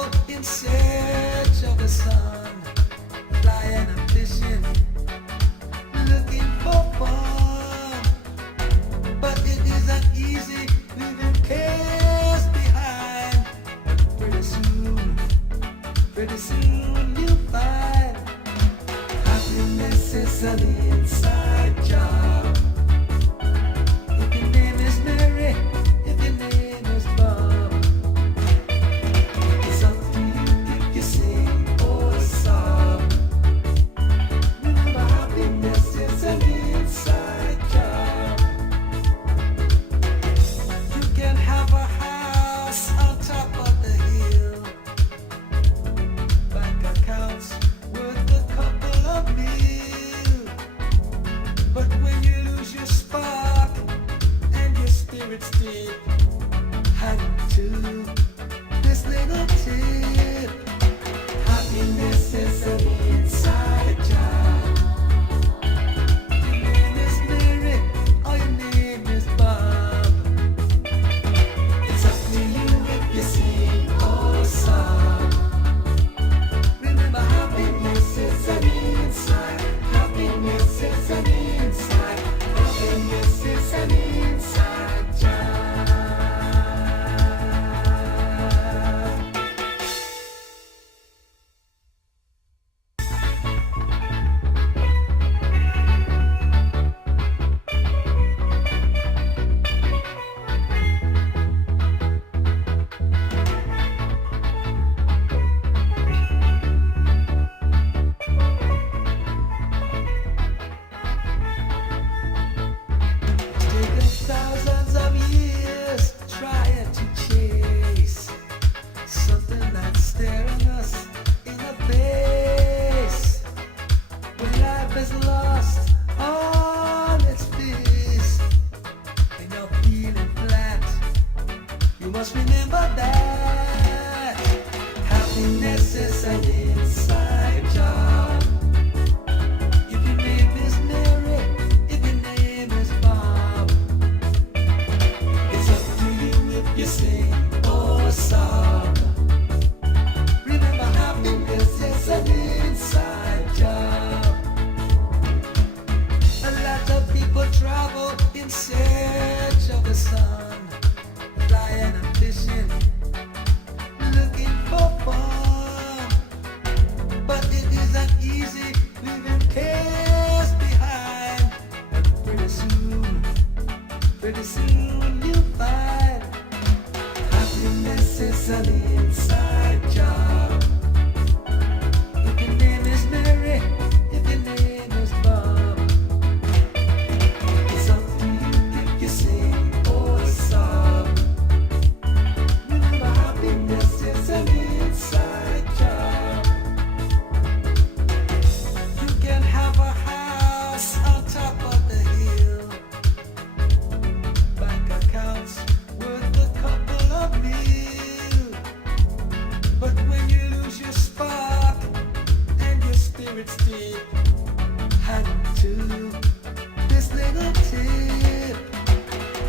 travel in search of the sun, flying and fishing, looking for fun. But it isn't easy leaving cares behind. Pretty soon you'll find happiness is an inside job. If your name is Mary, if your name is Bob, it's up to you if you sing or sob. Remember, happiness is an inside job. You can have a house on top of the hill, bank accounts worth a couple of mil. But when you lose your spark and your spirit's deep, hang to this little tip. Happiness is an inside job. Your name is Mary or your name is Bob. It's up to you if you sing or sob. Remember, happiness is an inside. Happiness is an inside. Happiness is an inside job. Taken thousands of years trying to chase something that's staring us in the face. When life is lost on its face and you're feeling flat, you must remember that happiness is an inside job. If your name is Mary, if your name is Bob, it's up to you if you sing or sob. Remember, happiness is an inside job. A lot of people travel in search of the sun, flying and fishing, looking for fun. But it isn't easy leaving cares behind. Pretty soon you'll find happiness is an inside job. If your name is Mary, if your name is Bob, it's up to you if you sing or sob. Remember, happiness is an inside job. You can have a house on top of the hill, bank accounts worth a couple of mil. But when you lose your spark and your spirit's deep, hang to this little tip.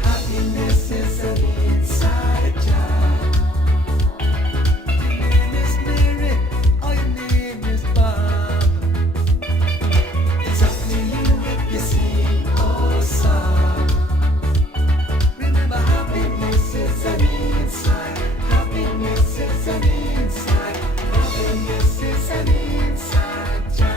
Happiness is an inside job. Your name is Mary or your name is Bob. It's up to you if you sing or sob. Remember, happiness is an inside. Happiness is an inside. Happiness is an inside job.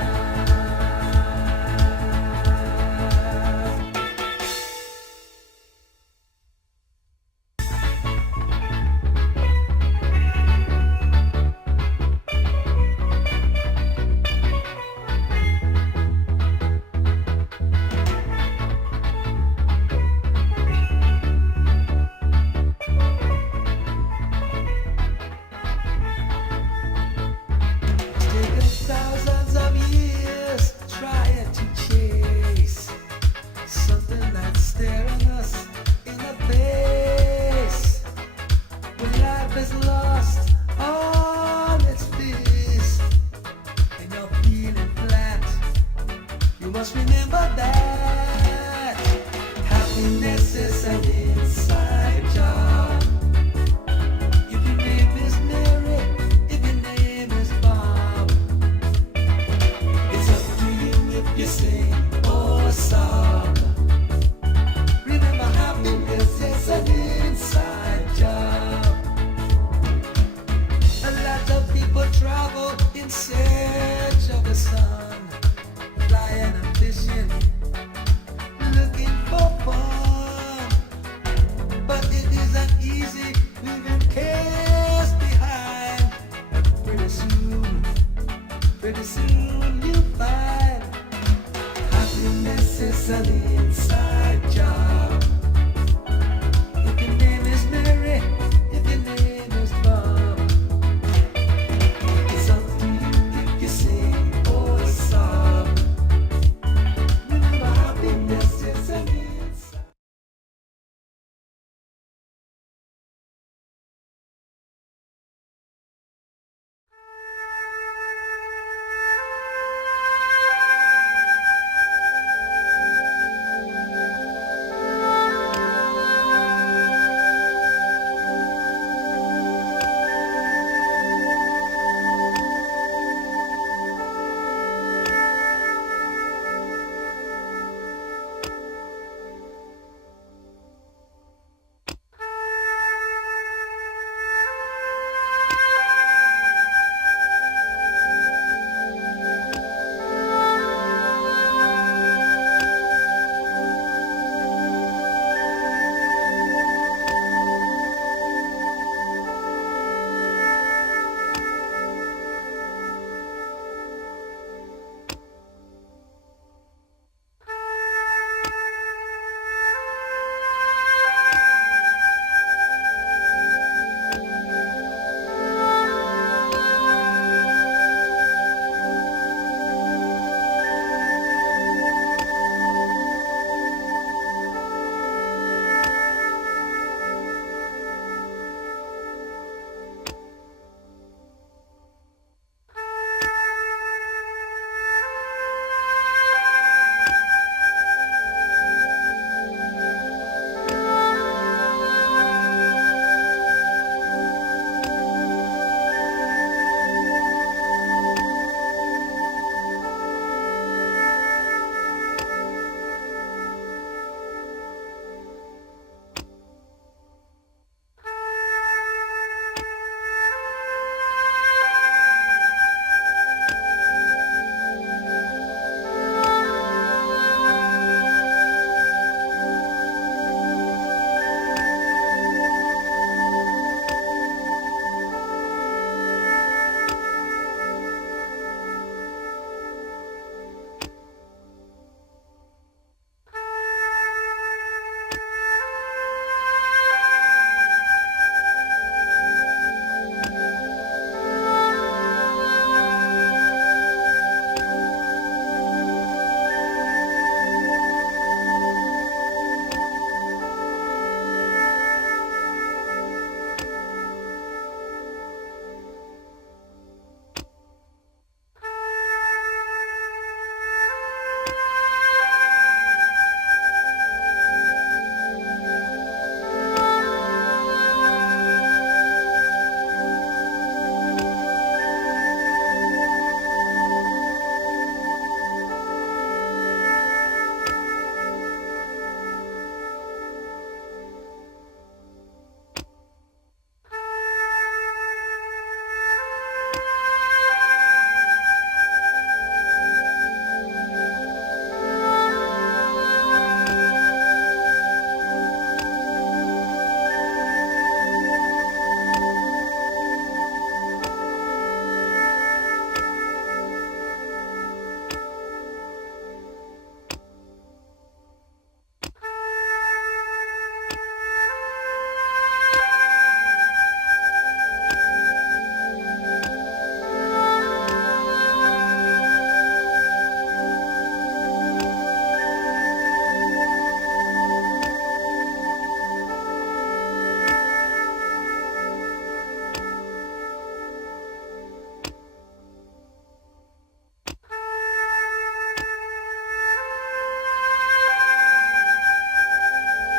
travel in search of the sun, flying and fishing, looking for fun. But it isn't easy leaving cares behind. Pretty soon you'll find happiness is a